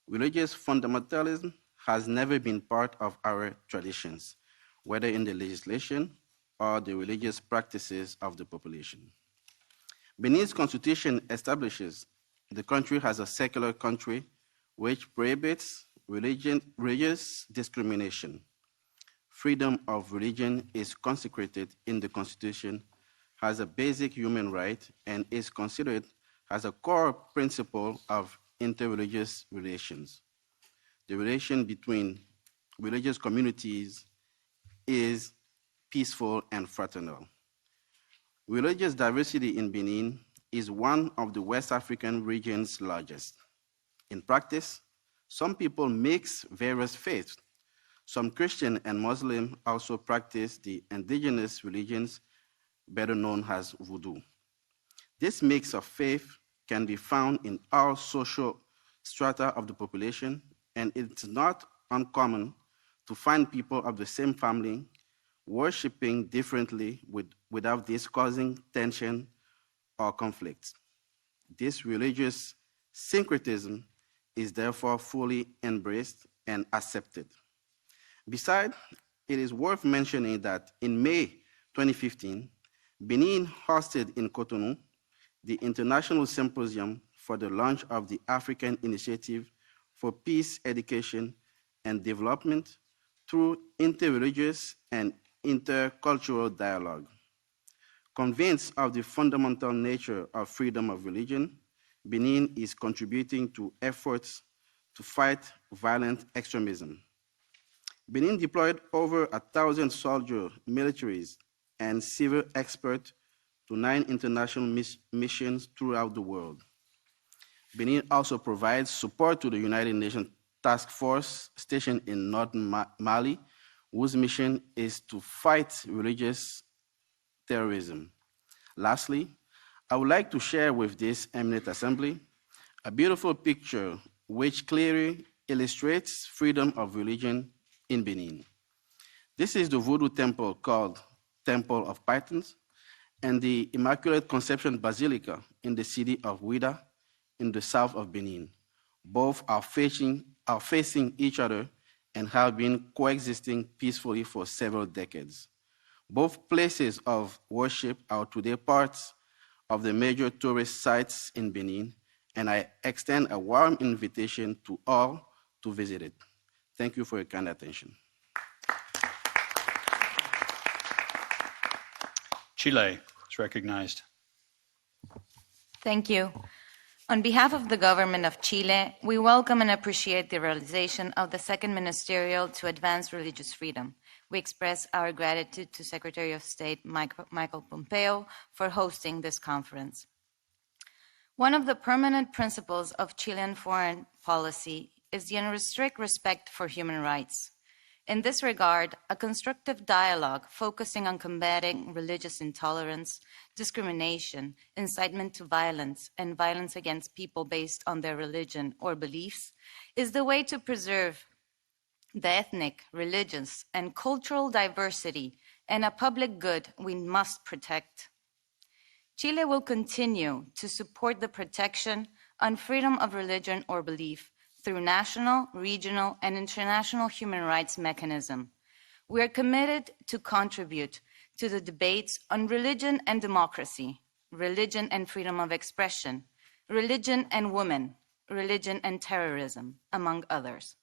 religious fundamentalism has never been part of our traditions, whether in the legislation, or the religious practices of the population. Benin's constitution establishes the country as a secular country which prohibits religious discrimination. Freedom of religion is consecrated in the constitution as a basic human right and is considered as a core principle of interreligious relations. The relation between religious communities is peaceful and fraternal. Religious diversity in Benin is one of the West African region's largest. In practice, some people mix various faiths. Some Christian and Muslim also practice the indigenous religions, better known as Voodoo. This mix of faith can be found in all social strata of the population, and it's not uncommon to find people of the same family worshiping differently without this causing tension or conflict. This religious syncretism is therefore fully embraced and accepted. Besides, it is worth mentioning that in May 2015, Benin hosted in Cotonou the International Symposium for the launch of the African Initiative for Peace, Education, and Development through interreligious and intercultural dialogue. Convinced of the fundamental nature of freedom of religion, Benin is contributing to efforts to fight violent extremism. Benin deployed over 1,000 soldiers, militaries, and civil experts to 9 international missions throughout the world. Benin also provides support to the United Nations Task Force stationed in northern Mali, whose mission is to fight religious terrorism. Lastly, I would like to share with this eminent assembly a beautiful picture which clearly illustrates freedom of religion in Benin. This is the Voodoo temple called Temple of Pythons and the Immaculate Conception Basilica in the city of Ouidah in the south of Benin. Both are facing each other and have been coexisting peacefully for several decades. Both places of worship are today parts of the major tourist sites in Benin, and I extend a warm invitation to all to visit it. Thank you for your kind attention. Chile is recognized. Thank you. On behalf of the government of Chile, we welcome and appreciate the realization of the Second Ministerial to Advance Religious Freedom. We express our gratitude to Secretary of State Michael Pompeo for hosting this conference. One of the permanent principles of Chilean foreign policy is the unrestricted respect for human rights. In this regard, a constructive dialogue focusing on combating religious intolerance, discrimination, incitement to violence, and violence against people based on their religion or beliefs is the way to preserve the ethnic, religious, and cultural diversity and a public good we must protect. Chile will continue to support the protection on freedom of religion or belief through national, regional, and international human rights mechanisms. We are committed to contribute to the debates on religion and democracy, religion and freedom of expression, religion and women, religion and terrorism, among others.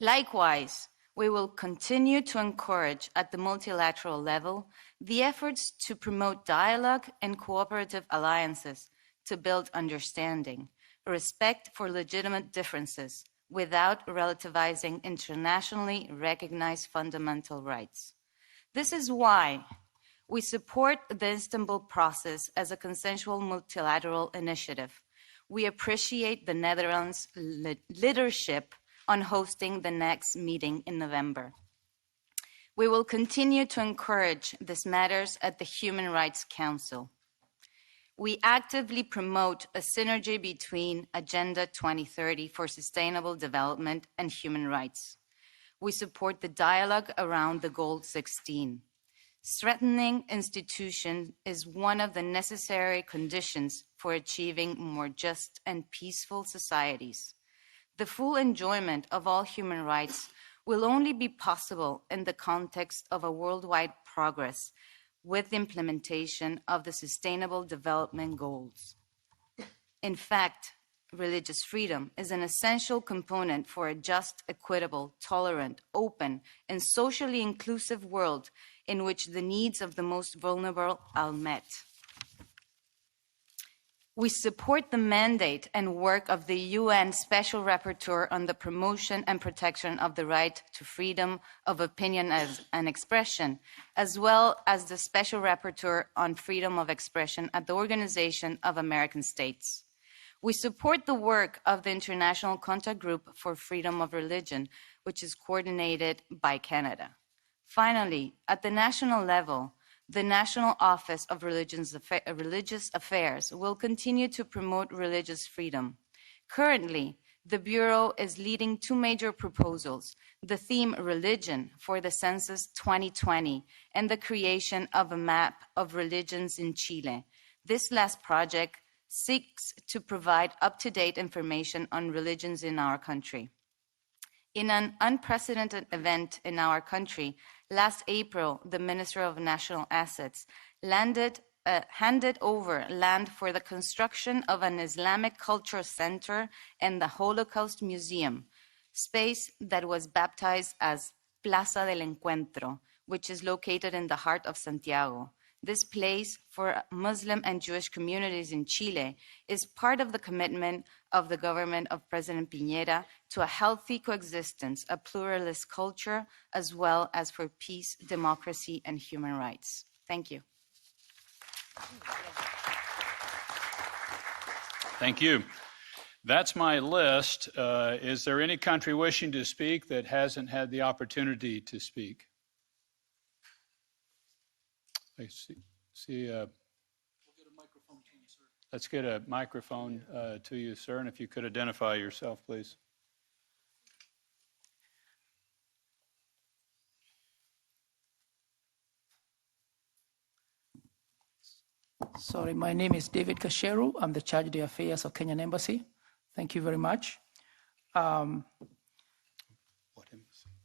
Likewise, we will continue to encourage at the multilateral level the efforts to promote dialogue and cooperative alliances to build understanding, respect for legitimate differences without relativizing internationally recognized fundamental rights. This is why we support the Istanbul process as a consensual multilateral initiative. We appreciate the Netherlands' leadership on hosting the next meeting in November. We will continue to encourage these matters at the Human Rights Council. We actively promote a synergy between Agenda 2030 for Sustainable Development and human rights. We support the dialogue around the Goal 16. Strengthening institutions is one of the necessary conditions for achieving more just and peaceful societies. The full enjoyment of all human rights will only be possible in the context of a worldwide progress with the implementation of the Sustainable Development Goals. In fact, religious freedom is an essential component for a just, equitable, tolerant, open, and socially inclusive world in which the needs of the most vulnerable are met. We support the mandate and work of the UN Special Rapporteur on the promotion and protection of the right to freedom of opinion and expression, as well as the Special Rapporteur on freedom of expression at the Organization of American States. We support the work of the International Contact Group for Freedom of Religion, which is coordinated by Canada. Finally, at the national level, the National Office of Religious Affairs will continue to promote religious freedom. Currently, the Bureau is leading two major proposals, the theme Religion for the Census 2020 and the creation of a map of religions in Chile. This last project seeks to provide up-to-date information on religions in our country. In an unprecedented event in our country, last April, the Minister of National Assets handed over land for the construction of an Islamic Culture Center and the Holocaust Museum, space that was baptized as Plaza del Encuentro, which is located in the heart of Santiago. This place for Muslim and Jewish communities in Chile is part of the commitment of the government of President Piñera to a healthy coexistence, a pluralist culture, as well as for peace, democracy, and human rights. Thank you. Thank you. That's my list. Is there any country wishing to speak that hasn't had the opportunity to speak? I see let's get a microphone to you, sir, and if you could identify yourself, please. Sorry, my name is David Kasheru. I'm the Charge de Affairs of Kenyan Embassy. Thank you very much.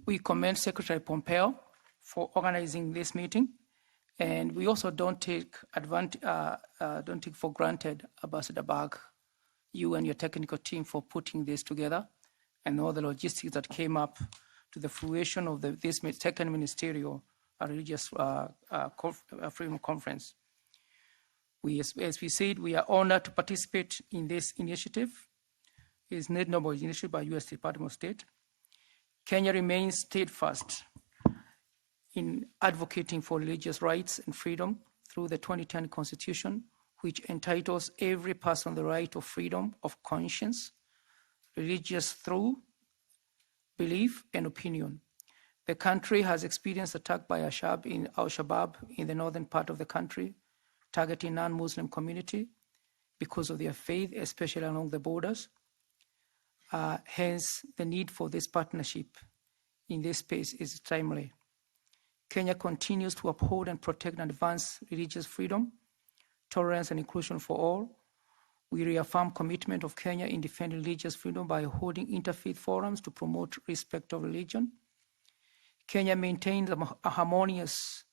We commend Secretary Pompeo for organizing this meeting. And we also don't take for granted, Ambassador Bag, you and your technical team for putting this together and all the logistics that came up to the fruition of this second Ministerial Religious Freedom Conference. As we said, we are honored to participate in this initiative. It is a noble initiative by U.S. Department of State. Kenya remains steadfast in advocating for religious rights and freedom through the 2010 Constitution, which entitles every person the right of freedom of conscience, religious through belief and opinion. The country has experienced attack by Al-Shabaab in the northern part of the country, targeting non-Muslim community because of their faith, especially along the borders. Hence, the need for this partnership in this space is timely. Kenya continues to uphold and protect and advance religious freedom, tolerance, and inclusion for all. We reaffirm commitment of Kenya in defending religious freedom by holding interfaith forums to promote respect of religion. Kenya maintains a harmonious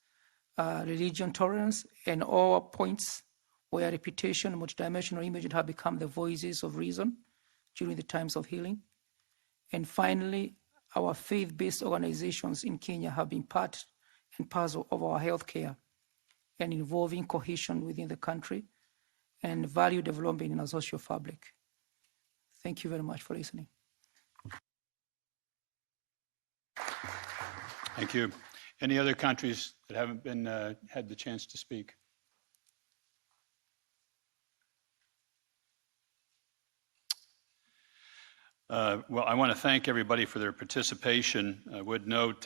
religion tolerance and all points where reputation and multidimensional imaging have become the voices of reason during the times of healing. And finally, our faith-based organizations in Kenya have been part and parcel of our healthcare and involving cohesion within the country and value development in our social fabric. Thank you very much for listening. Thank you. Any other countries that haven't been had the chance to speak? Well, I want to thank everybody for their participation. I would note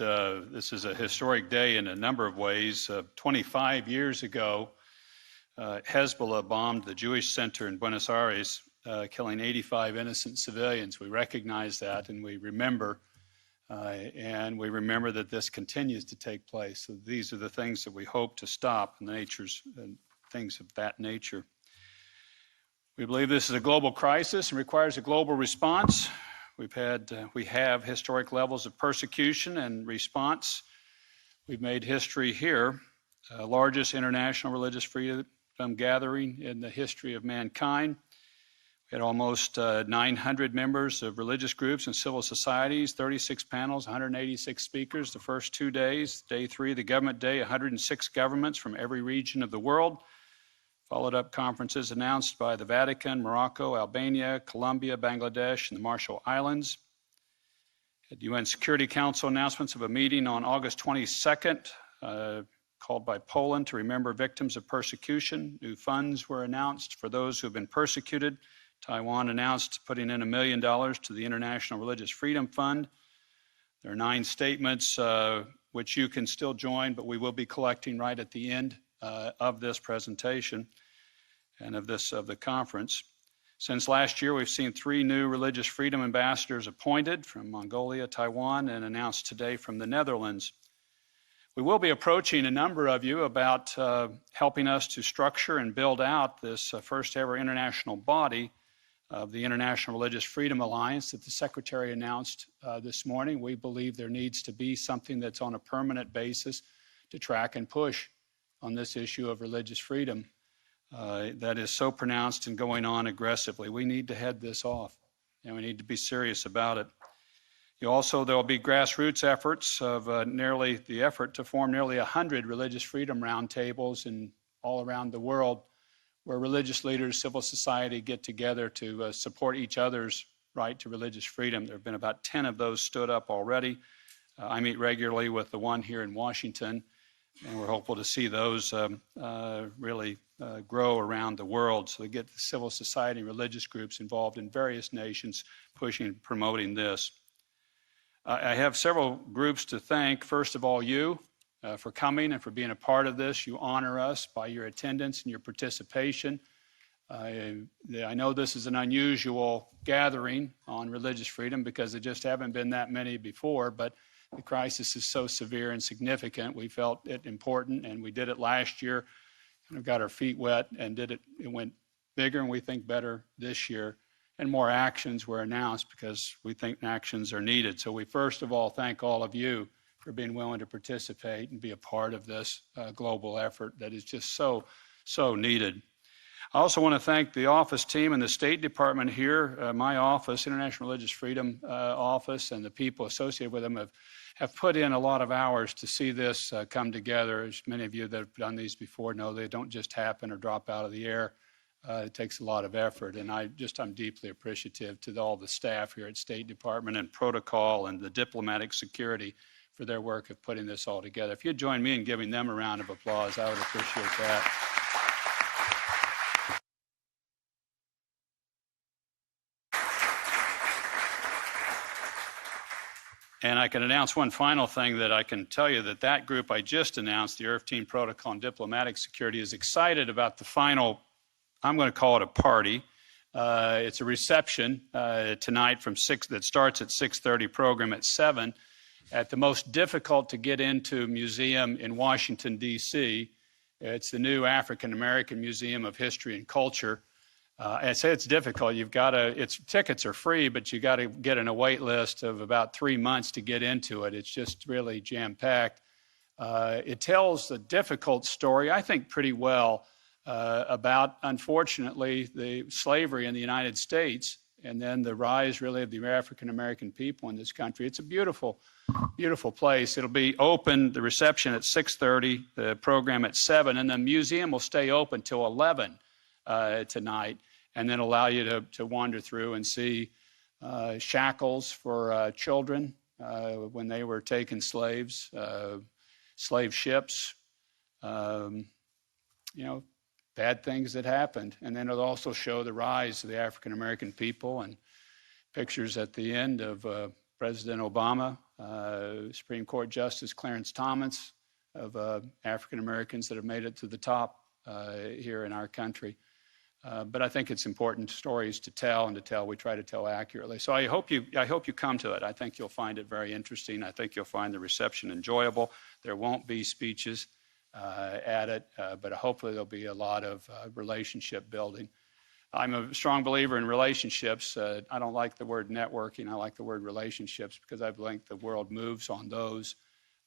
this is a historic day in a number of ways. 25 years ago, Hezbollah bombed the Jewish Center in Buenos Aires, killing 85 innocent civilians. We recognize that and we remember that this continues to take place. So these are the things that we hope to stop, and the natures and things of that nature. We believe this is a global crisis and requires a global response. We have historic levels of persecution and response. We've made history here, largest international religious freedom gathering in the history of mankind. We had almost 900 members of religious groups and civil societies, 36 panels, 186 speakers the first 2 days. Day 3, the government day, 106 governments from every region of the world. Followed up conferences announced by the Vatican, Morocco, Albania, Colombia, Bangladesh, and the Marshall Islands. At UN Security Council announcements of a meeting on August 22nd, called by Poland to remember victims of persecution. New funds were announced for those who have been persecuted. Taiwan announced putting in $1 million to the International Religious Freedom Fund. There are 9 statements which you can still join, but we will be collecting right at the end of this presentation and of the conference. Since last year, we've seen 3 new religious freedom ambassadors appointed from Mongolia, Taiwan, and announced today from the Netherlands. We will be approaching a number of you about helping us to structure and build out this first ever international body of the International Religious Freedom Alliance that the Secretary announced this morning. We believe there needs to be something that's on a permanent basis to track and push on this issue of religious freedom that is so pronounced and going on aggressively. We need to head this off, and we need to be serious about it. There will be grassroots efforts of the effort to form nearly 100 religious freedom roundtables all around the world, where religious leaders, civil society get together to support each other's right to religious freedom. There have been about 10 of those stood up already. I meet regularly with the one here in Washington, and we're hopeful to see those really grow around the world, so they get the civil society and religious groups involved in various nations pushing and promoting this. I have several groups to thank. First of all, you for coming and for being a part of this. You honor us by your attendance and your participation. I know this is an unusual gathering on religious freedom because there just haven't been that many before, but the crisis is so severe and significant. We felt it important, and we did it last year. Kind of got our feet wet and did it. It went bigger, and we think better this year. And more actions were announced because we think actions are needed. So we first of all thank all of you for being willing to participate and be a part of this global effort that is just so needed. I also want to thank the office team and the State Department here, my office, International Religious Freedom Office, and the people associated with them have put in a lot of hours to see this come together. As many of you that have done these before know, they don't just happen or drop out of the air. It takes a lot of effort, and I'm deeply appreciative to all the staff here at State Department and Protocol and the diplomatic security for their work of putting this all together. If you'd join me in giving them a round of applause, I would appreciate that. And I can announce one final thing that I can tell you that group I just announced, the IRF Team Protocol and Diplomatic Security, is excited about the final, I'm going to call it a party. It's a reception tonight that starts at 6:30, program at 7, at the most difficult to get into museum in Washington, D.C. It's the new African American Museum of History and Culture. I say it's difficult. Tickets are free, but you got to get in a wait list of about 3 months to get into it. It's just really jam-packed. It tells a difficult story, I think, pretty well about, unfortunately, the slavery in the United States and then the rise, really, of the African American people in this country. It's a beautiful, beautiful place. It'll be open, the reception at 6:30, the program at 7, and the museum will stay open till 11 tonight, and then allow you to wander through and see shackles for children when they were taken slaves, slave ships, bad things that happened. And then it'll also show the rise of the African American people and pictures at the end of President Obama, Supreme Court Justice Clarence Thomas, of African Americans that have made it to the top here in our country. But I think it's important stories to tell, we try to tell accurately. So I hope you come to it. I think you'll find it very interesting. I think you'll find the reception enjoyable. There won't be speeches at it, but hopefully there'll be a lot of relationship building. I'm a strong believer in relationships. I don't like the word networking. I like the word relationships because I think the world moves on those.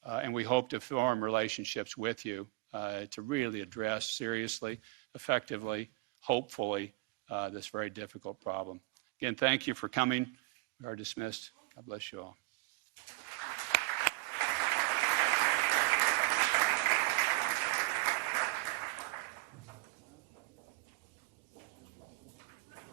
and we hope to form relationships with you to really address seriously, effectively, hopefully, this very difficult problem. Again, thank you for coming. We are dismissed. God bless you all.